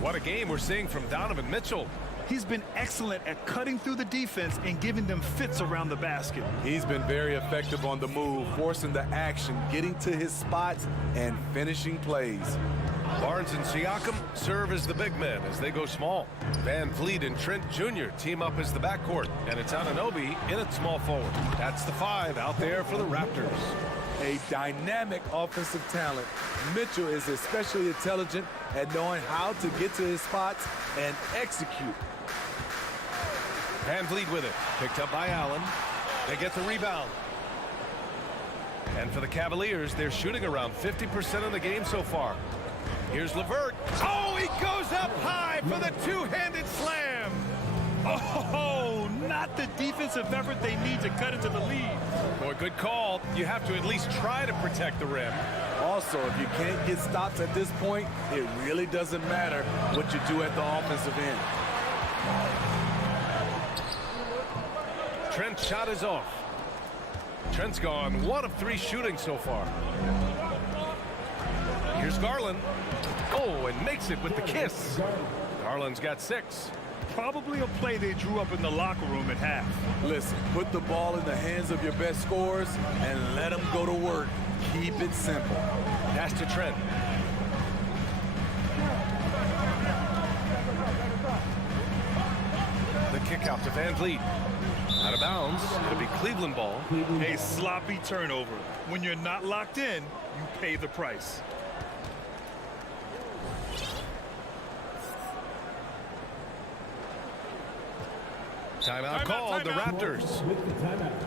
What a game we're seeing from Donovan Mitchell. He's been excellent at cutting through the defense and giving them fits around the basket. He's been very effective on the move, forcing the action, getting to his spots, and finishing plays. Barnes and Siakam serve as the big men as they go small. Van Vliet and Trent Jr. team up as the backcourt, and it's Anunoby in at small forward. That's the 5 out there for the Raptors. A dynamic offensive talent. Mitchell is especially intelligent at knowing how to get to his spots and execute. Van Vliet with it. Picked up by Allen. They get the rebound. And for the Cavaliers, they're shooting around 50% of the game so far. Here's LeVert. Oh, he goes up high for the two-handed slam. Oh, not the defensive effort they need to cut into the lead. Boy, good call. You have to at least try to protect the rim. Also, if you can't get stops at this point, it really doesn't matter what you do at the offensive end. Trent's shot is off. Trent's gone 1 of 3 shooting so far. Here's Garland. Oh, and makes it with the kiss. Garland's got 6. Probably a play they drew up in the locker room at half. Listen, put the ball in the hands of your best scorers and let them go to work. Keep it simple. Pass to Trent. The kick out to Van Vliet. Out of bounds. It'll be Cleveland ball. A sloppy turnover. When you're not locked in, you pay the price. Timeout called, the Raptors.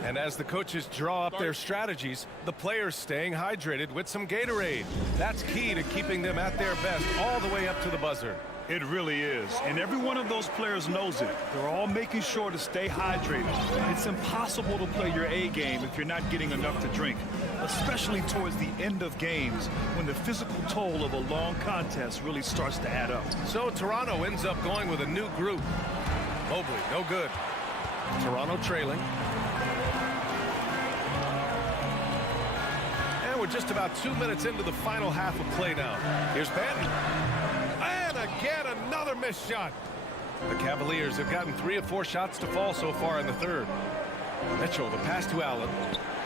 And as the coaches draw up their strategies, the players staying hydrated with some Gatorade. That's key to keeping them at their best all the way up to the buzzer. It really is. And every one of those players knows it. They're all making sure to stay hydrated. It's impossible to play your A game if you're not getting enough to drink, especially towards the end of games when the physical toll of a long contest really starts to add up. So Toronto ends up going with a new group. Mobley, no good. Toronto trailing. And we're just about 2 minutes into the final half of play now. Here's Benton. And again, another missed shot. The Cavaliers have gotten 3 of 4 shots to fall so far in the third. Mitchell, the pass to Allen.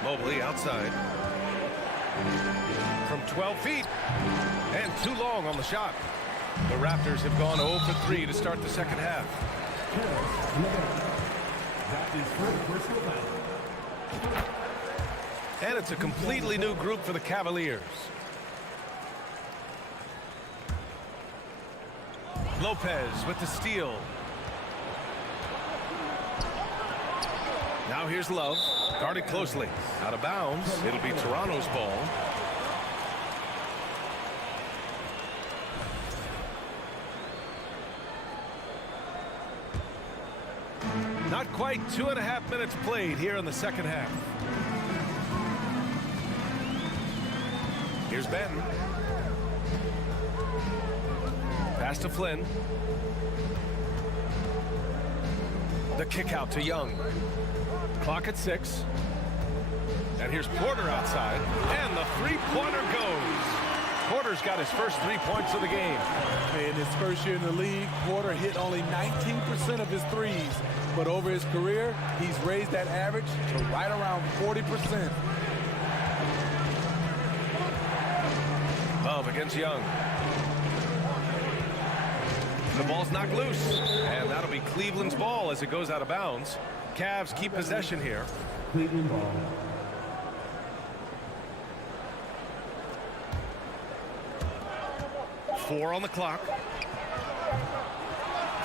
Mobley outside. From 12 feet. And too long on the shot. The Raptors have gone 0 for 3 to start the second half. And it's a completely new group for the Cavaliers. Lopez with the steal. Now here's Love, guarded closely. Out of bounds, it'll be Toronto's ball. Not quite 2.5 minutes played here in the second half. Here's Benton. Pass to Flynn. The kick out to Young. Clock at 6. And here's Porter outside. And the three-pointer goes. Porter's got his first 3 points of the game. In his first year in the league, Porter hit only 19% of his threes. But over his career, he's raised that average to right around 40%. Love against Young. The ball's knocked loose. And that'll be Cleveland's ball as it goes out of bounds. Cavs keep possession here. Cleveland ball. Four on the clock.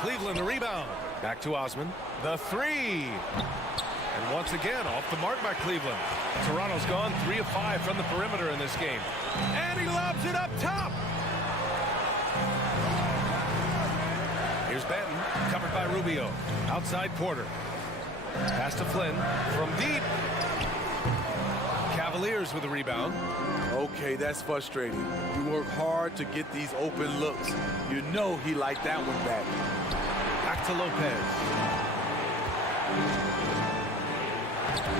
Cleveland the rebound. Back to Osman. The three. And once again off the mark by Cleveland. Toronto's gone 3 of 5 from the perimeter in this game. And he lobs it up top. Here's Benton, covered by Rubio. Outside Porter. Pass to Flynn from deep. Cavaliers with the rebound. Okay, that's frustrating. You work hard to get these open looks. You know he liked that one back. Back to Lopez.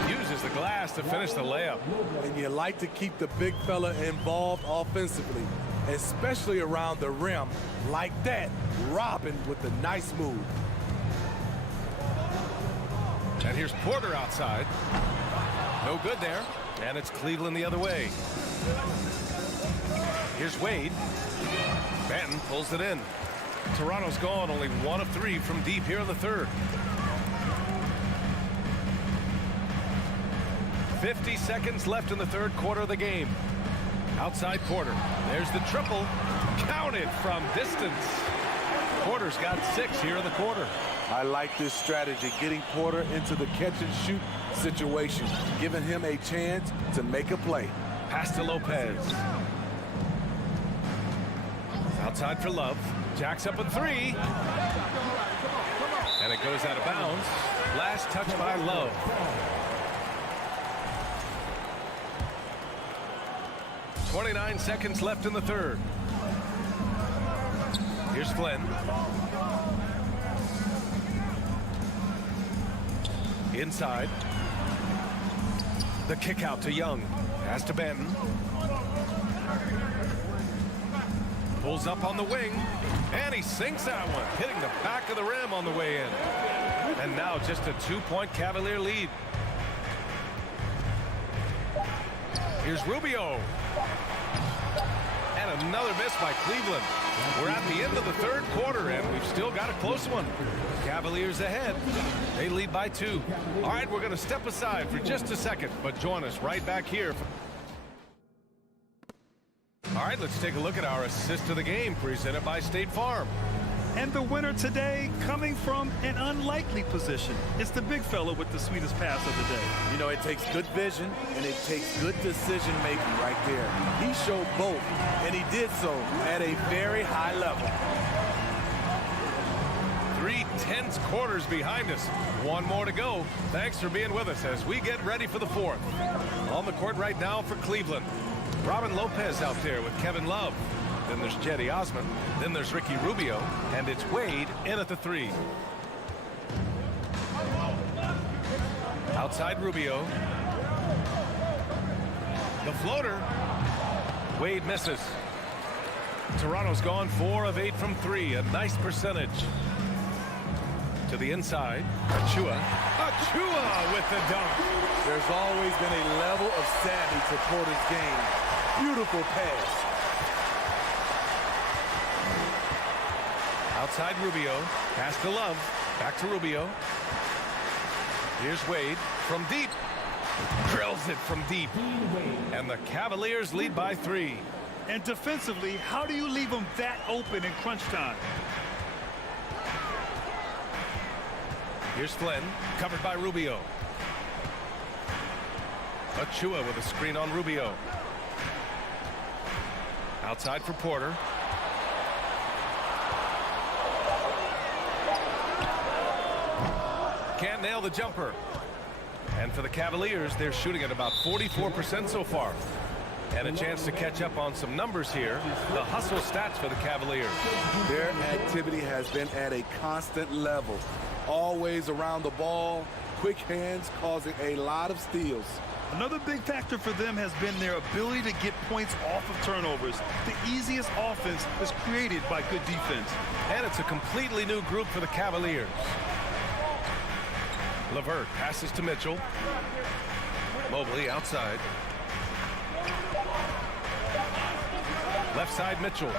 Uses the glass to finish the layup. And you like to keep the big fella involved offensively, especially around the rim. Like that, Robin with the nice move. And here's Porter outside. No good there. And it's Cleveland the other way. Here's Wade. Benton pulls it in. Toronto's gone only 1 of 3 from deep here in the third. 50 seconds left in the third quarter of the game. Outside Porter. There's the triple. Counted from distance. Porter's got 6 here in the quarter. I like this strategy, getting Porter into the catch-and-shoot situation, giving him a chance to make a play. Pass to Lopez. Outside for Love. Jacks up a 3. And it goes out of bounds. Last touch by Love. 29 seconds left in the third. Here's Flynn. Inside. The kick out to Young. Pass to Benton. Pulls up on the wing. And he sinks that one, hitting the back of the rim on the way in. And now just a 2-point Cavalier lead. Here's Rubio. And another miss by Cleveland. We're at the end of the third quarter, and we've still got a close one. Cavaliers ahead. They lead by 2. All right, we're going to step aside for just a second, but join us right back here. All right, let's take a look at our assist of the game presented by State Farm. And the winner today coming from an unlikely position. It's the big fella with the sweetest pass of the day. You know, it takes good vision and it takes good decision making right there. He showed both, and he did so at a very high level. 3 tense quarters behind us. One more to go. Thanks for being with us as we get ready for the fourth. On the court right now for Cleveland. Robin Lopez out there with Kevin Love. Then there's Cedi Osman. Then there's Ricky Rubio. And it's Wade in at the 3. Outside Rubio. The floater. Wade misses. Toronto's gone 4 of 8 from 3. A nice percentage. To the inside. Achua. Achua with the dunk. There's always been a level of savvy to Porter's game. Beautiful pass. Outside Rubio. Pass to Love. Back to Rubio. Here's Wade from deep. Drills it from deep. And the Cavaliers lead by 3. And defensively, how do you leave them that open in crunch time? Here's Flynn, covered by Rubio. Achua with a screen on Rubio. Outside for Porter. Can't nail the jumper. And for the Cavaliers, they're shooting at about 44% so far. And a chance to catch up on some numbers here. The hustle stats for the Cavaliers. Their activity has been at a constant level. Always around the ball, quick hands causing a lot of steals. Another big factor for them has been their ability to get points off of turnovers. The easiest offense is created by good defense. And it's a completely new group for the Cavaliers. LeVert passes to Mitchell. Mobley outside. Left side Mitchell.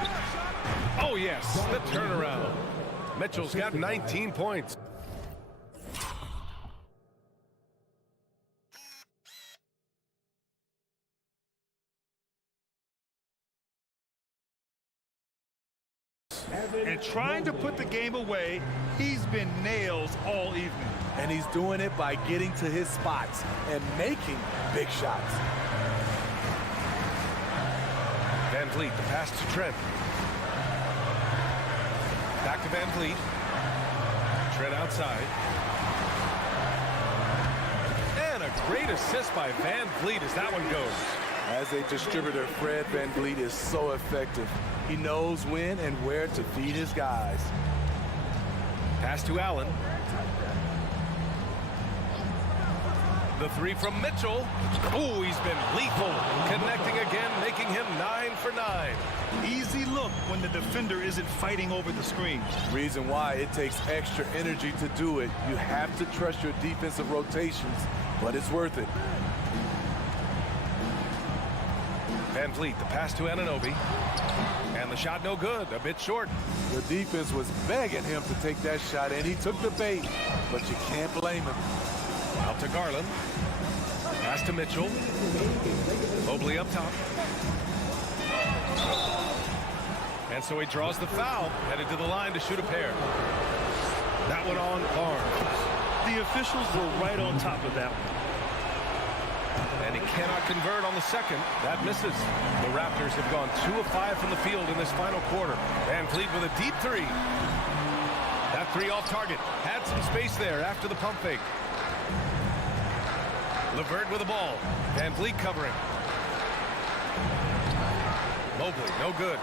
Oh yes, the turnaround. Mitchell's got 19 points. And trying to put the game away, he's been nails all evening. And he's doing it by getting to his spots and making big shots. Van Vliet, the pass to Trent. Back to Van Vliet. Trent outside. And a great assist by Van Vliet as that one goes. As a distributor, Fred Van Vliet is so effective. He knows when and where to feed his guys. Pass to Allen. The 3 from Mitchell. Oh, he's been lethal. Connecting again, making him 9 for 9. Easy look when the defender isn't fighting over the screen. Reason why it takes extra energy to do it. You have to trust your defensive rotations, but it's worth it. Van Vliet, the pass to Anunoby. And the shot no good, a bit short. The defense was begging him to take that shot, and he took the bait, but you can't blame him. Out to Garland. Pass to Mitchell. Mobley up top. And so he draws the foul, headed to the line to shoot a pair. That one on Barnes. The officials were right on top of that one. And he cannot convert on the second. That misses. The Raptors have gone 2 of 5 from the field in this final quarter. Van Vliet with a deep 3. That 3 off target. Had some space there after the pump fake. LeVert with the ball. Van Vliet covering. Mobley, no good.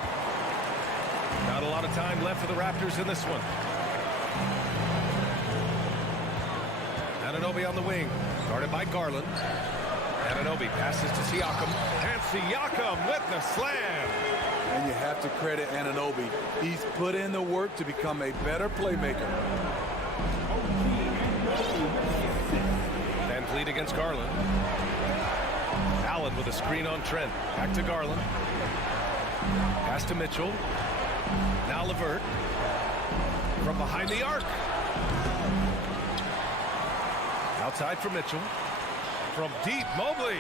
Not a lot of time left for the Raptors in this one. Anunoby on the wing, guarded by Garland. Anunoby passes to Siakam, and Siakam with the slam. And you have to credit Anunoby. He's put in the work to become a better playmaker. Van Vliet against Garland. Allen with a screen on Trent. Back to Garland. Pass to Mitchell. Now LeVert. From behind the arc. Outside for Mitchell. From deep, Mobley.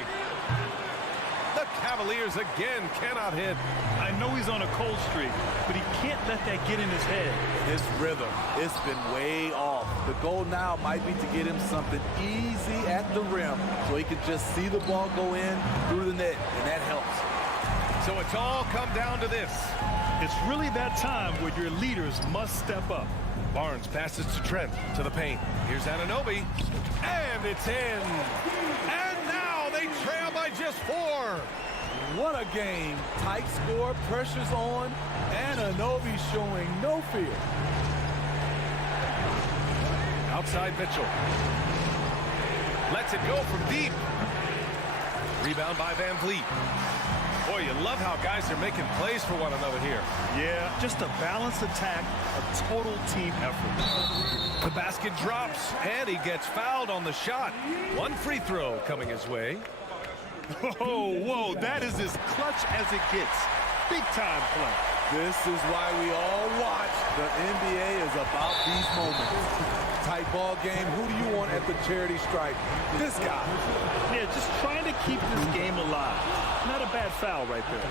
The Cavaliers again cannot hit. I know he's on a cold streak, but he can't let that get in his head. His rhythm, it's been way off. The goal now might be to get him something easy at the rim so he can just see the ball go in through the net, and that helps. So it's all come down to this. It's really that time where your leaders must step up. Barnes passes to Trent, to the paint. Here's Anunoby, and it's in. And now they trail by just 4. What a game. Tight score, pressure's on, Anunoby showing no fear. Outside Mitchell. Lets it go from deep. Rebound by Van Vliet. Boy, you love how guys are making plays for one another here. Yeah, just a balanced attack, a total team effort. The basket drops, and he gets fouled on the shot. One free throw coming his way. Whoa, that is as clutch as it gets. Big time play. This is why we all watch. The NBA is about these moments. Tight ball game. Who do you want at the charity stripe? This guy. Yeah, just trying to keep this game alive. Not a bad foul right there.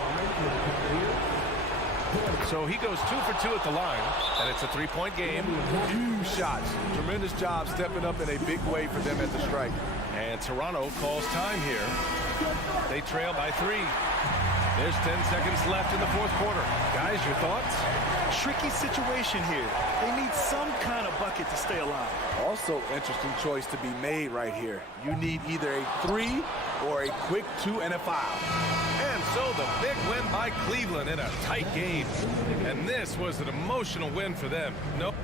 So he goes 2 for 2 at the line, and it's a 3-point game. Huge shots. Tremendous job stepping up in a big way for them at the stripe. And Toronto calls time here. They trail by 3. There's 10 seconds left in the fourth quarter. Guys, your thoughts? Tricky situation here. They need some kind of bucket to stay alive. Also, interesting choice to be made right here. You need either a 3 or a quick 2 and a foul. And so the big win by Cleveland in a tight game. And this was an emotional win for them. Nope.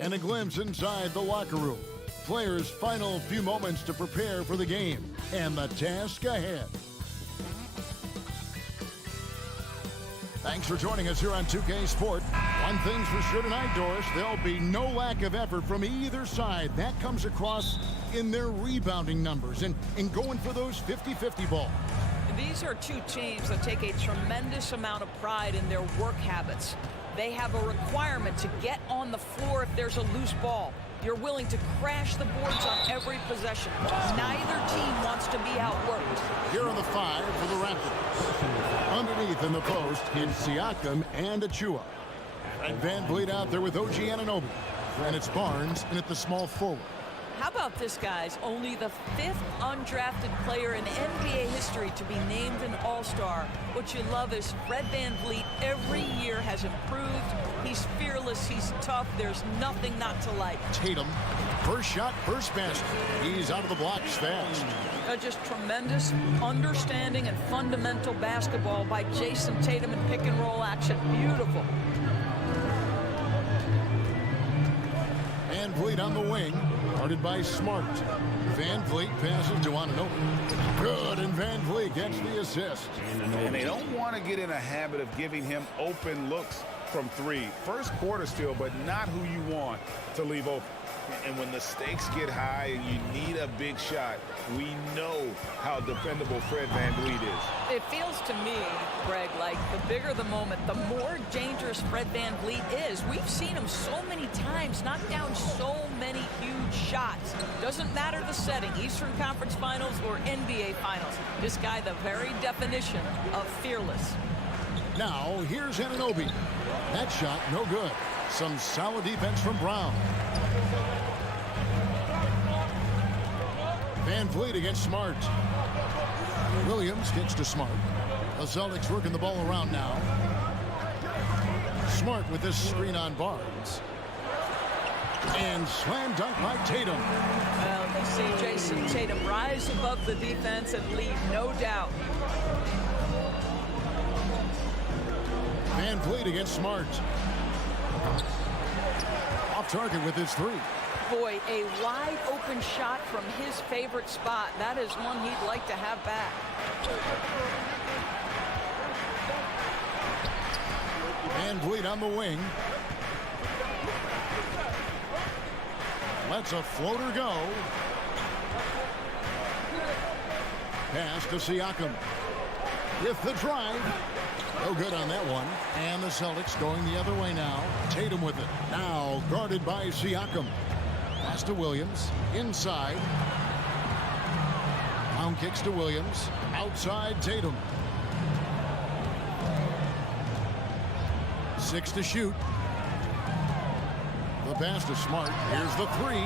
And a glimpse inside the locker room. Players' final few moments to prepare for the game and the task ahead. Thanks for joining us here on 2K Sport. One thing's for sure tonight, Doris, there'll be no lack of effort from either side. That comes across in their rebounding numbers and going for those 50-50 balls. These are two teams that take a tremendous amount of pride in their work habits. They have a requirement to get on the floor if there's a loose ball. You're willing to crash the boards on every possession. Neither team wants to be outworked. Here are the 5 for the Raptors. Underneath in the post, it's Siakam and Achua. Van Vliet out there with OG Anunoby. And it's Barnes in at the small forward. How about this, guys? Only the 5th undrafted player in NBA history to be named an All-Star. What you love is Fred Van Vliet every year has improved. He's fearless, he's tough, there's nothing not to like. Tatum, first shot, first basket. He's out of the blocks fast. Just tremendous understanding and fundamental basketball by Jason Tatum in pick and roll action. Beautiful. Van Vliet on the wing, guarded by Smart. Van Vliet passes to Anunoby. Good, and Van Vliet gets the assist. And they don't want to get in a habit of giving him open looks from 3. First quarter still, but not who you want to leave open. And when the stakes get high and you need a big shot, we know how dependable Fred Van Vliet is. It feels to me, Greg, like the bigger the moment, the more dangerous Fred Van Vliet is. We've seen him so many times knock down so many huge shots. Doesn't matter the setting, Eastern Conference Finals or NBA Finals. This guy, the very definition of fearless. Now, here's Anunoby. That shot, no good. Some solid defense from Brown. Van Vliet against Smart. Williams gets to Smart. The Celtics working the ball around now. Smart with this screen on Barnes. And slam dunk by Tatum. Well, you see Jason Tatum rise above the defense and lead, no doubt. Van Vliet against Smart. Off target with his 3. Boy, a wide open shot from his favorite spot. That is one he'd like to have back. Van Vliet on the wing. Lets a floater go. Pass to Siakam. With the drive. No good on that one. And the Celtics going the other way now. Tatum with it. Now guarded by Siakam. Pass to Williams. Inside. Brown kicks to Williams. Outside Tatum. 6 to shoot. The pass to Smart. Here's the 3.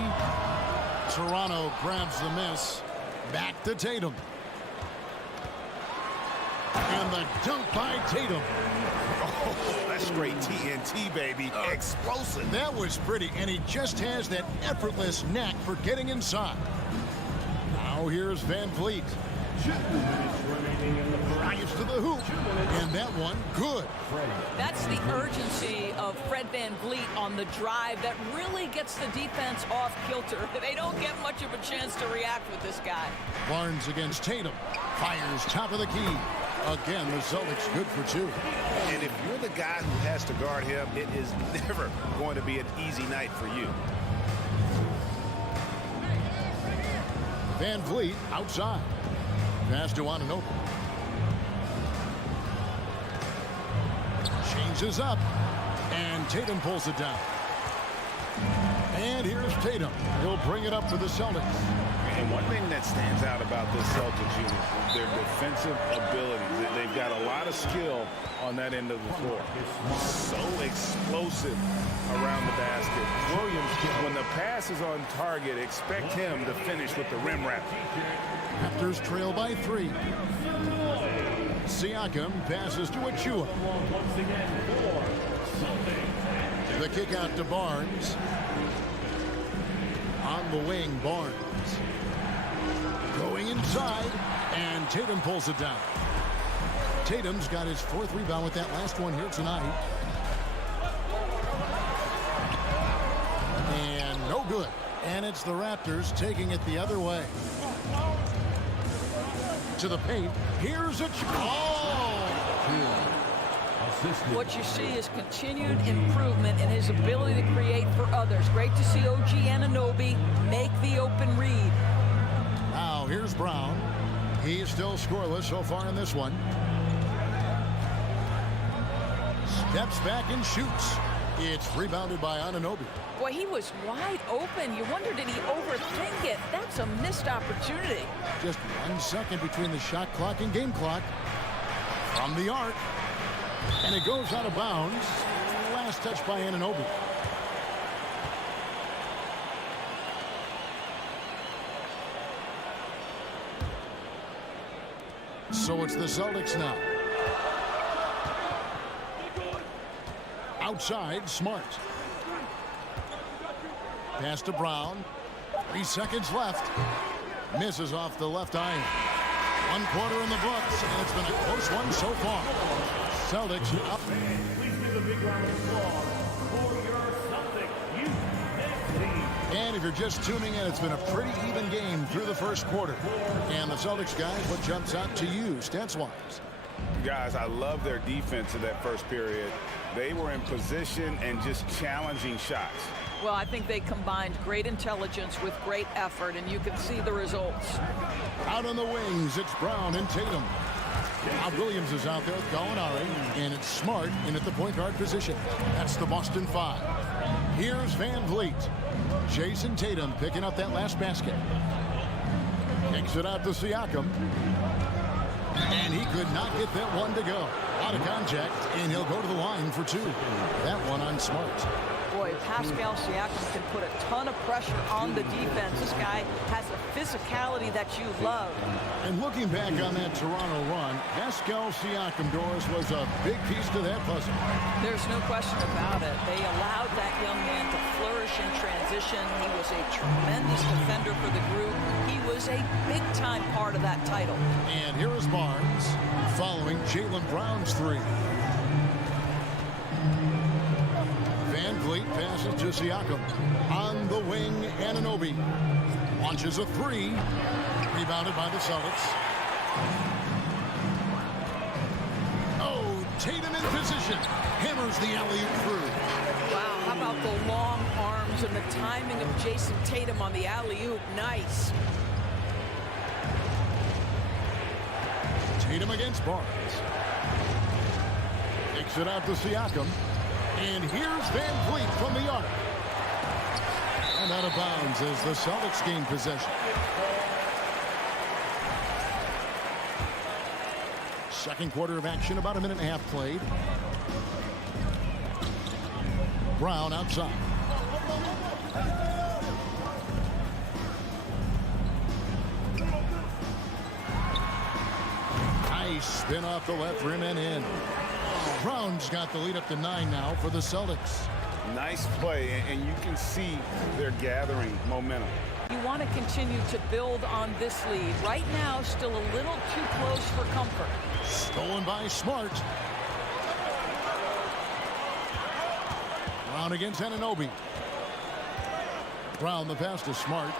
Toronto grabs the miss. Back to Tatum. And the dunk by Tatum. Oh, that's straight TNT, baby. Explosive. That was pretty, and he just has that effortless knack for getting inside. Now here's Van Vliet. 2 minutes remaining in the Drives to the hoop. And that one, good. That's the urgency of Fred Van Vliet on the drive that really gets the defense off kilter. They don't get much of a chance to react with this guy. Barnes against Tatum. Fires top of the key. Again, the Celtics good for 2. And if you're the guy who has to guard him, it is never going to be an easy night for you. Van Vliet outside. Pass to Anunoby. Changes up. And Tatum pulls it down. And here's Tatum. He'll bring it up for the Celtics. And one thing that stands out about this Celtics unit is their defensive ability. They've got a lot of skill on that end of the floor. So explosive around the basket. Williams, when the pass is on target, expect him to finish with the rim wrap. Raptors trail by 3. Siakam passes to Achua. The kick out to Barnes. On the wing, Barnes. Going inside, and Tatum pulls it down. Tatum's got his 4th rebound with that last one here tonight. no good. And it's the Raptors taking it the other way. To the paint. Here's a... What you see is continued improvement in his ability to create for others. Great to see OG Anunoby make the open read. Now here's Brown. He's still scoreless so far in this one. Steps back and shoots. It's rebounded by Anunoby. Boy, he was wide open. You wonder, did he overthink it? That's a missed opportunity. Just 1 second between the shot clock and game clock. From the arc. And it goes out of bounds. Last touch by Anunoby. So it's the Celtics now. Outside, Smart. Pass to Brown. 3 seconds left. Misses off the left iron. 1 quarter in the books, and it's been a close one so far. Celtics up. Please give a big round of applause for your Celtics youth team. And if you're just tuning in, it's been a pretty even game through the first quarter. And the Celtics guys, what jumps out to you, stats-wise? Guys, I love their defense in that first period. They were in position and just challenging shots. Well, I think they combined great intelligence with great effort, and you can see the results. Out on the wings, it's Brown and Tatum. Now Williams is out there with Gallinari, and it's Smart in at the point guard position. That's the Boston 5. Here's Van Vliet. Jason Tatum picking up that last basket. Kicks it out to Siakam. And he could not get that one to go. Out of contact, and he'll go to the line for 2. That one on Smart. Boy, Pascal Siakam can put a ton of pressure on the defense. This guy has a physicality that you love. And looking back on that Toronto run, Pascal Siakam, Doris, was a big piece to that puzzle. There's no question about it. They allowed that young man to flourish in transition. He was a tremendous defender for the group. He was a big-time part of that title. And here is Barnes following Jaylen Brown's 3. Van Vliet passes to Siakam. On the wing, Anunoby launches a 3. Rebounded by the Celtics. Oh, Tatum in position. Hammers the alley-oop through. Wow, how about the long arms and the timing of Jason Tatum on the alley-oop? Nice. Tatum against Barnes. Takes it out to Siakam. And here's Van Vliet from the arc. And out of bounds as the Celtics gain possession. Second quarter of action, about 1.5 minutes played. Brown outside. Nice spin off the left rim and in. Brown's got the lead up to 9 now for the Celtics. Nice play, and you can see they're gathering momentum. You want to continue to build on this lead. Right now, still a little too close for comfort. Stolen by Smart. Brown against Anunoby. Brown the pass to Smart.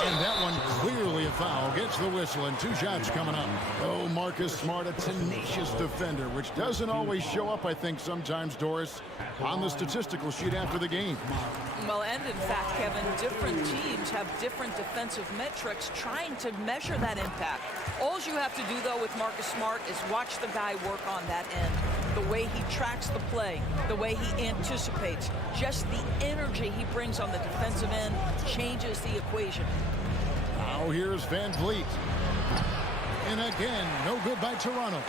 And that one clearly a foul. Gets the whistle and 2 shots coming up. Oh, Marcus Smart, a tenacious defender, which doesn't always show up, I think, sometimes, Doris, on the statistical sheet after the game. Well, and in fact, Kevin, different teams have different defensive metrics trying to measure that impact. All you have to do, though, with Marcus Smart is watch the guy work on that end. The way he tracks the play, the way he anticipates, just the energy he brings on the defensive end changes the equation. Now here's Van Vliet. And again, no good by Toronto.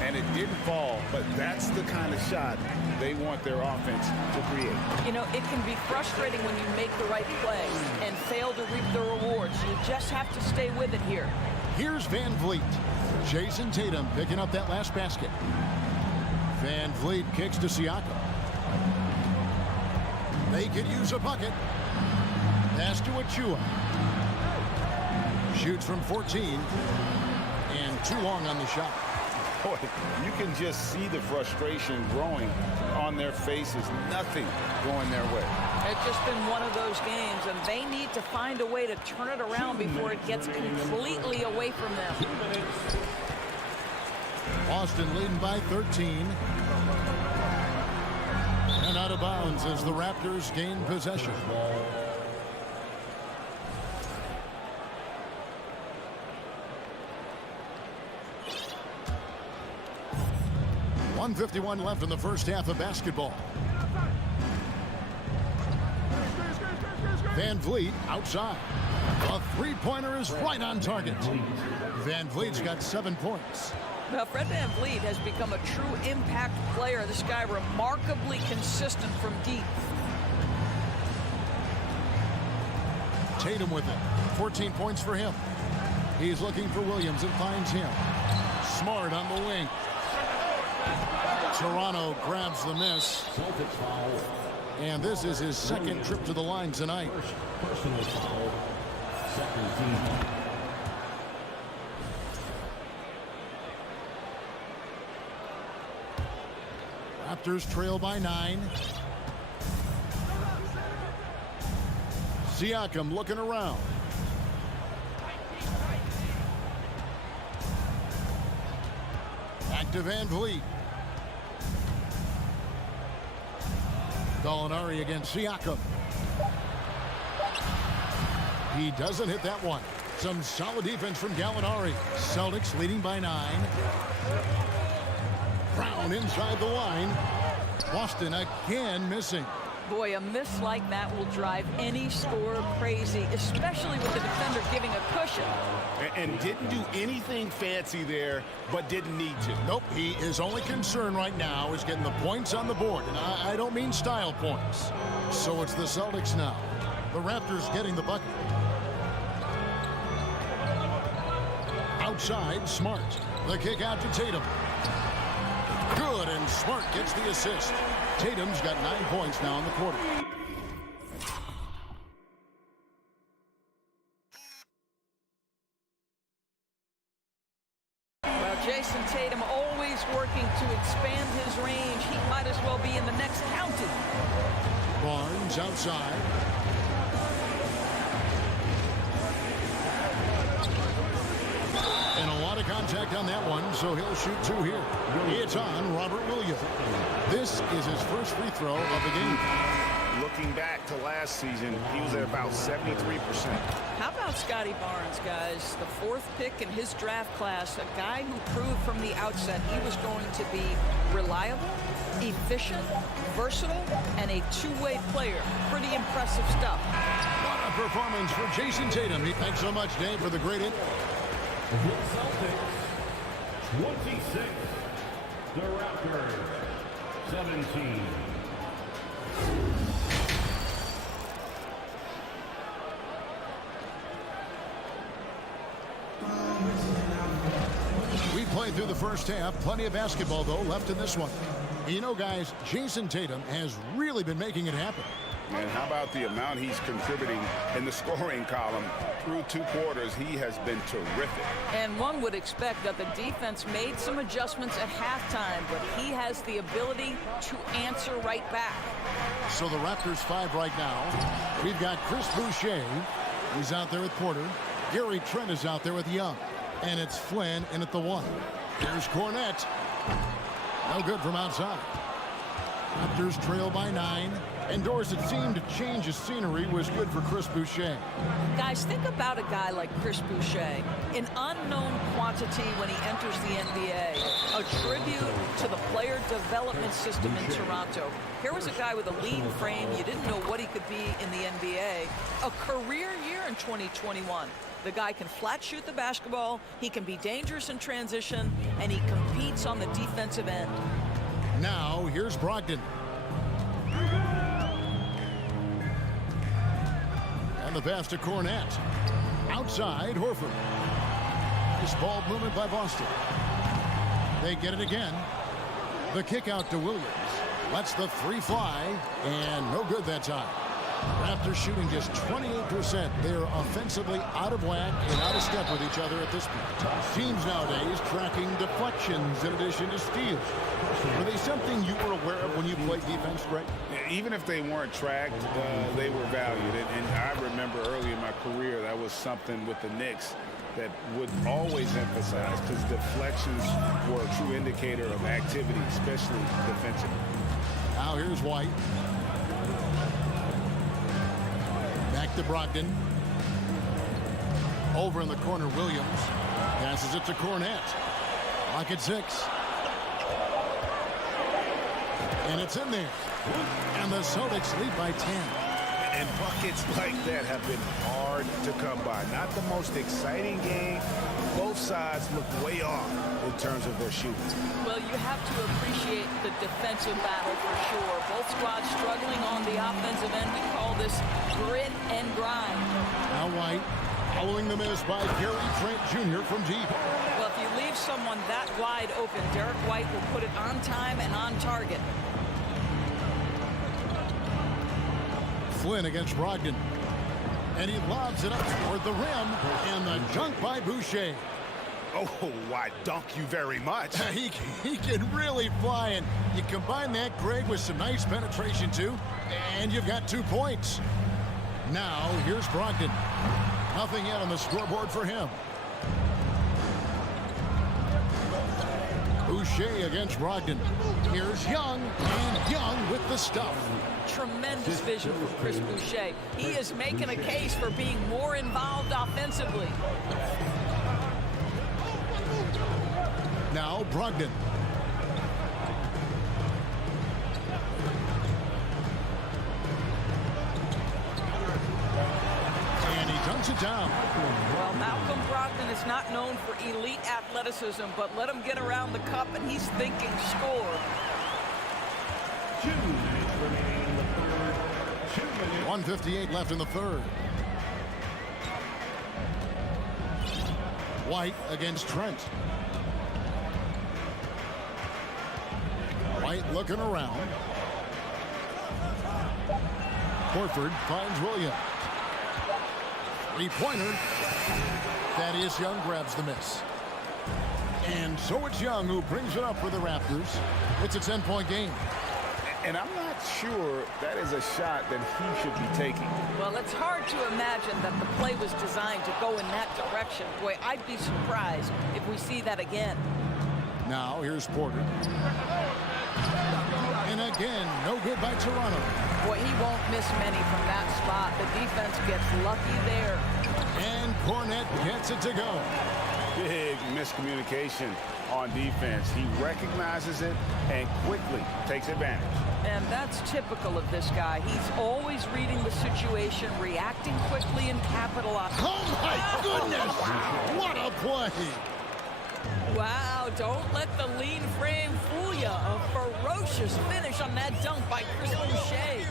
And it didn't fall, but that's the kind of shot they want their offense to create. You know, it can be frustrating when you make the right play and fail to reap the rewards. You just have to stay with it here. Here's Van Vliet. Jason Tatum picking up that last basket. Van Vliet kicks to Siakam. They could use a bucket. Pass to Achua. Shoots from 14. And too long on the shot. Boy, you can just see the frustration growing on their faces. Nothing going their way. It's just been one of those games, and they need to find a way to turn it around before it gets completely away from them. Boston leading by 13. And out of bounds as the Raptors gain possession. .151 left in the first half of basketball. Van Vliet outside. A three-pointer is right on target. Van Vliet's got 7 points. Well, Fred Van Vliet has become a true impact player. This guy remarkably consistent from deep. Tatum with it. 14 points for him. He's looking for Williams and finds him. Smart on the wing. Toronto grabs the miss. And this is his second trip to the line tonight. Personal foul. Second team. Raptors trail by 9. Siakam looking around. Back to Van Vliet. Gallinari against Siakam. He doesn't hit that one. Some solid defense from Gallinari. Celtics leading by 9. Brown inside the line. Boston again missing. Boy, a miss like that will drive any scorer crazy, especially with the defender giving a cushion. And didn't do anything fancy there, but didn't need to. Nope, his only concern right now is getting the points on the board. And I don't mean style points. So it's the Celtics now. The Raptors getting the bucket. Outside, Smart. The kick out to Tatum. Good, and Smart gets the assist. Tatum's got 9 points now in the quarter. Well, Jason Tatum always working to expand his range. He might as well be in the next counted. Barnes outside. And a lot of contact on that one, so he'll shoot 2 here. It's on Robert Williams. This is his first free throw of the game. Looking back to last season, he was at about 73%. How about Scotty Barnes, guys? The 4th pick in his draft class, a guy who proved from the outset he was going to be reliable, efficient, versatile, and a two-way player. Pretty impressive stuff. What a performance for Jason Tatum. Thanks so much, Dave, for the great input. The Celtics, 26. The Raptors, 17. We played through the first half. Plenty of basketball, though, left in this one. And you know, guys, Jason Tatum has really been making it happen. And how about the amount he's contributing in the scoring column? Through 2 quarters, he has been terrific. And one would expect that the defense made some adjustments at halftime, but he has the ability to answer right back. So the Raptors 5 right now. We've got Chris Boucher. He's out there with Porter. Gary Trent is out there with Young. And it's Flynn in at the 1. Here's Cornette. No good from outside. Raptors trail by 9. And doors that seemed to change his scenery was good for Chris Boucher. Guys, think about a guy like Chris Boucher, an unknown quantity when he enters the NBA, a tribute to the player development system in Toronto. Here was a guy with a lean frame. You didn't know what he could be in the NBA. A career year in 2021. The guy can flat shoot the basketball, he can be dangerous in transition, and he competes on the defensive end. Now, here's Brogdon. And the pass to Cornette. Outside, Horford. Nice ball movement by Boston. They get it again. The kick out to Williams. Lets the 3 fly, and no good that time. Raptors shooting just 28%. They're offensively out of whack and out of step with each other at this point. Teams nowadays tracking deflections in addition to steals. Were they something you were aware of when you played defense, Greg? Even if they weren't tracked, they were valued. And I remember early in my career, that was something with the Knicks that would always emphasize, because deflections were a true indicator of activity, especially defensively. Now here's White. Back to Brogdon. Over in the corner, Williams. Passes it to Cornette. Lock at 6. And it's in there. And the Celtics lead by 10. And buckets like that have been hard to come by. Not the most exciting game. Both sides look way off in terms of their shooting. Well, you have to appreciate the defensive battle for sure. Both squads struggling on the offensive end. We call this grit and grind. Now White, following the miss by Gary Trent Jr. from deep. Well, if you leave someone that wide open, Derek White will put it on time and on target. Flynn against Brogdon. And he lobs it up toward the rim. And the dunk by Boucher. Oh, why, dunk you very much. He can really fly. And you combine that, Greg, with some nice penetration, too. And you've got 2 points. Now, here's Brogdon. Nothing yet on the scoreboard for him. Boucher against Brogdon. Here's Young, and Young with the stuff. Tremendous vision from Chris Boucher. He is making a case for being more involved offensively. Now Brogdon. And he dunks it down. Well, Malcolm Brogdon is not known for elite athleticism, but let him get around the cup and he's thinking score. 2 minutes remaining in the third. 2 minutes. 1:58 left in the third. White against Trent. White looking around. Horford finds Williams. Three-pointer. Thaddeus Young grabs the miss. And so it's Young who brings it up for the Raptors. It's a 10-point game. And I'm not sure that is a shot that he should be taking. Well, it's hard to imagine that the play was designed to go in that direction. Boy, I'd be surprised if we see that again. Now, here's Porter. And again, no good by Toronto. Boy, he won't miss many from that spot. The defense gets lucky there. And Cornette gets it to go. Big miscommunication on defense. He recognizes it and quickly takes advantage. And that's typical of this guy. He's always reading the situation, reacting quickly, and capitalizing. Oh, my goodness! What a play! Wow, don't let the lean frame fool you. A ferocious finish on that dunk by Chris Boucher.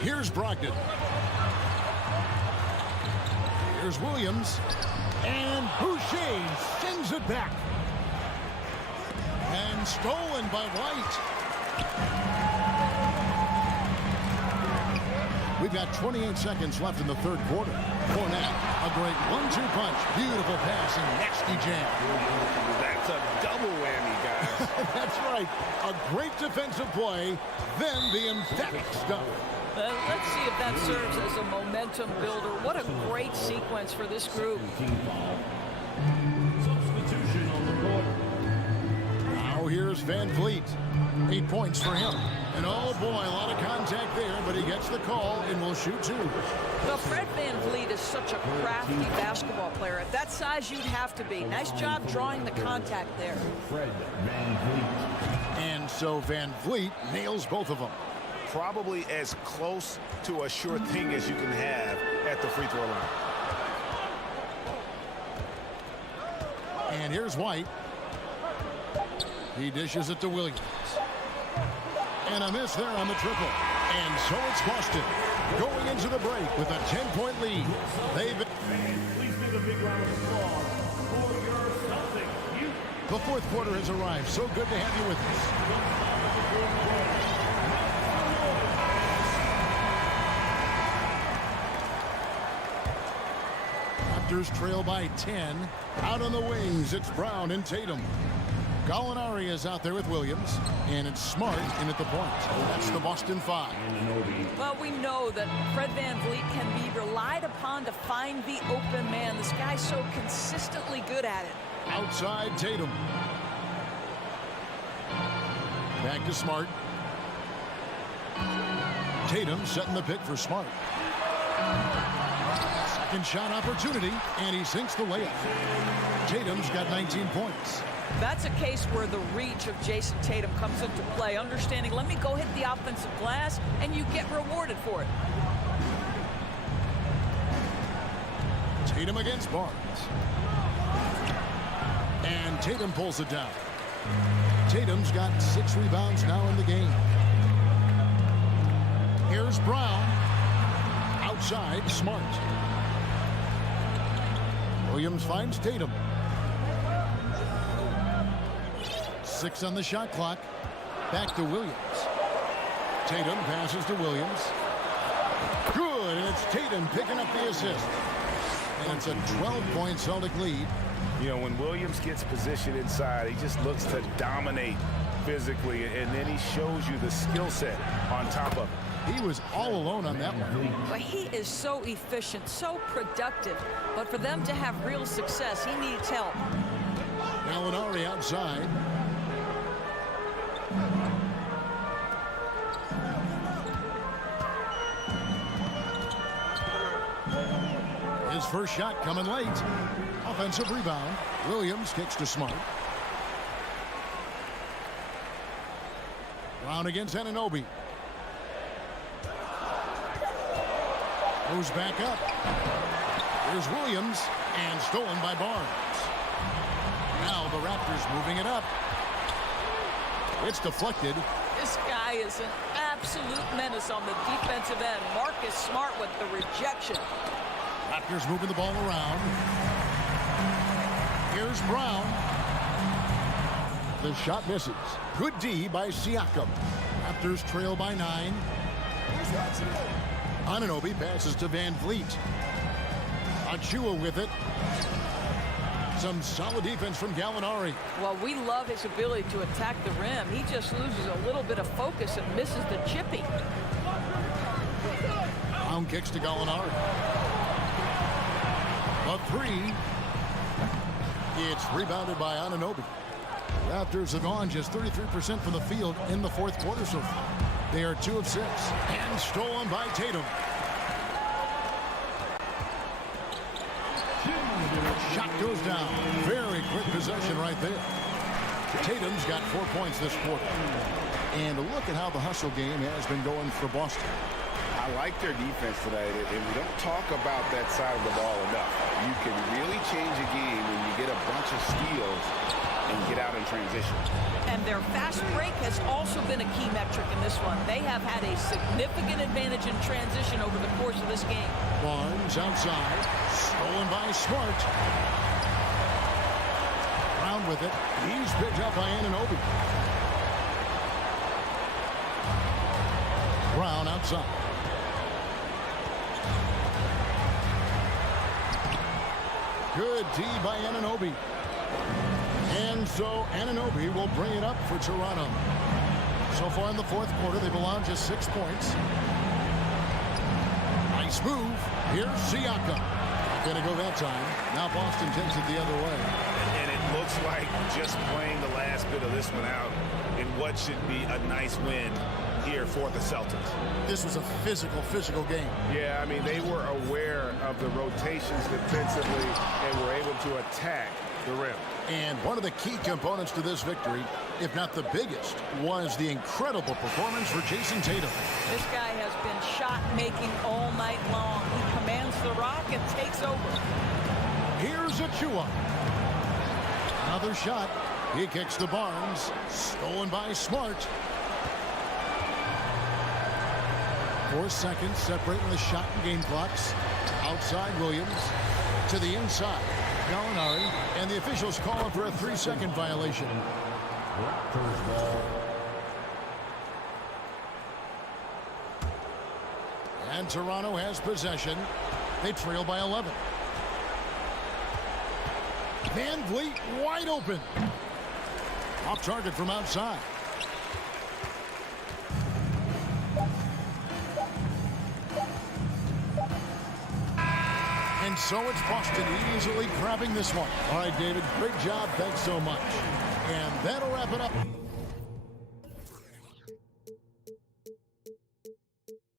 Here's Brogdon. Here's Williams. And Boucher sends it back. And stolen by White. We've got 28 seconds left in the third quarter. Cornette, a great 1-2 punch. Beautiful pass and nasty jam. That's a double whammy, guys. That's right. A great defensive play, then the emphatic stuff. Let's see if that serves as a momentum builder. What a great sequence for this group. Substitution on the court. Now here's Van Vliet. 8 points for him. And oh boy, a lot of contact there, but he gets the call and will shoot 2. Well, Fred Van Vliet is such a crafty basketball player. At that size, you'd have to be. Nice job drawing the contact there. Fred Van Vliet. And so Van Vliet nails both of them. Probably as close to a sure thing as you can have at the free throw line. And here's White. He dishes it to Williams. And a miss there on the triple. And so it's Boston going into the break with a 10-point lead. They've Please give a big round of applause for your Celtics. The fourth quarter has arrived. So good to have you with us. Raptors trail by 10. Out on the wings, it's Brown and Tatum. Gallinari is out there with Williams, and it's Smart in at the point. That's the Boston 5. Well, we know that Fred VanVleet can be relied upon to find the open man. This guy's so consistently good at it. Outside Tatum. Back to Smart. Tatum setting the pick for Smart. Second shot opportunity, and he sinks the layup. Tatum's got 19 points. That's a case where the reach of Jason Tatum comes into play. Understanding, let me go hit the offensive glass, and you get rewarded for it. Tatum against Barnes. And Tatum pulls it down. Tatum's got 6 rebounds now in the game. Here's Brown. Outside, Smart. Williams finds Tatum. 6 on the shot clock. Back to Williams. Tatum passes to Williams. Good, and it's Tatum picking up the assist. And it's a 12-point Celtic lead. You know, when Williams gets positioned inside, he just looks to dominate physically, and then he shows you the skill set on top of it. He was all alone on that one. But he is so efficient, so productive. But for them to have real success, he needs help. Gallinari outside. His first shot coming late. Offensive rebound. Williams kicks to Smart. Brown against Anunoby. Moves back up. Here's Williams, and stolen by Barnes. Now the Raptors moving it up. It's deflected. This guy is an absolute menace on the defensive end. Marcus Smart with the rejection. Raptors moving the ball around. Here's Brown. The shot misses. Good D by Siakam. Raptors trail by 9. Anunoby passes to VanVleet. Achua with it. Some solid defense from Gallinari. Well, we love his ability to attack the rim. He just loses a little bit of focus and misses the chippy. Brown kicks to Gallinari. A 3. It's rebounded by Anunoby. Raptors have gone just 33% from the field in the fourth quarter so far. They are 2 of 6. And stolen by Tatum. Shot goes down. Very quick possession right there. Tatum's got 4 points this quarter. And look at how the hustle game has been going for Boston. I like their defense tonight, and we don't talk about that side of the ball enough. You can really change a game when you get a bunch of steals and get out in transition. And their fast break has also been a key metric in this one. They have had a significant advantage in transition over the course of this game. Barnes outside. Stolen by Smart. Brown with it. He's picked up by Anunoby. Brown outside. Good D by Anunoby. And so Anunoby will bring it up for Toronto. So far in the fourth quarter, they've allowed just 6 points. Nice move. Here's Siakam. Gonna go that time. Now Boston takes it the other way. And it looks like just playing the last bit of this one out in what should be a nice win here for the Celtics. This was a physical game. Yeah, I mean, they were aware of the rotations defensively and were able to attack the rim. And one of the key components to this victory, if not the biggest, was the incredible performance for Jason Tatum. This guy has been shot-making all night long. He commands the rock and takes over. Here's Achua. Another shot. He kicks to Barnes. Stolen by Smart. 4 seconds separating the shot and game clocks. Outside Williams. To the inside. Gallinari. And the officials call for a 3-second violation. And Toronto has possession. They trail by 11. Van Vliet wide open. Off target from outside. And so it's Boston easily grabbing this one. All right, David, great job. Thanks so much. And that'll wrap it up.